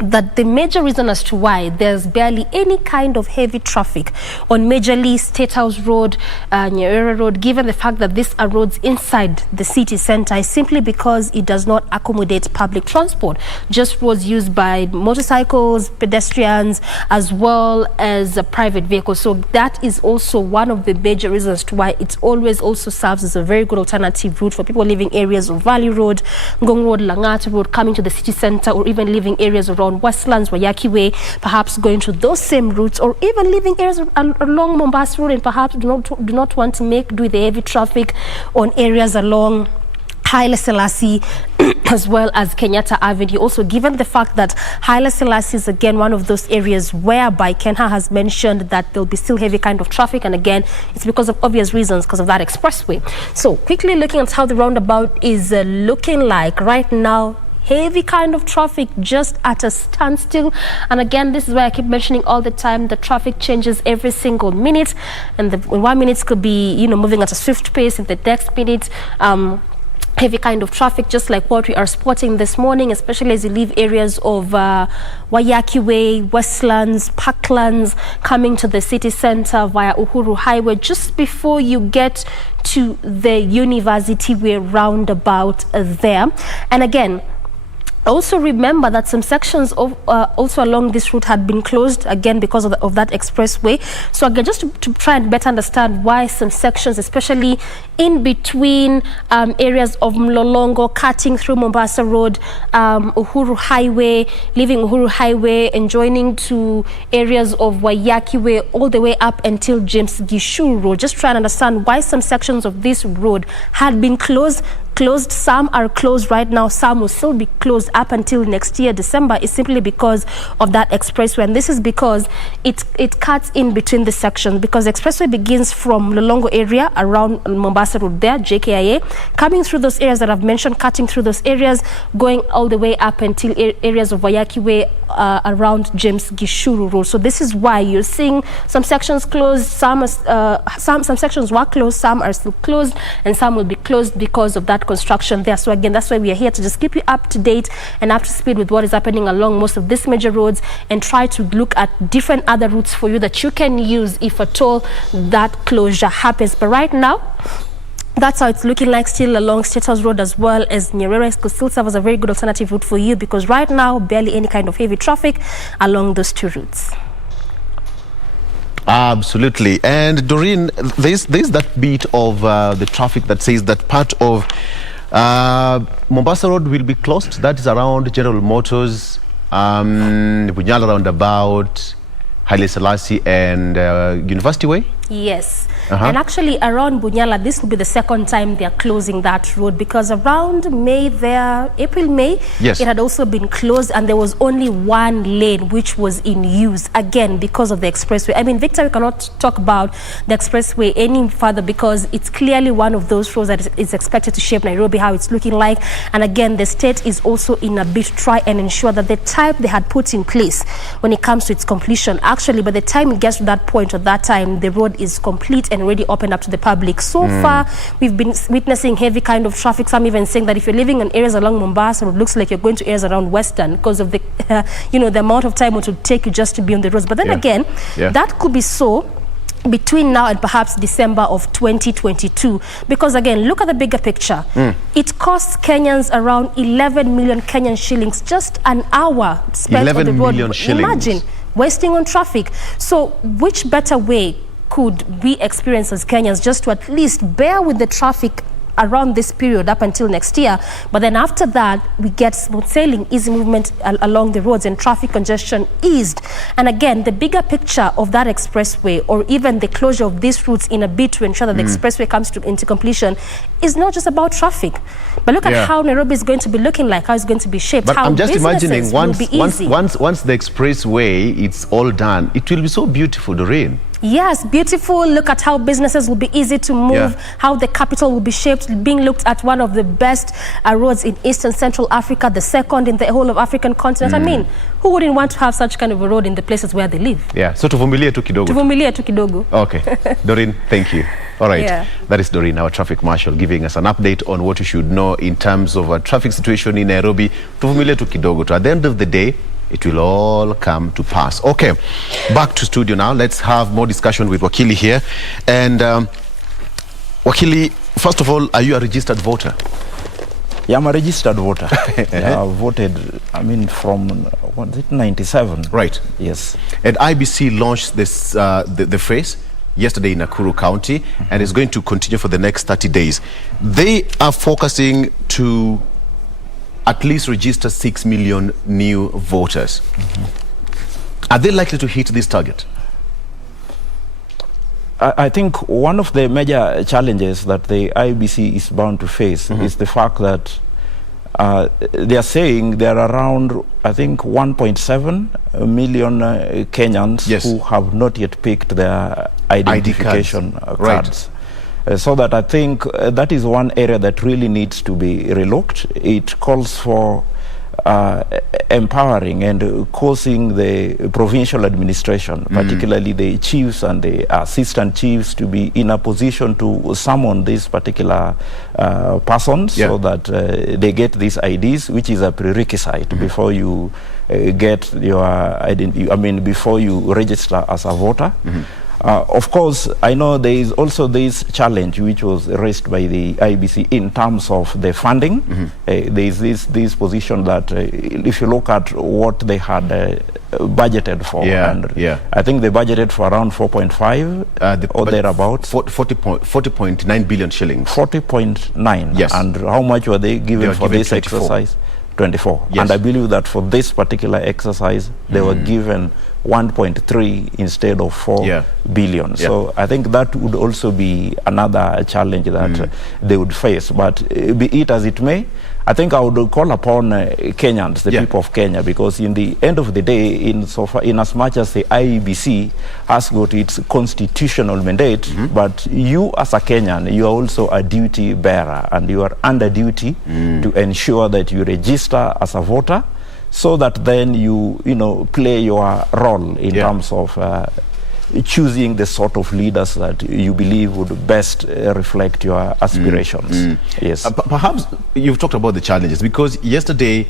that the major reason as to why there's barely any kind of heavy traffic on majorly State House Road, Nyerere Road, given the fact that these are roads inside the city center, is simply because it does not accommodate public transport, just roads used by motorcycles, pedestrians, as well as private vehicles. So that is also one of the major reasons to why it always also serves as a very good alternative route for people living areas of Valley Road, Ngong Road, Langata Road, coming to the city center, or even living areas around Westlands, Wayaki Way, perhaps going to those same routes, or even living areas along Mombasa Road and perhaps do not want to make do with the heavy traffic on areas along Haile Selassie as well as Kenyatta Avenue. Also, given the fact that Haile Selassie is again one of those areas whereby Kenha has mentioned that there'll be still heavy kind of traffic, and again it's because of obvious reasons, because of that expressway. So quickly looking at how the roundabout is looking like right now. Heavy kind of traffic just at a standstill. And again, this is why I keep mentioning all the time, the traffic changes every single minute, and the 1 minute could be moving at a swift pace, in the next minute heavy kind of traffic, just like what we are spotting this morning, especially as you leave areas of Wayaki Way, Westlands, Parklands, coming to the city center via Uhuru Highway, just before you get to the University Way roundabout there. And again, also remember that some sections of also along this route had been closed again because of that expressway. So again, just to try and better understand why some sections, especially in between areas of Mlolongo, cutting through Mombasa Road, Uhuru Highway, leaving Uhuru Highway and joining to areas of Wayaki Way all the way up until James Gishuru Road. Just try and understand why some sections of this road had been closed. Some are closed right now, some will still be closed up until next year December, is simply because of that expressway. And this is because it cuts in between the sections, because the expressway begins from Lolongo area around Mombasa Road there, JKIA, coming through those areas that I've mentioned, cutting through those areas, going all the way up until areas of Wayaki Way around James Gishuru Road. So this is why you're seeing some sections closed, some sections were closed, some are still closed, and some will be closed because of that construction there. So again, that's why we are here to just keep you up to date and up to speed with what is happening along most of these major roads, and try to look at different other routes for you that you can use if at all that closure happens. But right now, that's how it's looking like still along State House Road as well as Nyerere. Could still serve as a very good alternative route for you, because right now barely any kind of heavy traffic along those two routes. Absolutely. And Doreen, there's that bit of the traffic that says that part of Mombasa Road will be closed. That is around General Motors, Bunyala roundabout, Haile Selassie and University Way. Yes. And actually around Bunyala, this will be the second time they are closing that road, because around May there, April, May, yes, it had also been closed and there was only one lane which was in use, again, because of the expressway. I mean, Victor, we cannot talk about the expressway any further because it's clearly one of those roads that is expected to shape Nairobi, how it's looking like. And again, the state is also in a bit to try and ensure that the time they had put in place when it comes to its completion, actually, by the time it gets to that point, at that time, the road is complete and already opened up to the public. So far, we've been witnessing heavy kind of traffic. Some even saying that if you're living in areas along Mombasa, it looks like you're going to areas around Western because of the, the amount of time it would take you just to be on the roads. But then again, that could be so between now and perhaps December of 2022, because again, look at the bigger picture. It costs Kenyans around 11 million Kenyan shillings just an hour spent on the road. Imagine wasting on traffic. So which better way could we experience as Kenyans just to at least bear with the traffic around this period up until next year, but then after that we get smooth sailing, easy movement along the roads and traffic congestion eased. And again, the bigger picture of that expressway, or even the closure of these routes in a bid to ensure that the expressway comes into completion, is not just about traffic, but look at how Nairobi is going to be looking like, how it's going to be shaped. But how I'm just imagining once the expressway it's all done, it will be so beautiful, Doreen. Yes, beautiful. Look at how businesses will be easy to move, how the capital will be shaped, being looked at one of the best roads in Eastern Central Africa, the second in the whole of African continent. I mean, who wouldn't want to have such kind of a road in the places where they live? Yeah, so tuvumilie tu kidogo. Tuvumilie tu kidogo. Okay, Doreen, thank you. All right, that is Doreen, our traffic marshal, giving us an update on what you should know in terms of a traffic situation in Nairobi. Tuvumilie tu kidogo. At the end of the day, it will all come to pass. Okay, back to studio now. Let's have more discussion with Wakili here. And Wakili, first of all, are you a registered voter? Yeah, I'm a registered voter. I voted, I mean, from, what is it, 97? Right. Yes. And IBC launched this, the phrase yesterday in Nakuru County, and it's going to continue for the next 30 days. They are focusing to at least register 6 million new voters. Are they likely to hit this target? I think one of the major challenges that the IBC is bound to face is the fact that they are saying there are around, I think, 1.7 million Kenyans who have not yet picked their identification cards. So that I think that is one area that really needs to be relooked. It calls for empowering and causing the provincial administration, particularly the chiefs and the assistant chiefs, to be in a position to summon these particular persons so that they get these IDs, which is a prerequisite before you get your identity, I mean, before you register as a voter. Of course, I know there is also this challenge which was raised by the IBC in terms of the funding. There is this position that if you look at what they had budgeted for, and I think they budgeted for around 4.5 or thereabouts. 40.9 billion shillings. 40.9. Yes. And how much were they given for this 24. Exercise? 24. Yes. And I believe that for this particular exercise, they were given 1.3 instead of 4 billion. So I think that would also be another challenge that they would face. But be it as it may, I think I would call upon Kenyans, the people of Kenya, because in the end of the day, in as much as the IEBC has got its constitutional mandate, but you as a Kenyan, you are also a duty bearer, and you are under duty to ensure that you register as a voter, so that then you play your role in terms of choosing the sort of leaders that you believe would best reflect your aspirations. Yes. Perhaps you've talked about the challenges, because yesterday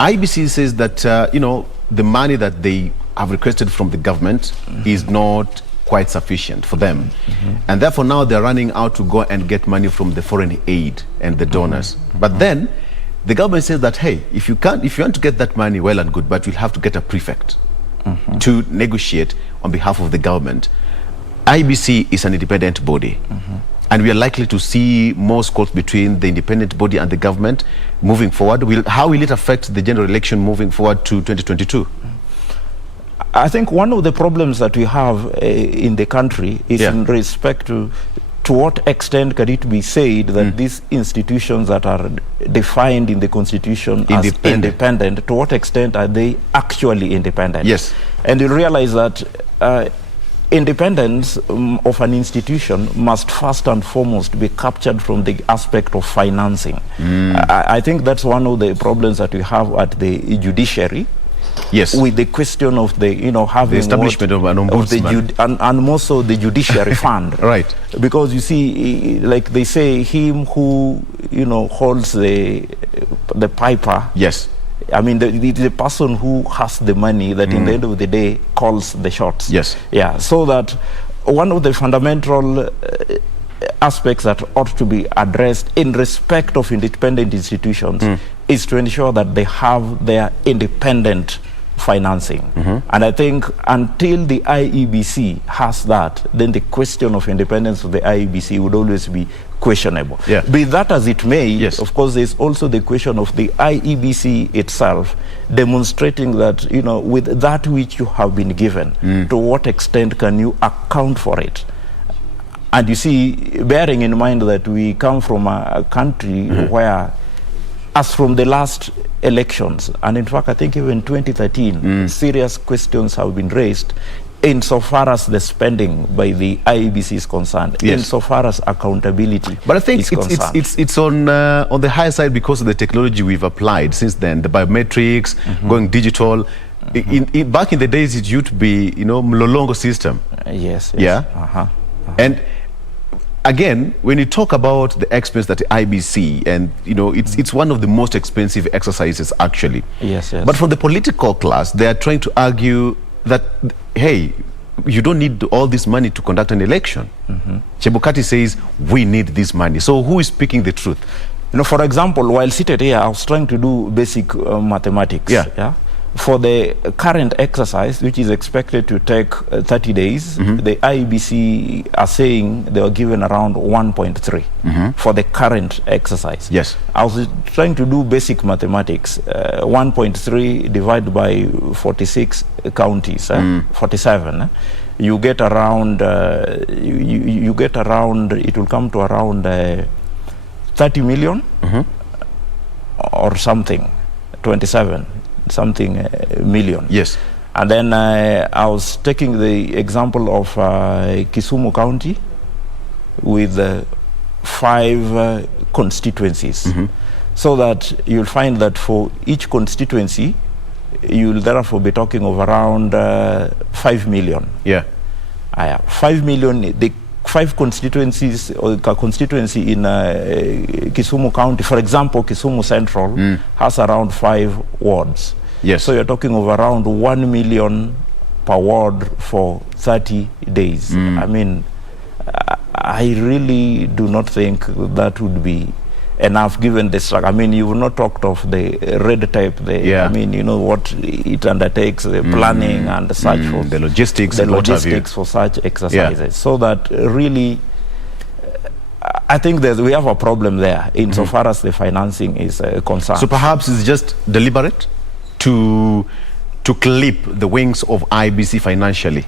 IBC says that the money that they have requested from the government is not quite sufficient for them, and therefore now they're running out to go and get money from the foreign aid and the donors. But then the government says that, hey, if you want to get that money, well and good, but you'll have to get a prefect to negotiate on behalf of the government. IBC is an independent body, and we are likely to see more scopes between the independent body and the government moving forward. How will it affect the general election moving forward to 2022? I think one of the problems that we have in the country is in respect to what extent can it be said that these institutions that are defined in the Constitution as independent, to what extent are they actually independent? Yes. And you realize that independence of an institution must first and foremost be captured from the aspect of financing. I think that's one of the problems that we have at the judiciary. Yes. With the question of the, having the establishment of an ombudsman. And more so the judiciary fund. Right. Because you see, like they say, him who, holds the piper. Yes. I mean, the person who has the money that in the end of the day calls the shots. Yes. Yeah. So that one of the fundamental aspects that ought to be addressed in respect of independent institutions is to ensure that they have their independent financing. And I think until the IEBC has that, then the question of independence of the IEBC would always be questionable. Be that as it may, of course, there's also the question of the IEBC itself demonstrating that, with that which you have been given, to what extent can you account for it? And you see, bearing in mind that we come from a country where, as from the last elections, and in fact, I think even 2013, serious questions have been raised insofar as the spending by the IEBC is concerned, insofar as accountability. But I think is it's on the higher side because of the technology we've applied since then, the biometrics, going digital. Back in the days, it used to be, Mlolongo system. Yes. Yeah. And again, when you talk about the expense that the IBC, and it's one of the most expensive exercises actually. Yes. But from the political class, they are trying to argue that, hey, you don't need all this money to conduct an election. Chebukati says we need this money. So who is speaking the truth? For example, while seated here, I was trying to do basic mathematics. Yeah. For the current exercise, which is expected to take 30 days, the IEBC are saying they were given around 1.3 for the current exercise. Yes. I was trying to do basic mathematics. 1.3 divided by 46 counties, 47. You get around, you get around, it will come to around 30 million or something, 27. Something million. Yes. And then I was taking the example of Kisumu County with 5 constituencies. So that you'll find that for each constituency, you'll therefore be talking of around 5 million. Yeah. 5 million, the 5 constituencies, or a constituency in Kisumu County, for example, Kisumu Central has around 5 wards. Yes. So you're talking of around 1 million per ward for 30 days. I mean, I really do not think that would be enough given the struggle. I mean, you've not talked of the red tape, I mean, what it undertakes, the planning and such for the logistics, for such exercises. So that really, I think that we have a problem there insofar as the financing is concerned. So perhaps it's just deliberate to clip the wings of IBC financially.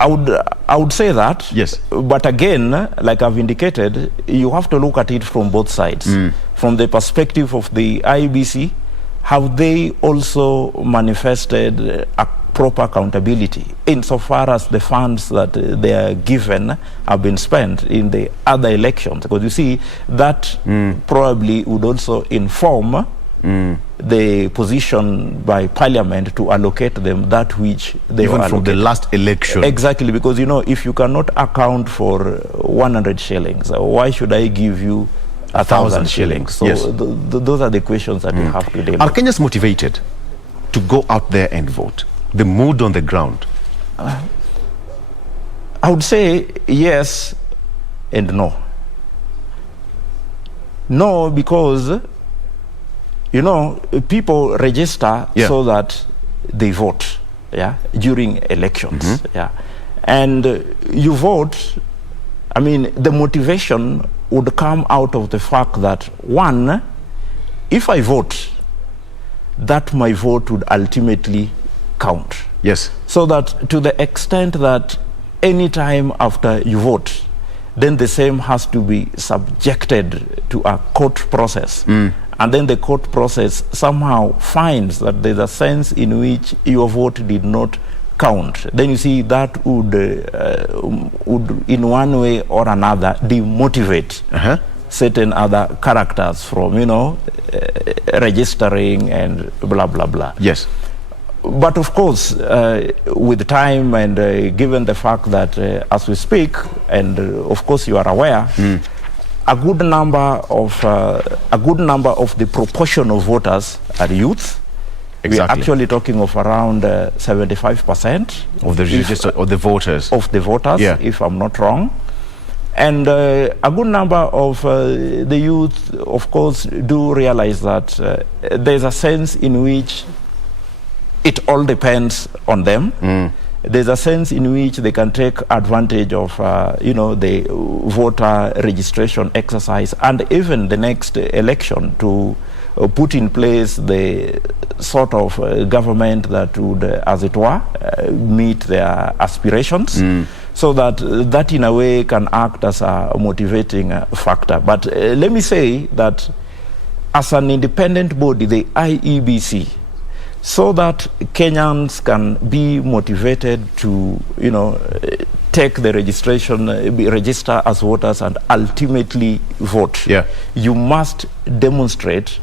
I would say that. Yes. But again, like I've indicated, you have to look at it from both sides. From the perspective of the IBC, have they also manifested a proper accountability insofar as the funds that they are given have been spent in the other elections? Because you see, that probably would also inform the position by Parliament to allocate them that which they even were from the last election. Exactly, because if you cannot account for 100 shillings, why should I give you 1,000 shillings? So yes. Those are the questions that we have to deal with. Are Kenyans motivated to go out there and vote? The mood on the ground? I would say yes and no. No, because people register so that they vote during elections. And you vote, I mean, the motivation would come out of the fact that, one, if I vote, that my vote would ultimately count. Yes. So that to the extent that any time after you vote, then the same has to be subjected to a court process. And then the court process somehow finds that there's a sense in which your vote did not count. Then you see that would in one way or another demotivate certain other characters from, registering and blah, blah, blah. Yes. But of course, with time and given the fact that as we speak, and of course you are aware, a good number of the proportion of voters are youth. Exactly. We are actually talking of around 75% of the registered of the voters. Of the voters, if I'm not wrong. And a good number of the youth, of course, do realize that there's a sense in which it all depends on them. There's a sense in which they can take advantage of, the voter registration exercise and even the next election to put in place the sort of government that would, as it were, meet their aspirations. So that in a way can act as a motivating factor. But let me say that as an independent body, the IEBC, so that Kenyans can be motivated to, take the registration, register as voters and ultimately vote. You must demonstrate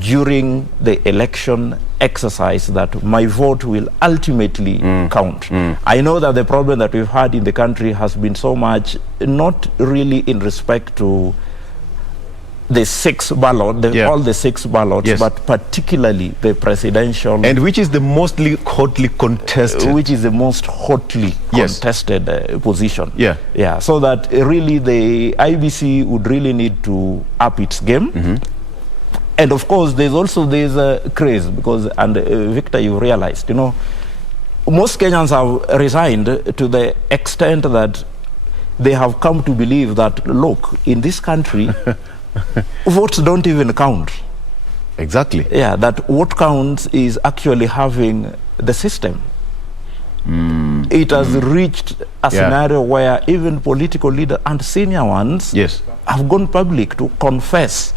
during the election exercise that my vote will ultimately count. I know that the problem that we've had in the country has been so much, not really in respect to the six ballot, all the six ballots, but particularly the presidential. And which is the most hotly contested? Which is the most hotly contested position. So that really the IBC would really need to up its game. And of course, there's a craze because, and Victor, you realized, most Kenyans have resigned to the extent that they have come to believe that, look, in this country, votes don't even count. Exactly. Yeah, that what counts is actually having the system. It has reached a scenario where even political leaders and senior ones have gone public to confess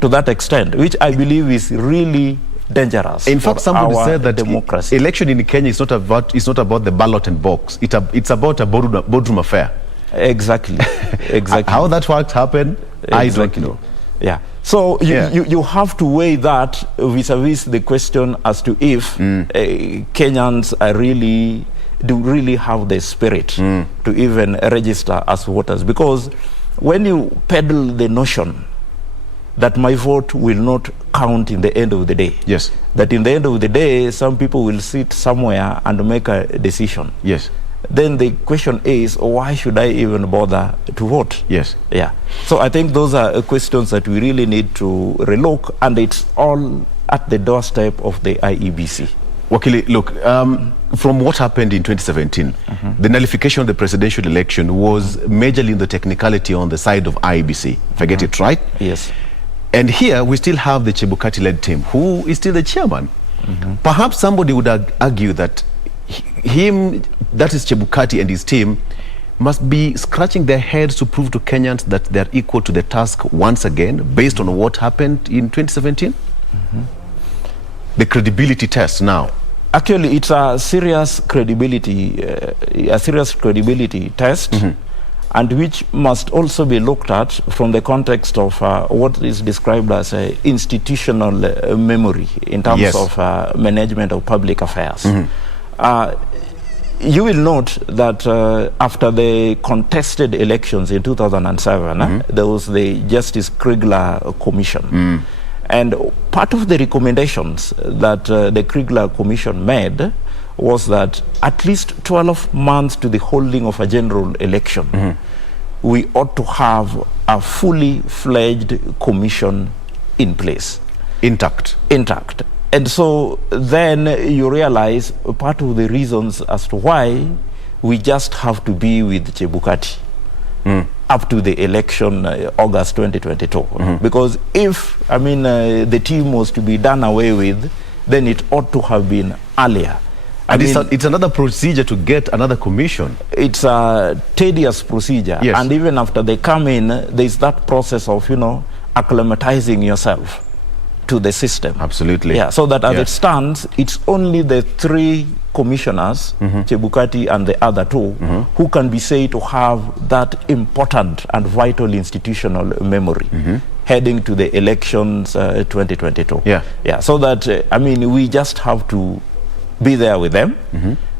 to that extent, which I believe is really dangerous. In fact, somebody said that democracy. Election in Kenya is not about the ballot and box. It's about a boardroom affair. Exactly. How that works happen, I don't know. So you have to weigh that vis-a-vis the question as to if Kenyans are do really have the spirit to even register as voters, because when you peddle the notion that my vote will not count in the end of the day. That in the end of the day, some people will sit somewhere and make a decision. Then the question is, why should I even bother to vote? So I think those are questions that we really need to relook, and it's all at the doorstep of the IEBC. Wakili, look, from what happened in 2017, the nullification of the presidential election was majorly in the technicality on the side of IEBC, if I get it right. And here we still have the Chebukati-led team, who is still the chairman. Perhaps somebody would argue that that is Chebukati and his team, must be scratching their heads to prove to Kenyans that they're equal to the task once again, based on what happened in 2017? The credibility test now. Actually, it's a serious credibility test, and which must also be looked at from the context of what is described as institutional memory in terms of management of public affairs. You will note that after the contested elections in 2007, there was the Justice Kriegler Commission. And part of the recommendations that the Kriegler Commission made was that at least 12 months to the holding of a general election, we ought to have a fully fledged commission in place. Intact. And so then you realize part of the reasons as to why we just have to be with Chebukati. up to the election August 2022. Because if, the team was to be done away with, then it ought to have been earlier. And it's another procedure to get another commission. It's a tedious procedure. Yes. And even after they come in, there's that process of, acclimatizing yourself to the system. Absolutely. Yeah, so that as it stands, it's only the 3 commissioners, Chebukati and the other 2, who can be said to have that important and vital institutional memory heading to the elections 2022. Yeah, so that, we just have to be there with them.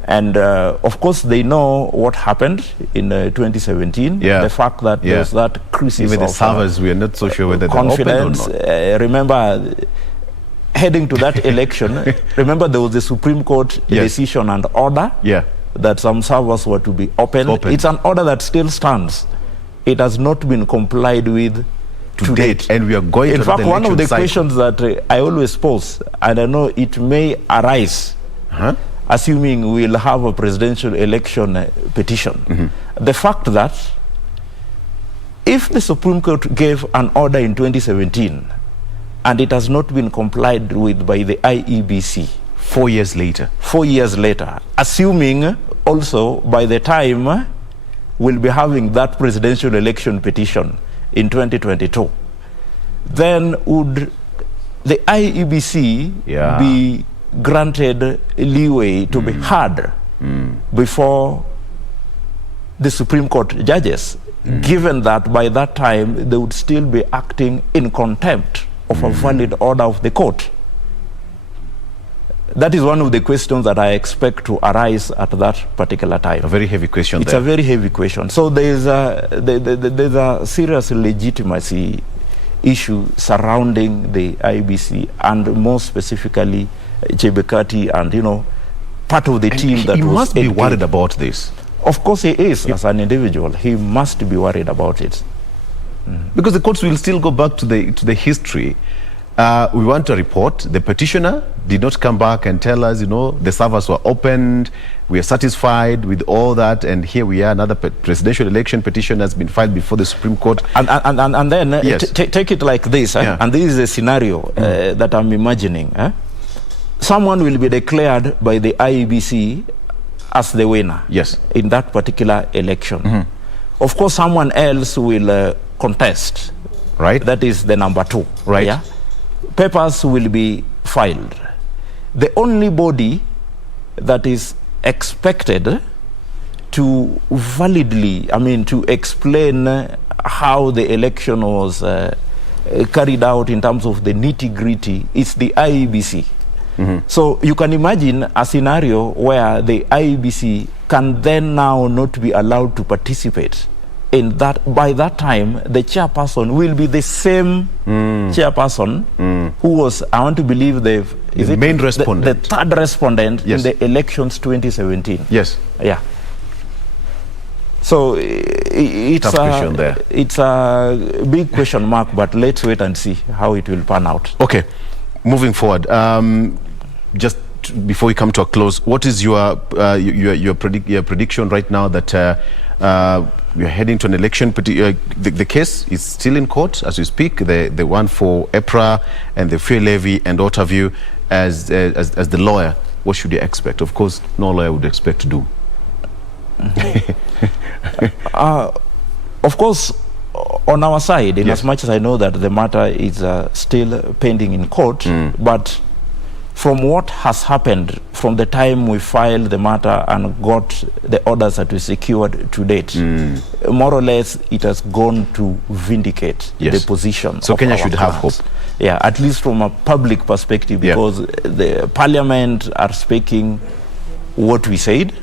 And of course, they know what happened in 2017. The fact that there was that crisis even the of servers, we are not so sure whether confidence. they're open or not. Remember, heading to that election, remember there was the Supreme Court decision and order that some servers were to be open. It's an order that still stands. It has not been complied with to date. And we are going in to fact, one of the cycle. questions that I always pose, and I know it may arise, assuming we'll have a presidential election petition, the fact that if the Supreme Court gave an order in 2017 and it has not been complied with by the IEBC 4 years later, assuming also by the time we'll be having that presidential election petition in 2022, then would the IEBC be granted leeway to be heard before the Supreme Court judges, given that by that time they would still be acting in contempt of a valid order of the court? That is one of the questions that I expect to arise at that particular time. A very heavy question. It's a very heavy question. So there's a serious legitimacy issue surrounding the IBC, and more specifically Chebukati and part of the team that he was must be engaged. worried about this. Of course he is. As an individual, he must be worried about it. Because the courts will still go back to the history. We want a report. The petitioner did not come back and tell us, the servers were opened, we are satisfied with all that, and here we are, another presidential election petition has been filed before the Supreme Court. And then take it like this, and this is a scenario that I'm imagining. Someone will be declared by the IEBC as the winner in that particular election. Of course, someone else will contest. Right. That is the number 2. Right. Yeah? Papers will be filed. The only body that is expected to validly, to explain how the election was carried out in terms of the nitty-gritty is the IEBC. So you can imagine a scenario where the IEBC can then now not be allowed to participate in that. By that time, the chairperson will be the same chairperson who was, I want to believe, the main respondent, the third respondent in the elections 2017. Yes. Yeah. So it's a big question mark, but let's wait and see how it will pan out. Okay, moving forward. Just before we come to a close, what is your prediction right now that we are heading to an election? The case is still in court as we speak. The one for EPRA and the fuel levy and what have you. As the lawyer, what should you expect? Of course, no lawyer would expect to do. Of course, on our side, in as much as I know that the matter is still pending in court, but from what has happened from the time we filed the matter and got the orders that we secured to date, more or less it has gone to vindicate the position. So Kenya should have hope. Yeah, at least from a public perspective, because the parliament are speaking what we said.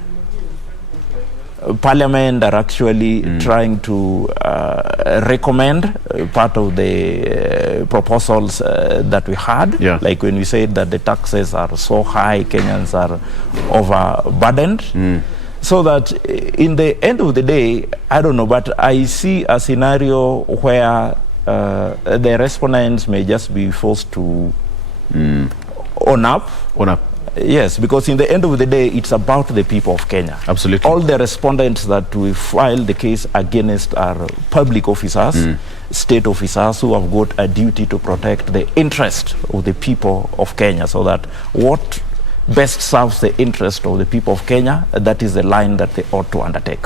Parliament are actually trying to recommend part of the proposals that we had, like when we said that the taxes are so high, Kenyans are overburdened. So that in the end of the day, I don't know, but I see a scenario where the respondents may just be forced to own up. Yes, because in the end of the day, it's about the people of Kenya. Absolutely. All the respondents that we filed the case against are public officers, state officers who have got a duty to protect the interest of the people of Kenya, so that what best serves the interest of the people of Kenya, that is the line that they ought to undertake.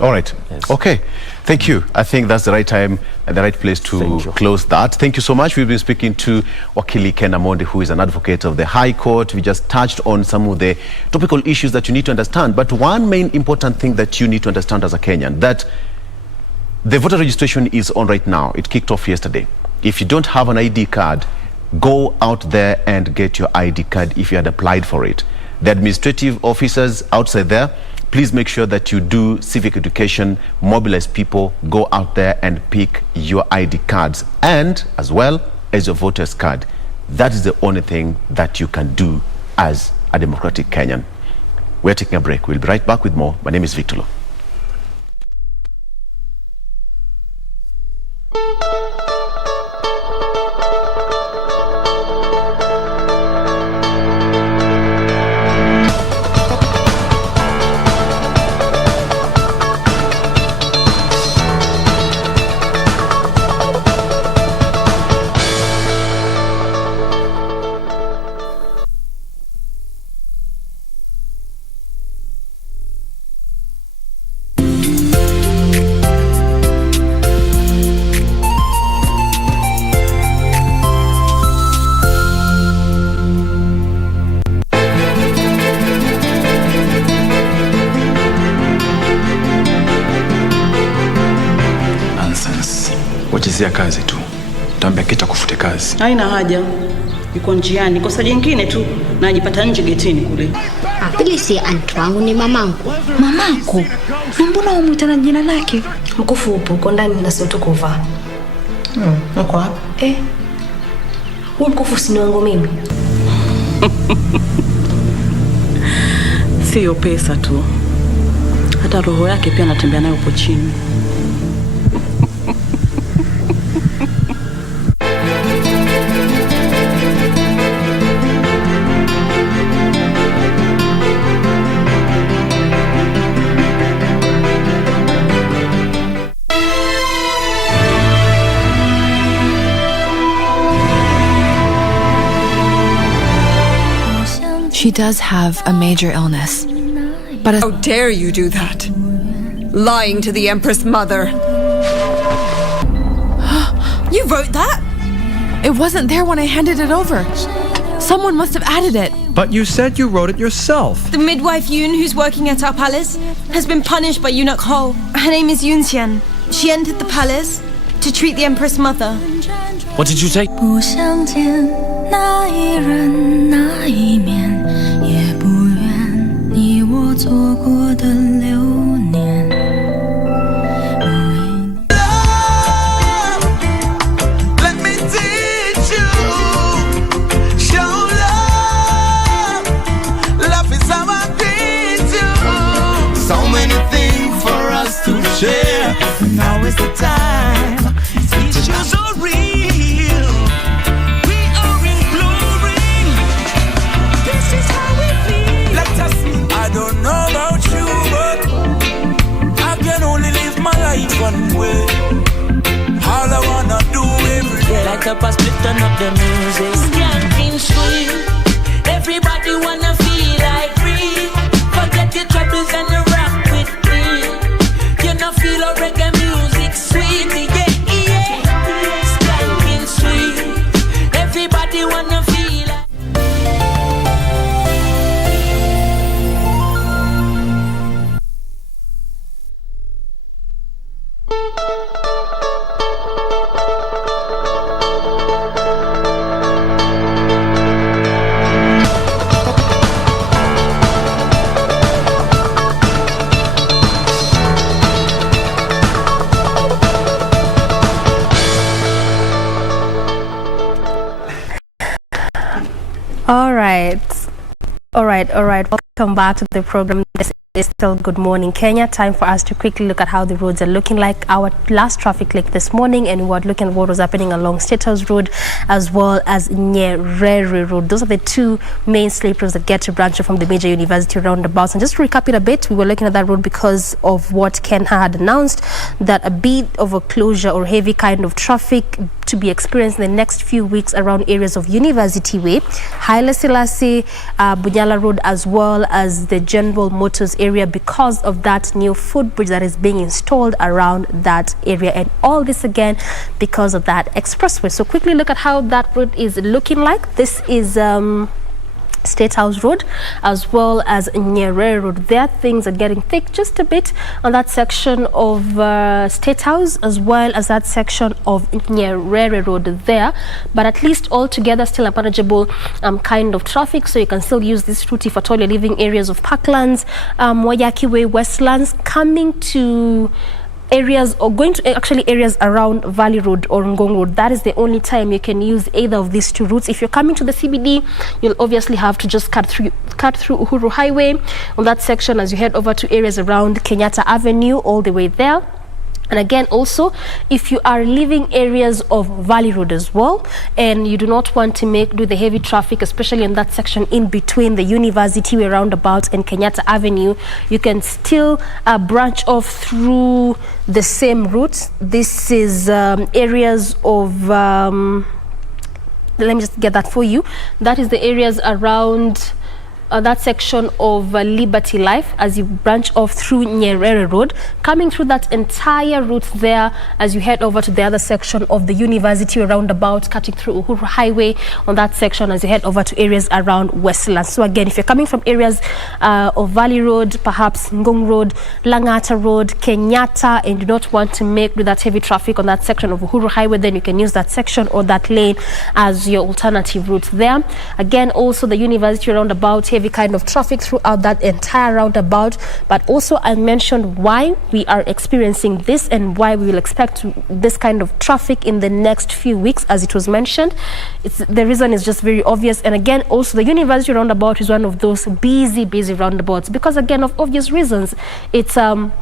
All right. Yes. Okay. Thank you. I think that's the right time and the right place to close that. Thank you so much. We've been speaking to Wakili Ken Amondi, who is an advocate of the High Court. We just touched on some of the topical issues that you need to understand. But one main important thing that you need to understand as a Kenyan, that the voter registration is on right now. It kicked off yesterday. If you don't have an ID card, go out there and get your ID card if you had applied for it. The administrative officers outside there, please make sure that you do civic education, mobilize people, go out there and pick your ID cards, and as well as your voter's card. That is the only thing that you can do as a democratic Kenyan. We're taking a break. We'll be right back with more. My name is Victor Lo. Wachezea kazi tu. Tambia kita kufute kazi. Haina haja. Yuko njiani. Kosa jingine tu na ajipata nje getini kule. Pili si anti wangu ni mamangu. Mamako? Mbona umuita na jina lake? Mkufu upo, uko ndani na sio kuvaa. Uko wapi? Huyu mkufu si wangu mimi. Sio pesa tu. Hata roho yake pia anatembea nayo hapo chini. She does have a major illness. But how dare you do that? Lying to the Empress Mother. You wrote that? It wasn't there when I handed it over. Someone must have added it. But you said you wrote it yourself. The midwife Yoon, who's working at our palace, has been punished by Eunuch Ho. Her name is Yoon. She entered the palace to treat the Empress Mother. What did you say? 不相见那一人那一面，也不愿你我错过的流年。Let me teach you, show love. Love is how I greet you. So many things for us to share. Now is the time. These issues are real. One way. All I wanna do every day. Like up a split, turn up the music. Skanking sweet. Everybody wanna feel like free. Forget your troubles and you rock with me. You know feel a reggae music sweet. Yeah. Skanking sweet. Everybody wanna feel like. All right. Welcome back to the program. This It's still Good Morning Kenya. Time for us to quickly look at how the roads are looking like. Our last traffic lick this morning, and we were looking at what was happening along State House Road as well as Nyerere Road. Those are the two main slip roads that get to branch from the major university roundabouts. And just to recap it a bit, we were looking at that road because of what Ken had announced, that a bit of a closure or heavy kind of traffic to be experienced in the next few weeks around areas of University Way, Haile Selassie, Bunyala Road, as well as the General Motors area because of that new footbridge that is being installed around that area, and all this again because of that expressway. So quickly look at how that road is looking like. This is State House Road as well as Nyerere Road. There things are getting thick just a bit on that section of State House as well as that section of Nyerere Road there, but at least altogether still a manageable kind of traffic, so you can still use this route if at all you're leaving areas of Parklands, Wayaki Way, Westlands, coming to areas or going to actually areas around Valley Road or Ngong Road. That is the only time you can use either of these two routes. If you're coming to the CBD, you'll obviously have to just cut through Uhuru Highway on that section as you head over to areas around Kenyatta Avenue all the way there. And again, also, if you are leaving areas of Valley Road as well, and you do not want to do the heavy traffic, especially in that section in between the University Way roundabout and Kenyatta Avenue, you can still branch off through the same route. This is areas of, let me just get that for you. That is the areas around that section of Liberty Life as you branch off through Nyerere Road, coming through that entire route there as you head over to the other section of the University roundabout, cutting through Uhuru Highway on that section as you head over to areas around Westlands. So again, if you're coming from areas of Valley Road, perhaps Ngong Road, Langata Road, Kenyatta, and do not want to do that heavy traffic on that section of Uhuru Highway, then you can use that section or that lane as your alternative route there. Again, also the University roundabout, heavy kind of traffic throughout that entire roundabout, but also I mentioned why we are experiencing this and why we will expect this kind of traffic in the next few weeks, as it was mentioned. The reason is just very obvious, and again, also the University roundabout is one of those busy roundabouts because, again, of obvious reasons. It's a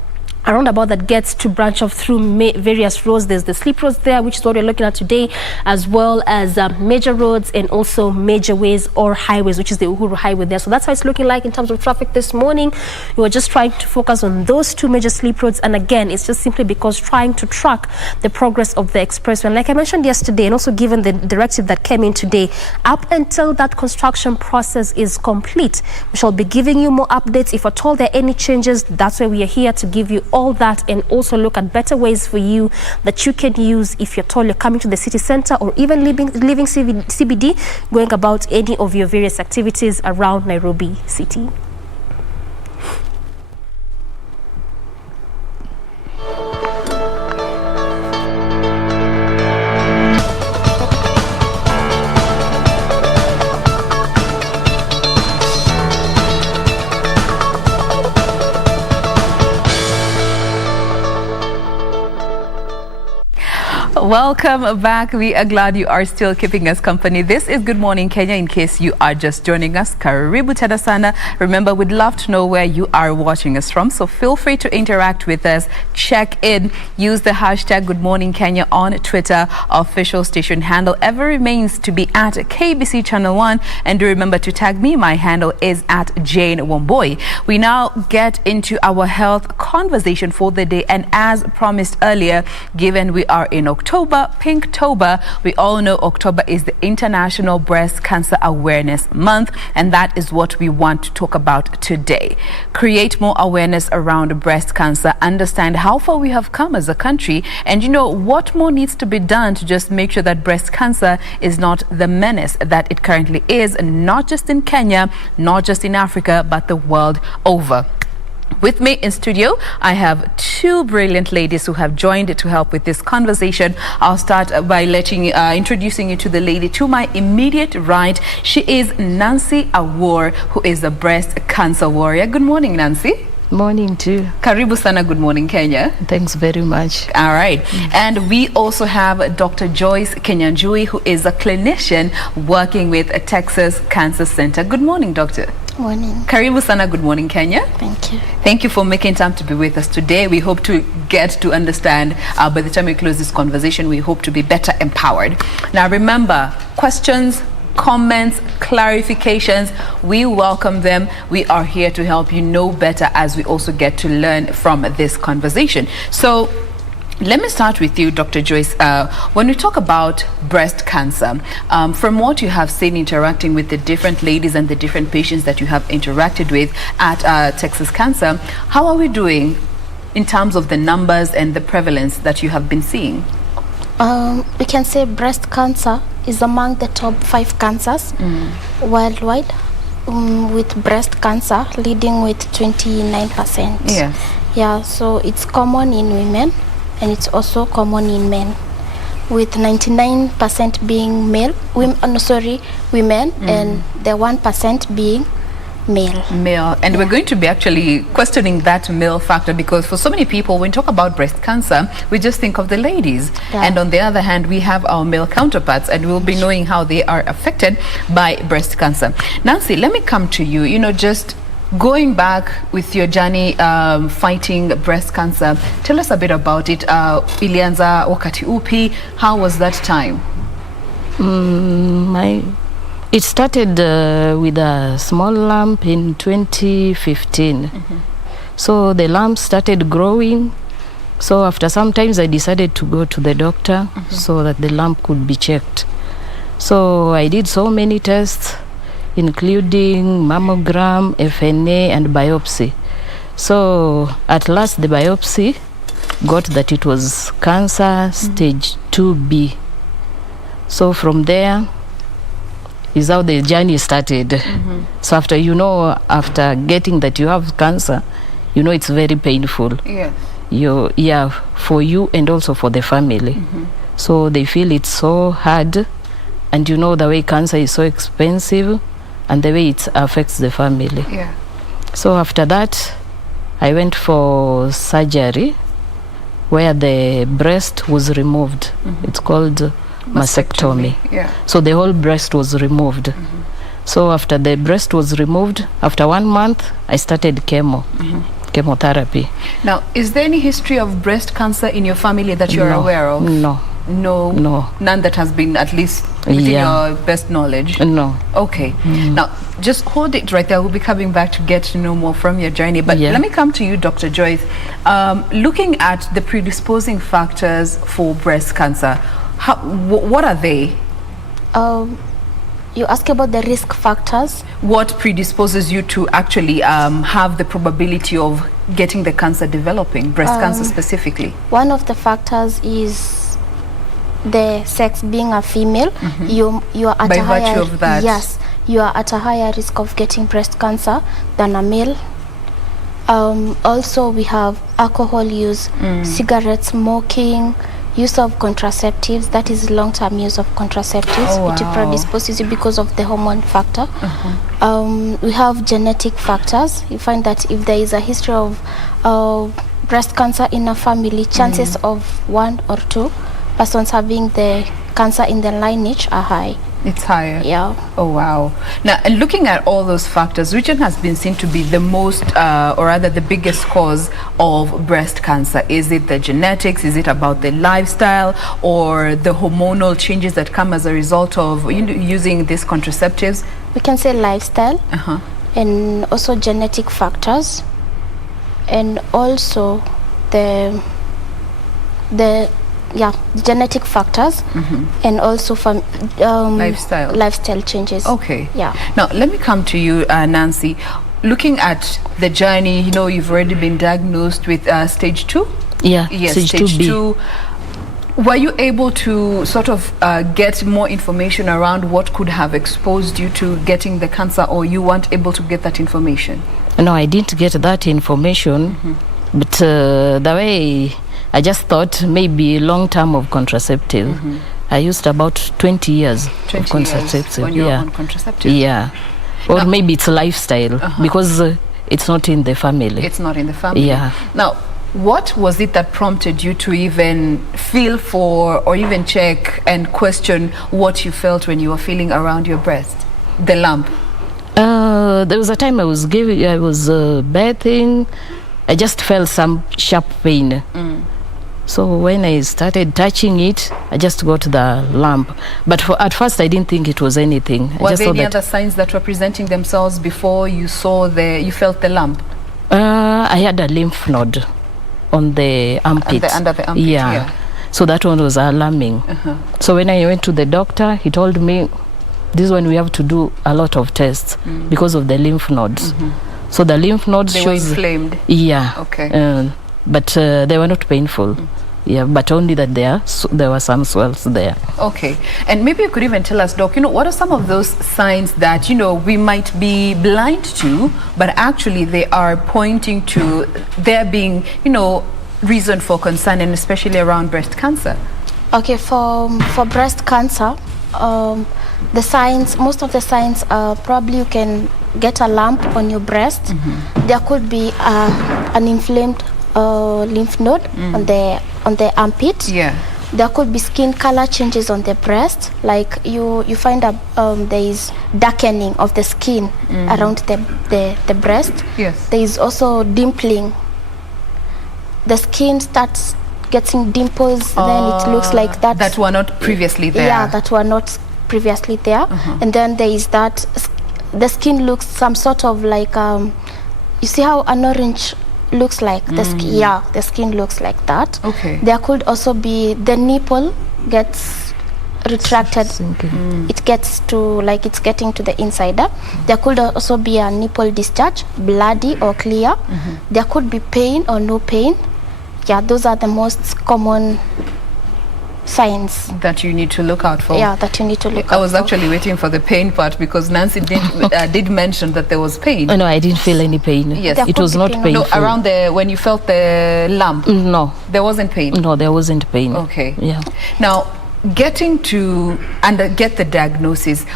roundabout that gets to branch off through various roads. There's the slip roads there, which is what we're looking at today, as well as major roads and also major ways or highways, which is the Uhuru Highway there. So that's how it's looking like in terms of traffic this morning. We were just trying to focus on those two major slip roads, and again, it's just simply because trying to track the progress of the expressway. And like I mentioned yesterday, and also given the directive that came in today, up until that construction process is complete, we shall be giving you more updates. If at all there are any changes, that's why we are here to give you all that, and also look at better ways for you that you can use if you're told you're coming to the city center or even leaving CBD, going about any of your various activities around Nairobi City. Welcome back. We are glad you are still keeping us company. This is Good Morning Kenya. In case you are just joining us, karibu tena sana. Remember, we'd love to know where you are watching us from, so feel free to interact with us. Check in. Use the hashtag Good Morning Kenya on Twitter. Our official station handle ever remains to be at KBC Channel 1. And do remember to tag me. My handle is at Jane Womboy. We now get into our health conversation for the day. And as promised earlier, given we are in October, Pinktober, we all know October is the International Breast Cancer Awareness Month, and that is what we want to talk about today. Create more awareness around breast cancer, understand how far we have come as a country, and what more needs to be done to just make sure that breast cancer is not the menace that it currently is, not just in Kenya, not just in Africa, but the world over. With me in studio, I have two brilliant ladies who have joined to help with this conversation. I'll start by introducing you to the lady to my immediate right. She is Nancy Awor, who is a breast cancer warrior. Good morning, Nancy. Morning too. Karibu sana, Good Morning Kenya. Thanks very much. All right. And we also have Dr. Joyce Kenyanjui, who is a clinician working with Texas Cancer Center. Good morning, doctor. Morning. Karibu sana, good morning, Kenya. Thank you. Thank you for making time to be with us today. We hope to get to understand, by the time we close this conversation, we hope to be better empowered. Now remember, questions, comments, clarifications, we welcome them. We are here to help you know better as we also get to learn from this conversation. So let me start with you, Dr. Joyce. When we talk about breast cancer, from what you have seen interacting with the different ladies and the different patients that you have interacted with at Texas Cancer, how are we doing in terms of the numbers and the prevalence that you have been seeing? We can say breast cancer is among the top 5 cancers worldwide, with breast cancer leading with 29%. Yes. Yeah, so it's common in women and it's also common in men, with 99% being women, and the 1% being male. And we're going to be actually questioning that male factor, because for so many people, when we talk about breast cancer, we just think of the ladies. Yeah. And on the other hand, we have our male counterparts, and we'll be knowing how they are affected by breast cancer. Nancy, let me come to you. You know, just going back with your journey fighting breast cancer, tell us a bit about it. Ilianza wakati upi? How was that time? It started with a small lump in 2015. So the lump started growing. So after some times I decided to go to the doctor so that the lump could be checked. So I did so many tests, including mammogram, FNA, and biopsy. So at last the biopsy got that it was cancer stage 2B. So from there is how the journey started. So after getting that you have cancer, it's very painful. Yes. For you and also for the family. So they feel it's so hard, and the way cancer is so expensive and the way it affects the family. Yeah. So after that, I went for surgery where the breast was removed. It's called mastectomy. Yeah. So the whole breast was removed. So after the breast was removed, after 1 month, I started chemotherapy. Now, is there any history of breast cancer in your family that you're aware of? No. None that has been, at least within your best knowledge? No. Okay. Now, just hold it right there. We'll be coming back to get to know more from your journey. But let me come to you, Dr. Joyce. Looking at the predisposing factors for breast cancer, what are they? You ask about the risk factors. What predisposes you to actually have the probability of getting the cancer developing, breast cancer specifically? One of the factors is the sex, being a female. You are at By a higher virtue of that. Yes, you are at a higher risk of getting breast cancer than a male. Also, we have alcohol use, cigarette smoking, use of contraceptives, that is long-term use of contraceptives. It predisposes you because of the hormone factor. We have genetic factors. You find that if there is a history of breast cancer in a family, chances of 1 or 2 persons having the cancer in the lineage are high. It's higher. Yeah. Oh, wow. Now, and looking at all those factors, which one has been seen to be the most, or rather the biggest cause of breast cancer? Is it the genetics? Is it about the lifestyle, or the hormonal changes that come as a result of using these contraceptives? We can say lifestyle, and also genetic factors, and also the genetic factors, and also from lifestyle changes. Okay. Yeah. Now let me come to you, Nancy. Looking at the journey, you've already been diagnosed with stage 2. Yeah. Yes, stage 2B. Were you able to sort of get more information around what could have exposed you to getting the cancer, or you weren't able to get that information? No, I didn't get that information, but the way I just thought maybe long term of contraceptive. I used about 20 years of contraceptive. When you were on contraceptive? Yeah. Or maybe it's lifestyle, because it's not in the family. It's not in the family. Yeah. Now, what was it that prompted you to even feel for, or even check and question what you felt when you were feeling around your breast, the lump? There was a time I was bathing. I just felt some sharp pain. So when I started touching it, I just got the lump. But at first, I didn't think it was anything. Were there any other signs that were presenting themselves before you felt the lump? I had a lymph node on the armpit. Under the armpit, yeah. So that one was alarming. So when I went to the doctor, he told me, this one we have to do a lot of tests because of the lymph nodes. So the lymph nodes were inflamed. Yeah. Okay. But they were not painful. Yeah, but only that there were some swells there. Okay. And maybe you could even tell us, Doc, what are some of those signs that, we might be blind to, but actually they are pointing to there being, reason for concern, and especially around breast cancer? Okay, for breast cancer, the signs, most of the signs are probably you can get a lump on your breast. There could be an inflamed lymph node on the armpit. Yeah. There could be skin color changes on the breast, like you find there is darkening of the skin around the breast. Yes. There is also dimpling. The skin starts getting dimples, then it looks like that. That were not previously there. Yeah, that were not previously there. And then there is that the skin looks some sort of like you see how an orange looks like the skin. Yeah, the skin looks like that. Okay. There could also be the nipple gets retracted. It gets to like it's getting to the insider. There could also be a nipple discharge, bloody or clear. There could be pain or no pain. Yeah, those are the most common signs that you need to look out for. Yeah, that you need to look out for. I was actually waiting for the pain part because Nancy did mention that there was pain. Oh, no, I didn't feel any pain. Yes, it was not painful. No, around when you felt the lump. No, there wasn't pain. No, there wasn't pain. Okay. Yeah. Now, getting to get the diagnosis,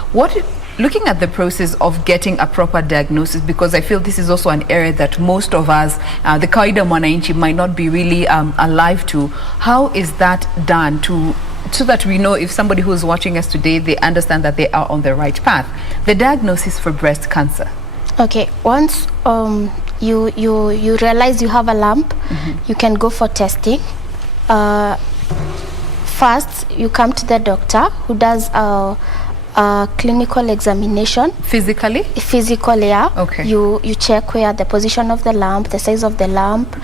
looking at the process of getting a proper diagnosis, because I feel this is also an area that most of us, the kawaida mwananchi, might not be really alive to. How is that done so that we know if somebody who is watching us today, they understand that they are on the right path? The diagnosis for breast cancer. Okay, once you realize you have a lump, you can go for testing. First, you come to the doctor who does a clinical examination. Physically, yeah. Okay. You check where the position of the lump, the size of the lump,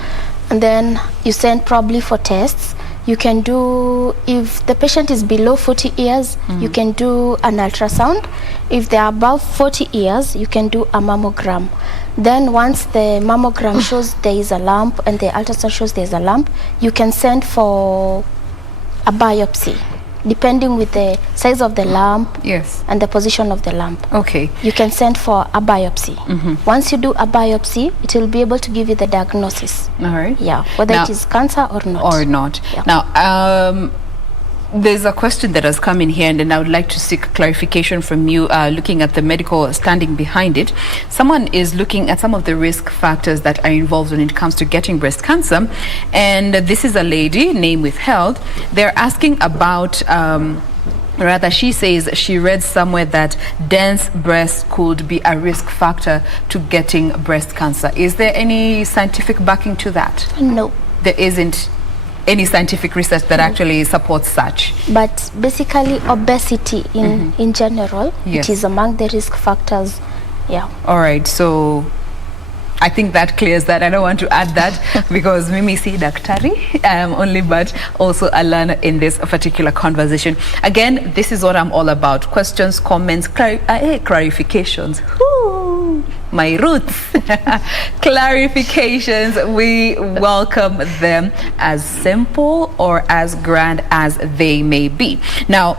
and then you send probably for tests. You can do, if the patient is below 40 years, you can do an ultrasound. If they are above 40 years, you can do a mammogram. Then once the mammogram shows there is a lump and the ultrasound shows there is a lump, you can send for a biopsy, depending with the size of the lump. Yes. And the position of the lump. Okay. You can send for a biopsy. Once you do a biopsy, it will be able to give you the diagnosis. All right. Yeah, whether it is cancer or not. Yeah. Now, there's a question that has come in here, and then I would like to seek clarification from you, looking at the medical standing behind it. Someone is looking at some of the risk factors that are involved when it comes to getting breast cancer, and this is a lady, name withheld. They're asking about, rather she says she read somewhere that dense breasts could be a risk factor to getting breast cancer. Is there any scientific backing to that? No. There isn't any scientific research that actually supports such. But basically obesity in general, yes, it is among the risk factors. Yeah. All right, so I think that clears that. I don't want to add that because Mimi si daktari, only but also a learner in this particular conversation. Again, this is what I'm all about. Questions, comments, clarifications. Woo, my roots. Clarifications, we welcome them, as simple or as grand as they may be. Now,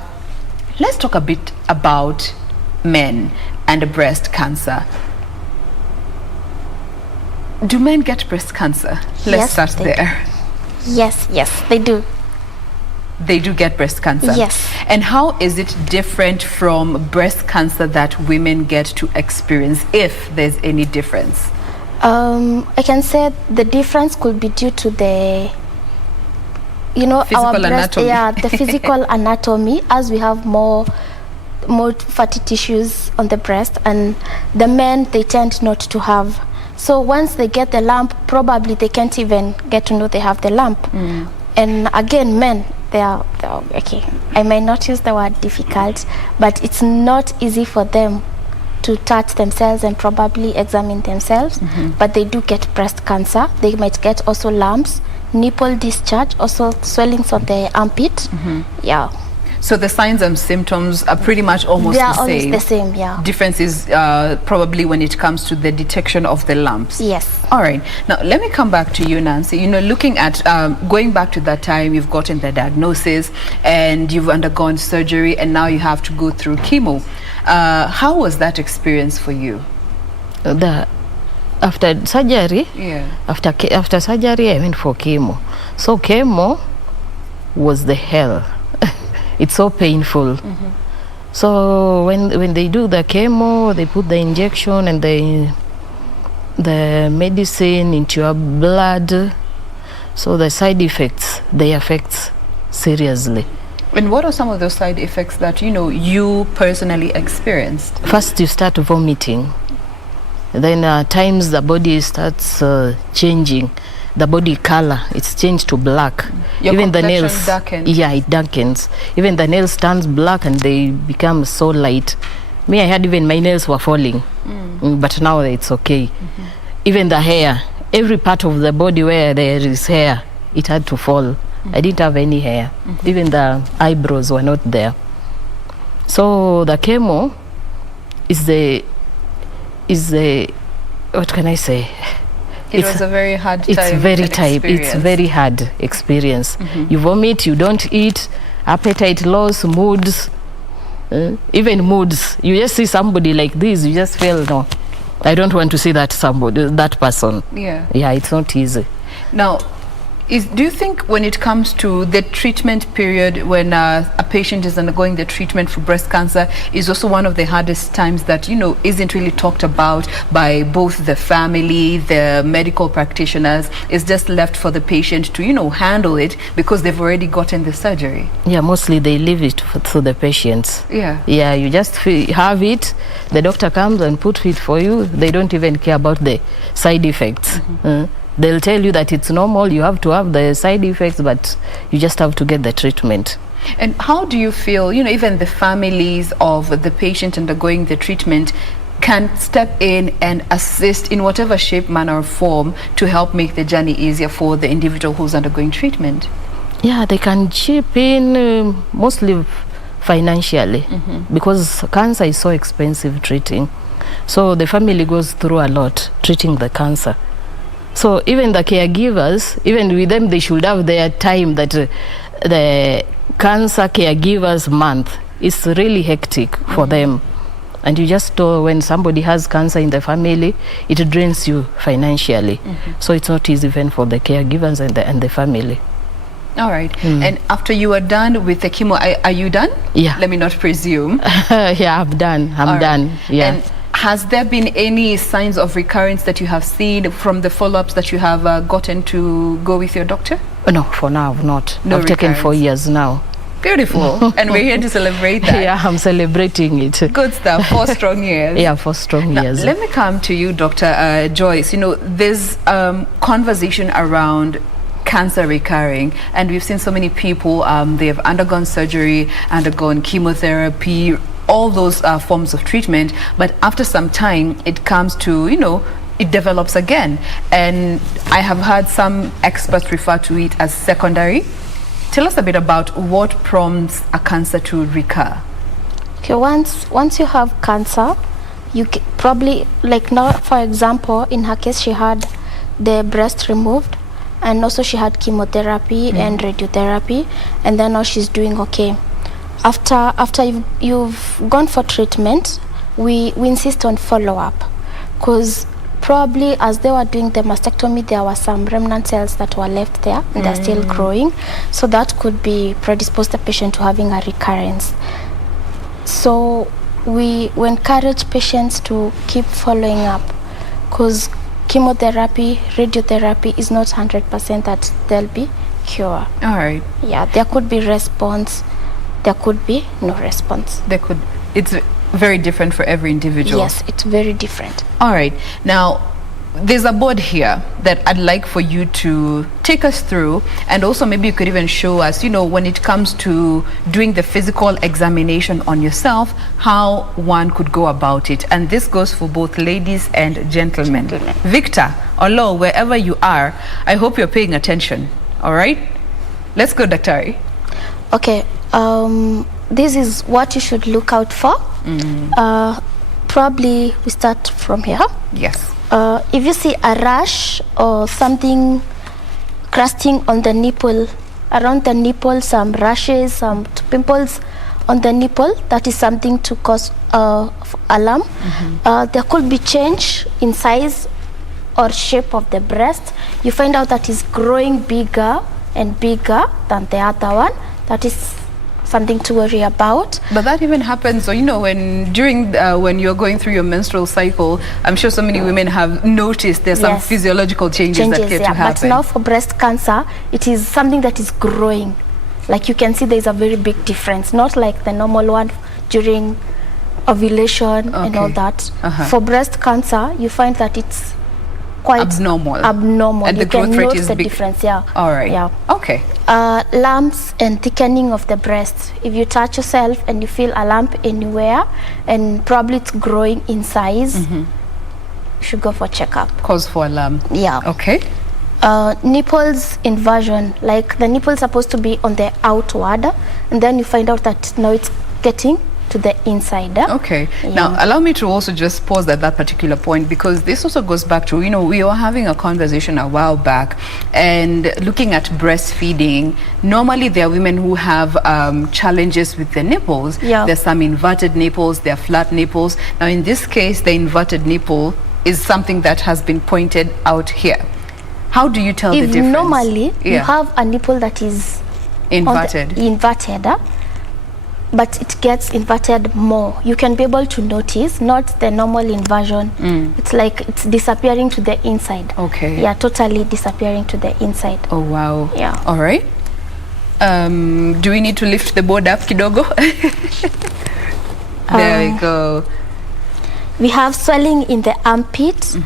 let's talk a bit about men and breast cancer. Do men get breast cancer? Let's start there. Yes, they do. They do get breast cancer? Yes. And how is it different from breast cancer that women get to experience, if there's any difference? I can say the difference could be due to the, physical our breast, anatomy. yeah, the physical anatomy. As we have more more fatty tissues on the breast, and the men, they tend not to have. So once they get the lump, probably they can't even get to know they have the lump. And again, men, they're okay, I may not use the word difficult, but it's not easy for them to touch themselves and probably examine themselves. But they do get breast cancer. They might get also lumps, nipple discharge, also swellings on the armpit. Yeah. So the signs and symptoms are pretty much almost They are the same. always the same, yeah. Difference is probably when it comes to the detection of the lumps. Yes. All right. Now, let me come back to you, Nancy. You know, looking at going back to that time, you've gotten the diagnosis and you've undergone surgery, and now you have to go through chemo. How was that experience for you? After surgery, Yeah. after surgery, I went for chemo. So chemo was the hell. It's so painful. So when they do the chemo, they put the injection and the medicine into your blood. So the side effects, they affect seriously. And what are some of those side effects that, you know, you personally experienced? First, you start vomiting. Then at times the body starts changing. The body color, it's changed to black. Your Even the complexion nails, darkens. yeah, it darkens. Even the nails turns black and they become so light. Me, I had even my nails were falling, but now it's okay. Even the hair, every part of the body where there is hair, it had to fall. I didn't have any hair. Even the eyebrows were not there. So the chemo is the what can I say? It was a very hard time. It's very and tight. It's experience. very hard experience. You vomit, you don't eat, appetite loss, moods, even moods. You just see somebody like this, you just feel, no, I don't want to see that person. Yeah. Yeah, it's not easy. Now, do you think when it comes to the treatment period, when a patient is undergoing the treatment for breast cancer, is also one of the hardest times that, you know, isn't really talked about by both the family, the medical practitioners? It's just left for the patient to, you know, handle it because they've already gotten the surgery. Yeah, mostly they leave it to the patients. Yeah. Yeah, you just have it, the doctor comes and puts it for you. They don't even care about the side effects. They'll tell you that it's normal, you have to have the side effects, but you just have to get the treatment. And how do you feel, you know, even the families of the patient undergoing the treatment can step in and assist in whatever shape, manner, or form to help make the journey easier for the individual who's undergoing treatment? Yeah, they can chip in mostly financially because cancer is so expensive treating. So the family goes through a lot treating the cancer. So even the caregivers, even with them, they should have their time that the cancer caregivers month is really hectic for them. And you just know when somebody has cancer in the family, it drains you financially. So it's not easy even for the caregivers and the family. All right. And after you are done with the chemo, are you done? Yeah. Let me not presume. Yeah, I'm done. I'm done. Yeah. And has there been any signs of recurrence that you have seen from the follow-ups that you have gotten to go with your doctor? No, for now, I've not. No I've taken recurrence. 4 years now. Beautiful. And we're here to celebrate that. Yeah, I'm celebrating it. Good stuff. 4 strong years. Yeah, 4 strong Now, years. let me come to you, Dr. Joyce. You know, there's conversation around cancer recurring, and we've seen so many people, they have undergone surgery, undergone chemotherapy, all those forms of treatment, but after some time it comes to, you know, it develops again. And I have heard some experts refer to it as secondary. Tell us a bit about what prompts a cancer to recur. Okay, once you have cancer, you probably, like now, for example, in her case, she had the breast removed, and also she had chemotherapy and radiotherapy, and then now she's doing okay. After you've gone for treatment, we insist on follow-up, because probably as they were doing the mastectomy, there were some remnant cells that were left there and they're still growing, so that could be predispose the patient to having a recurrence. So we encourage patients to keep following up, because chemotherapy, radiotherapy is not 100% that there'll be cure. All right. Yeah, there could be response, there could be no response. There could. It's very different for every individual. Yes, it's very different. All right. Now, there's a board here that I'd like for you to take us through, and also maybe you could even show us, when it comes to doing the physical examination on yourself, how one could go about it. And this goes for both ladies and gentlemen. Victor, Olo, wherever you are, I hope you're paying attention. All right? Let's go, Daktari. Okay. This is what you should look out for. Probably we start from here. Yes. If you see a rash or something crusting on the nipple, around the nipple, some rashes, some pimples on the nipple, that is something to cause alarm. There could be change in size or shape of the breast. You find out that it's growing bigger and bigger than the other one. That is something to worry about. But that even happens, when you're going through your menstrual cycle, I'm sure so many women have noticed there's some physiological changes that get to happen. But now for breast cancer, it is something that is growing. Like you can see, there's a very big difference, not like the normal one during ovulation and all that. For breast cancer, you find that it's quite abnormal. And you the growth can rate note is the big. difference. All right. Yeah. Okay. Lumps and thickening of the breast. If you touch yourself and you feel a lump anywhere and probably it's growing in size, you should go for checkup. Cause for alarm. Yeah. Okay. Nipples inversion, like the nipple is supposed to be on the outward, and then you find out that now it's getting to the inside. Okay. Now, allow me to also just pause at that particular point, because this also goes back to, we were having a conversation a while back and looking at breastfeeding. Normally, there are women who have challenges with the nipples. There's some inverted nipples, there are flat nipples. Now, in this case, the inverted nipple is something that has been pointed out here. How do you tell the difference? Normally, you have a nipple that is inverted, but it gets inverted more. You can be able to notice, not the normal inversion. It's like it's disappearing to the inside. Okay. Yeah, totally disappearing to the inside. Oh, wow. Yeah. All right. Do we need to lift the board up kidogo? There we go. We have swelling in the armpit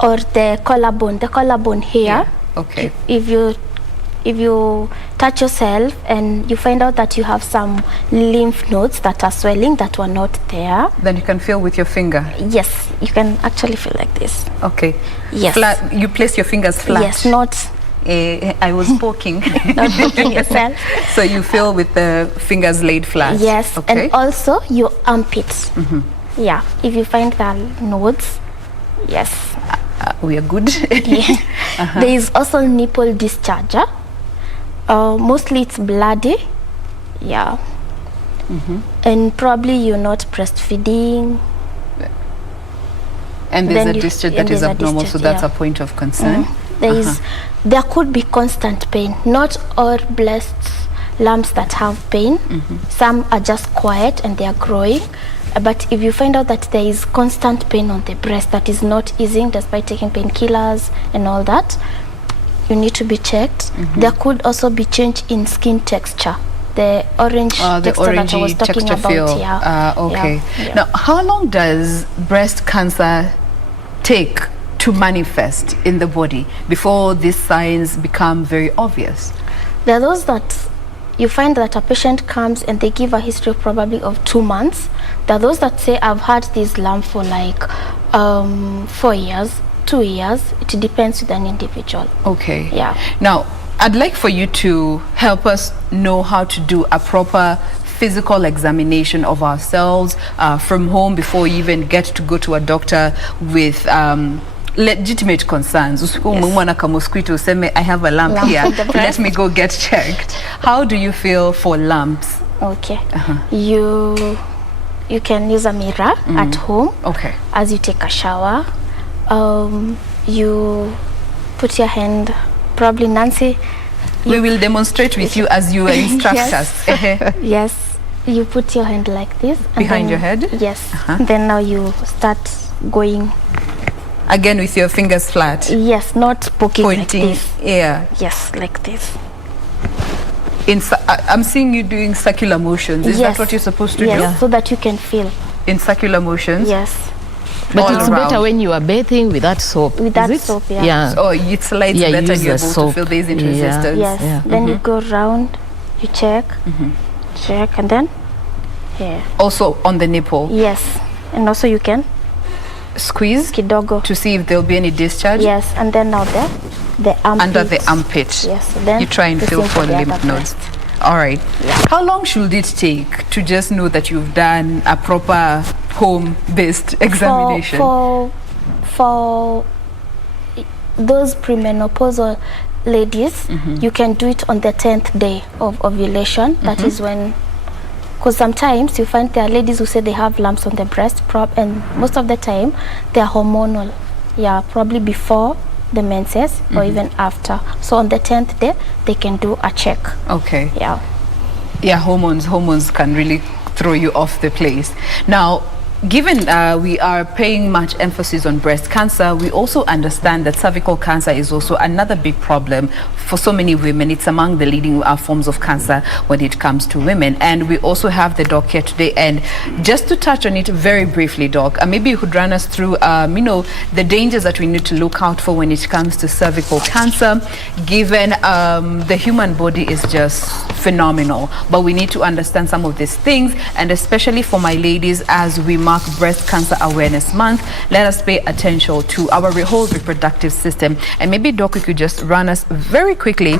or the collarbone here. Okay. If you touch yourself and you find out that you have some lymph nodes that are swelling that were not there, then you can feel with your finger. Yes, you can actually feel like this. Okay. Yes. Flat. You place your fingers flat. Yes, not. I was poking. Not poking yourself. So you feel with the fingers laid flat. Yes, okay. And also your armpits. Yeah, if you find the nodes, yes. We are good. There is also nipple discharge. Mostly it's bloody. Yeah. And probably you're not breastfeeding. And there's a discharge that is abnormal, so that's a point of concern. There could be constant pain. Not all breast lumps that have pain. Some are just quiet and they are growing. But if you find out that there is constant pain on the breast that is not easing despite taking painkillers and all that, you need to be checked. There could also be change in skin texture. The orange texture that I was talking about. Okay. Now, how long does breast cancer take to manifest in the body before these signs become very obvious? There are those that you find that a patient comes and they give a history probably of 2 months. There are those that say, I've had this lump for like 4 years, 2 years. It depends with an individual. Okay. Yeah. Now, I'd like for you to help us know how to do a proper physical examination of ourselves from home before we even get to go to a doctor with legitimate concerns. I have a lump here. Let me go get checked. How do you feel for lumps? Okay. You can use a mirror at home. Okay. As you take a shower. You put your hand, probably Nancy. We will demonstrate with you as you instruct us. Yes. You put your hand like this. Behind your head? Yes. Then now you start going. Again with your fingers flat? Yes, not pointing like this. Yeah. Yes, like this. I'm seeing you doing circular motions. Is that what you're supposed to do? Yes, so that you can feel. In circular motions? Yes. But it's better when you are bathing with that soap. With that soap, yeah. Yeah. Oh, it's light better and you're able to feel these into resistance. Yes. Then you go round, you check, check, and then here. Also on the nipple? Yes. And also you can squeeze kidogo to see if there'll be any discharge. Yes, and then now the armpit. Under the armpit. Yes. Then you try and feel for lymph nodes. All right. Yeah. How long should it take to just know that you've done a proper home-based examination? For those premenopausal ladies, you can do it on the 10th day of ovulation. That is when, because sometimes you find there are ladies who say they have lumps on the breast, and most of the time they are hormonal. Yeah, probably before the menses or even after. So on the 10th day, they can do a check. Okay. Yeah. Yeah, hormones can really throw you off the place. Now, given we are paying much emphasis on breast cancer, we also understand that cervical cancer is also another big problem for so many women. It's among the leading forms of cancer when it comes to women. And we also have the doc here today. And just to touch on it very briefly, Doc, maybe you could run us through, the dangers that we need to look out for when it comes to cervical cancer, given the human body is just phenomenal. But we need to understand some of these things, and especially for my ladies, as we mark Breast Cancer Awareness Month, let us pay attention to our whole reproductive system. And maybe, Doc, you could just run us very quickly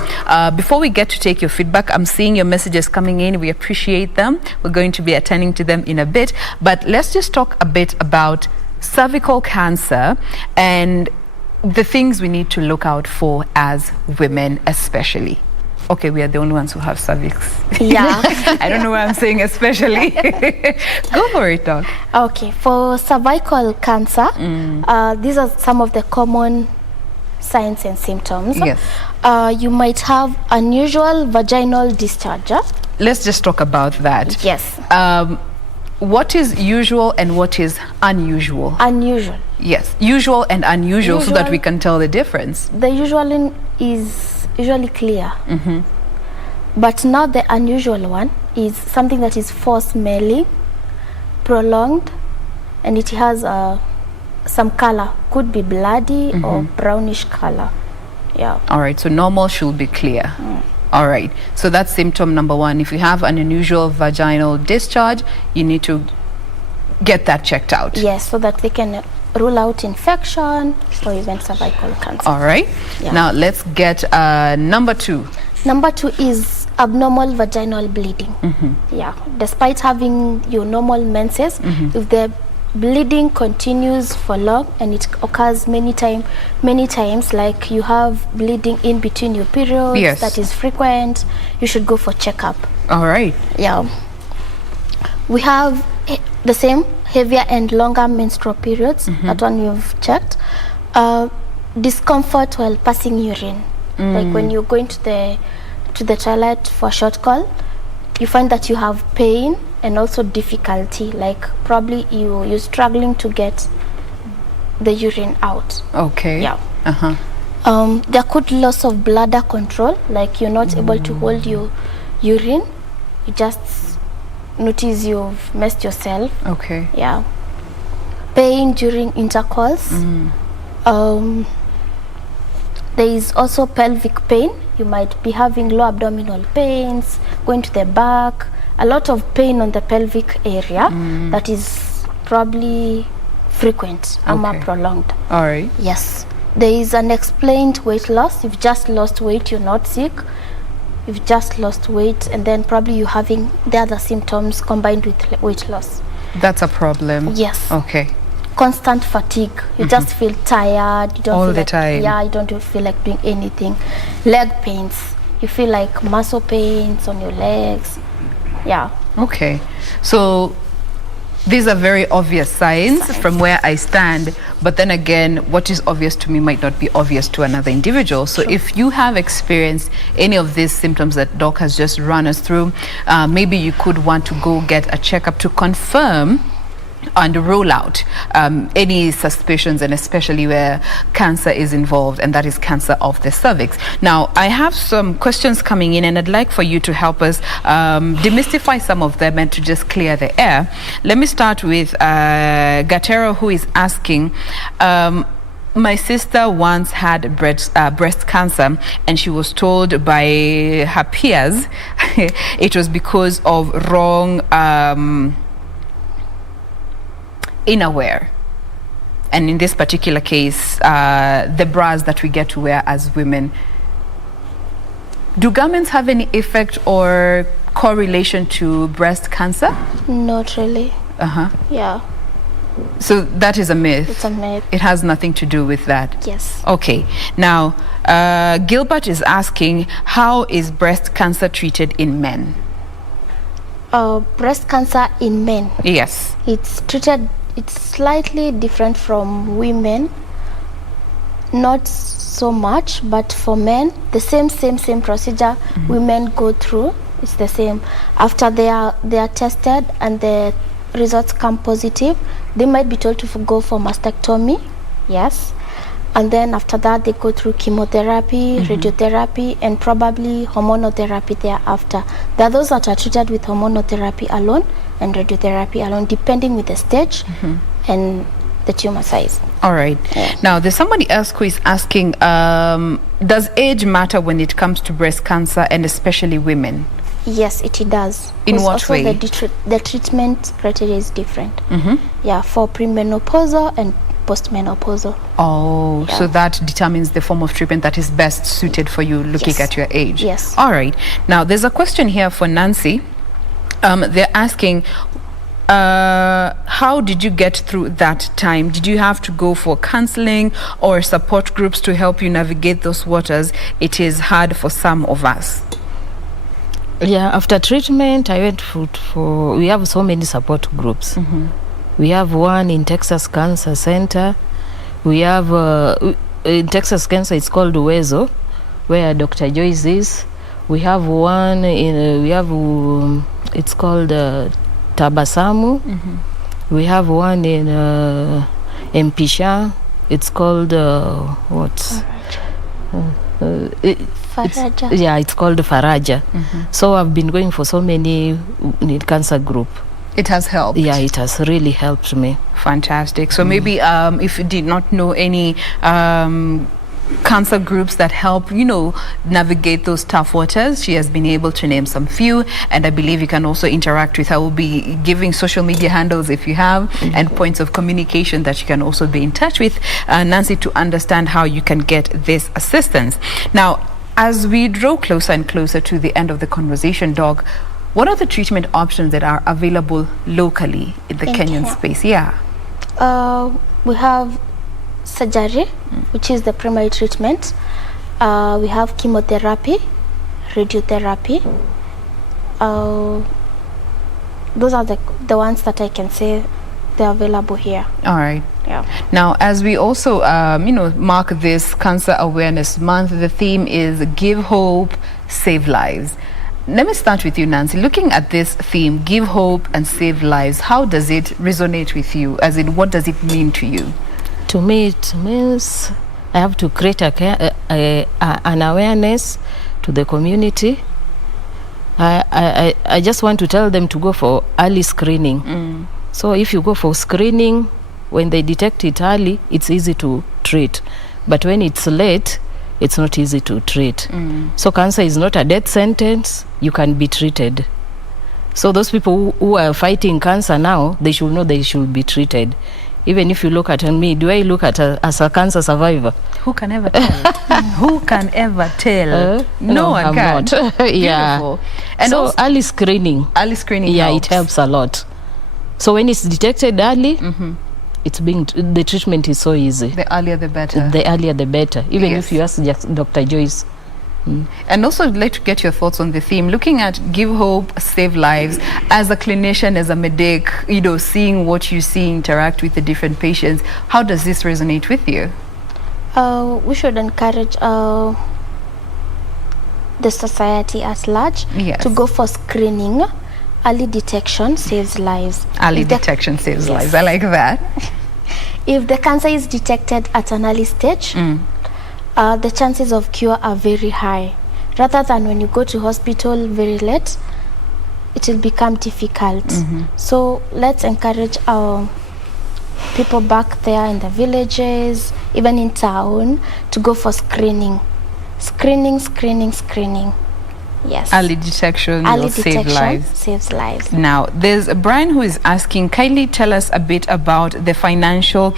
before we get to take your feedback. I'm seeing your messages coming in. We appreciate them. We're going to be attending to them in a bit. But let's just talk a bit about cervical cancer and the things we need to look out for as women, especially. Okay, we are the only ones who have cervix. Yeah. I don't know why I'm saying especially. Go for it, Doc. Okay, for cervical cancer, these are some of the common signs and symptoms. Yes. You might have unusual vaginal discharge. Let's just talk about that. Yes. What is usual and what is unusual? Unusual. Yes, usual and unusual, so that we can tell the difference. The usual is usually clear, but now the unusual one is something that is smelling, prolonged, and it has some color, could be bloody or brownish color. Yeah. All right, so normal should be clear. All right, so that's symptom number one. If you have an unusual vaginal discharge, you need to get that checked out. Yes, so that they can rule out infection or even cervical cancer. All right. Yeah. Now let's get number two. Number two is abnormal vaginal bleeding. Yeah, despite having your normal menses, if the bleeding continues for long and it occurs many times, like you have bleeding in between your periods, that is frequent, you should go for checkup. All right. Yeah. We have the same heavier and longer menstrual periods. That one you've checked. Discomfort while passing urine, like when you're going to the toilet for a short call, you find that you have pain and also difficulty, like probably you're struggling to get the urine out. Okay. Yeah. There could loss of bladder control, like you're not able to hold your urine, you just notice you've messed yourself. Okay. Yeah. Pain during intercourse. There is also pelvic pain. You might be having low abdominal pains, going to the back, a lot of pain on the pelvic area that is probably frequent or prolonged. All right. Yes. There is unexplained weight loss. You've just lost weight, you're not sick. You've just lost weight, and then probably you're having the other symptoms combined with weight loss. That's a problem. Yes. Okay. Constant fatigue. You just feel tired. You don't all feel the like, time. Yeah, you don't feel like doing anything. Leg pains. You feel like muscle pains on your legs. Yeah. Okay. So these are very obvious signs from where I stand, but then again, what is obvious to me might not be obvious to another individual. So if you have experienced any of these symptoms that Doc has just run us through, maybe you could want to go get a checkup to confirm and rule out any suspicions, and especially where cancer is involved, and that is cancer of the cervix. Now, I have some questions coming in, and I'd like for you to help us demystify some of them and to just clear the air. Let me start with Gatero, who is asking, my sister once had breast cancer, and she was told by her peers it was because of wrong innerwear, and in this particular case the bras that we get to wear as women. Do garments have any effect or correlation to breast cancer? Not really. Yeah. So that is a myth. It's a myth. It has nothing to do with that. Yes. Okay. Now Gilbert is asking, how is breast cancer treated in men? Breast cancer in men, Yes. it's slightly different from women, not so much, but for men the same procedure women go through. It's the same. After they are tested and the results come positive, they might be told to go for mastectomy. Yes. And then after that they go through chemotherapy, radiotherapy, and probably hormonotherapy thereafter. There are those that are treated with hormonotherapy alone and radiotherapy alone, depending with the stage and the tumor size. All right. Now, there's somebody else who is asking, does age matter when it comes to breast cancer, and especially women? Yes, it does. In what also way? The treatment criteria is different. Yeah, for premenopausal and postmenopausal. Oh, so that determines the form of treatment that is best suited for you, looking at your age. Yes. All right. Now, there's a question here for Nancy. They're asking, how did you get through that time? Did you have to go for counseling or support groups to help you navigate those waters? It is hard for some of us. Yeah, after treatment, I went for we have so many support groups. We have one in Texas Cancer Center. We have in Texas Cancer, it's called Uwezo, where Dr. Joyce is. We have one in it's called Tabasamu. We have one in Mpisha. It's called Faraja. It's called Faraja. So I've been going for so many cancer group. It has helped. Yeah, it has really helped me. Fantastic. So maybe if you did not know any cancer groups that help, navigate those tough waters, she has been able to name some few, and I believe you can also interact with her. We'll be giving social media handles if you have, and points of communication that you can also be in touch with Nancy to understand how you can get this assistance. Now, as we draw closer and closer to the end of the conversation, Doc, what are the treatment options that are available locally in the Kenyan space? Yeah. We have surgery, which is the primary treatment. We have chemotherapy, radiotherapy. Those are the ones that I can say they're available here. All right. Yeah. Now, as we also, mark this Cancer Awareness Month, the theme is Give Hope, Save Lives. Let me start with you, Nancy. Looking at this theme, Give Hope and Save Lives, how does it resonate with you? As in, what does it mean to you? To me, it means I have to create an awareness to the community. I just want to tell them to go for early screening. So if you go for screening, when they detect it early, it's easy to treat. But when it's late, it's not easy to treat. So cancer is not a death sentence. You can be treated. So those people who are fighting cancer now, they should know they should be treated. Even if you look at me, do I look at as a cancer survivor? Who can ever tell? Who can ever tell? No one I'm can. Not. Yeah. Beautiful. And so also, early screening. Early screening it helps a lot. So when it's detected early, the treatment is so easy. The earlier the better. The earlier the better. Even if you ask Dr. Joyce. And also, I'd like to get your thoughts on the theme. Looking at Give Hope, Save Lives, as a clinician, as a medic, seeing what you see interact with the different patients, how does this resonate with you? We should encourage the society at large to go for screening. early detection saves lives. Early detection saves lives. I like that. If the cancer is detected at an early stage, the chances of cure are very high. Rather than when you go to hospital very late, it will become difficult. So let's encourage our people back there in the villages, even in town, to go for screening. Screening. Yes. Early detection will save lives. Saves lives. Now, there's Brian who is asking, kindly tell us a bit about the financial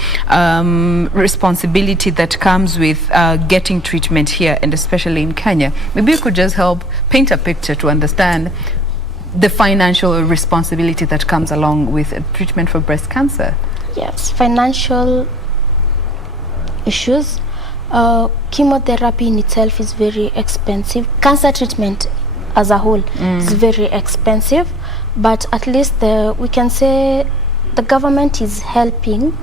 responsibility that comes with getting treatment here, and especially in Kenya. Maybe you could just help paint a picture to understand the financial responsibility that comes along with treatment for breast cancer. Yes, financial issues. Chemotherapy in itself is very expensive. Cancer treatment as a whole is very expensive, but at least we can say the government is helping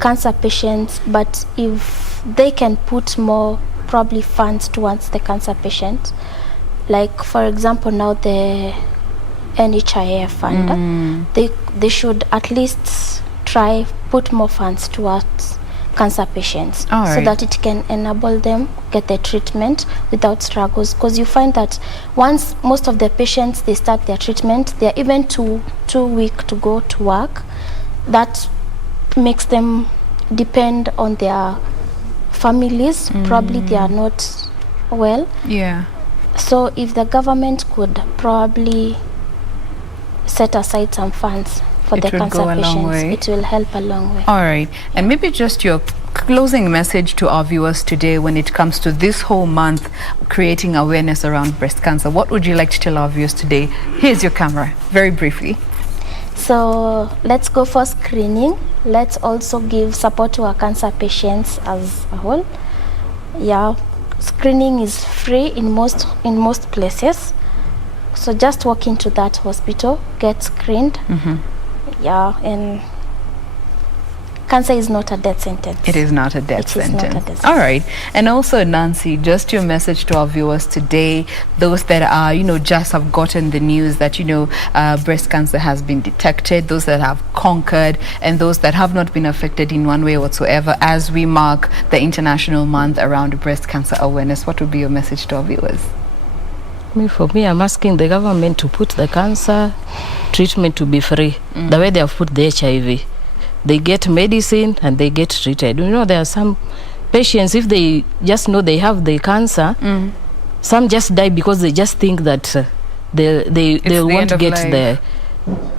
cancer patients, but if they can put more probably funds towards the cancer patient, like for example now the NHIF fund, they should at least try put more funds towards cancer patients so that it can enable them get the treatment without struggles, because you find that once most of the patients they start their treatment, they're even too weak to go to work. That makes them depend on their families. Probably they are not well. So if the government could probably set aside some funds for the cancer patients, it will help a long way. All right. And maybe just your closing message to our viewers today when it comes to this whole month creating awareness around breast cancer. What would you like to tell our viewers today? Here's your camera, very briefly. So let's go for screening. Let's also give support to our cancer patients as a whole. Yeah, screening is free in most places. So just walk into that hospital, get screened. Yeah, and cancer is not a death sentence. It is not a death sentence. All right. And also, Nancy, just your message to our viewers today, those that are, just have gotten the news that, breast cancer has been detected, those that have conquered, and those that have not been affected in one way whatsoever, as we mark the International Month around breast cancer awareness. What would be your message to our viewers? For me, I'm asking the government to put the cancer treatment to be free, the way they have put the HIV. They get medicine and they get treated. There are some patients, if they just know they have the cancer, some just die because they just think that they won't get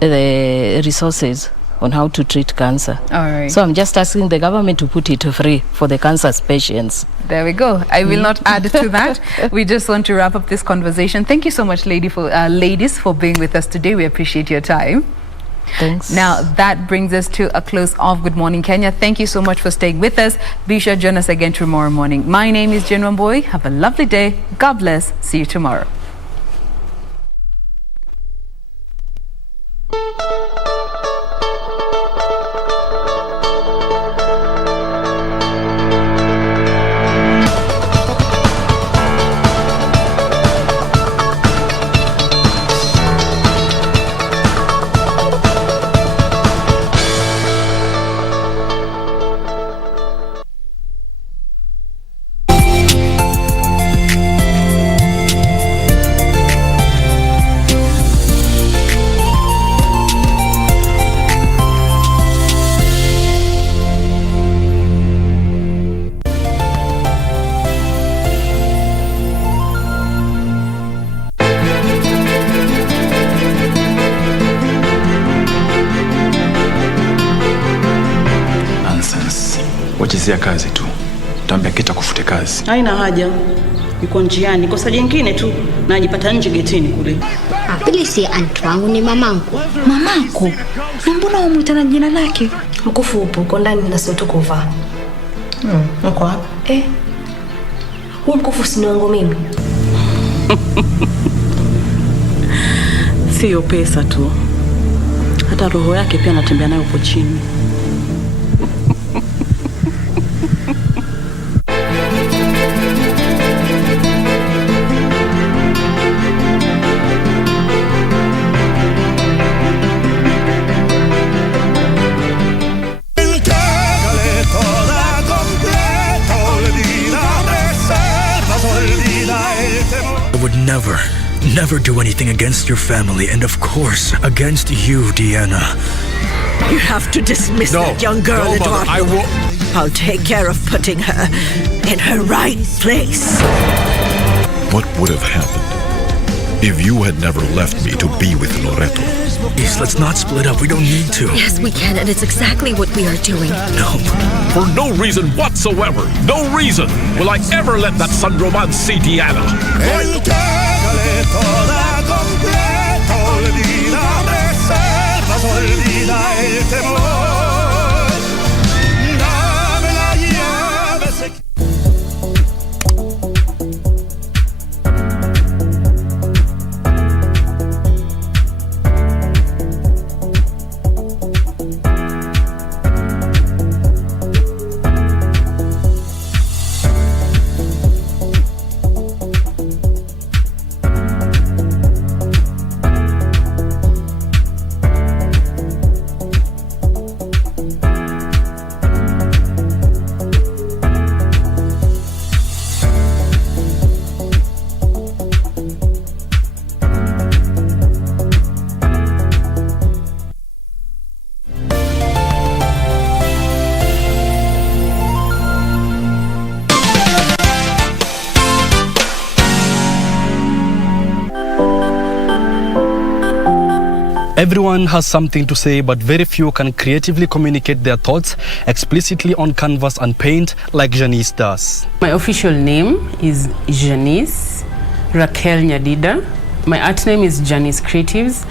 the resources on how to treat cancer. All right. So I'm just asking the government to put it free for the cancer patients. There we go. I will not add to that. We just want to wrap up this conversation. Thank you so much, ladies, for being with us today. We appreciate your time. Thanks. Now, that brings us to a close of Good Morning Kenya. Thank you so much for staying with us. Be sure to join us again tomorrow morning. My name is Jen Wamboi. Have a lovely day. God bless. See you tomorrow. Wachezea kazi tu. Tambia kita kufute kazi. Haina haja. Yuko njiani. Kosa jingine tu na ajipata nje getini kule. Pili si antu wangu ni mamangu. Mamako? Mbona wamuita na jina lake? Mkufu upo, uko ndani na sio tukuvaa. Mko hapa? Huyu mkufu si wangu mimi. Sio pesa tu. Hata roho yake pia anatembea nayo huko chini. never do anything against your family and of course against you, Deanna. You have to dismiss that young girl, no, Mother, Eduardo. I will. I'll take care of putting her in her right place. What would have happened if you had never left me to be with Loreto? Please, let's not split up. We don't need to. Yes, we can, and it's exactly what we are doing. No. For no reason whatsoever, no reason will I ever let that Sandro man see Diana. Everyone has something to say, but very few can creatively communicate their thoughts explicitly on canvas and paint like Janice does. My official name is Janice Raquel Nyadida. My art name is Janice Creatives.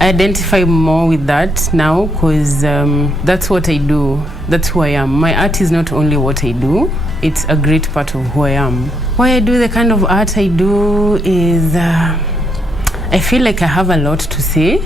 I identify more with that now because that's what I do. That's who I am. My art is not only what I do, it's a great part of who I am. Why I do the kind of art I do is I feel like I have a lot to say.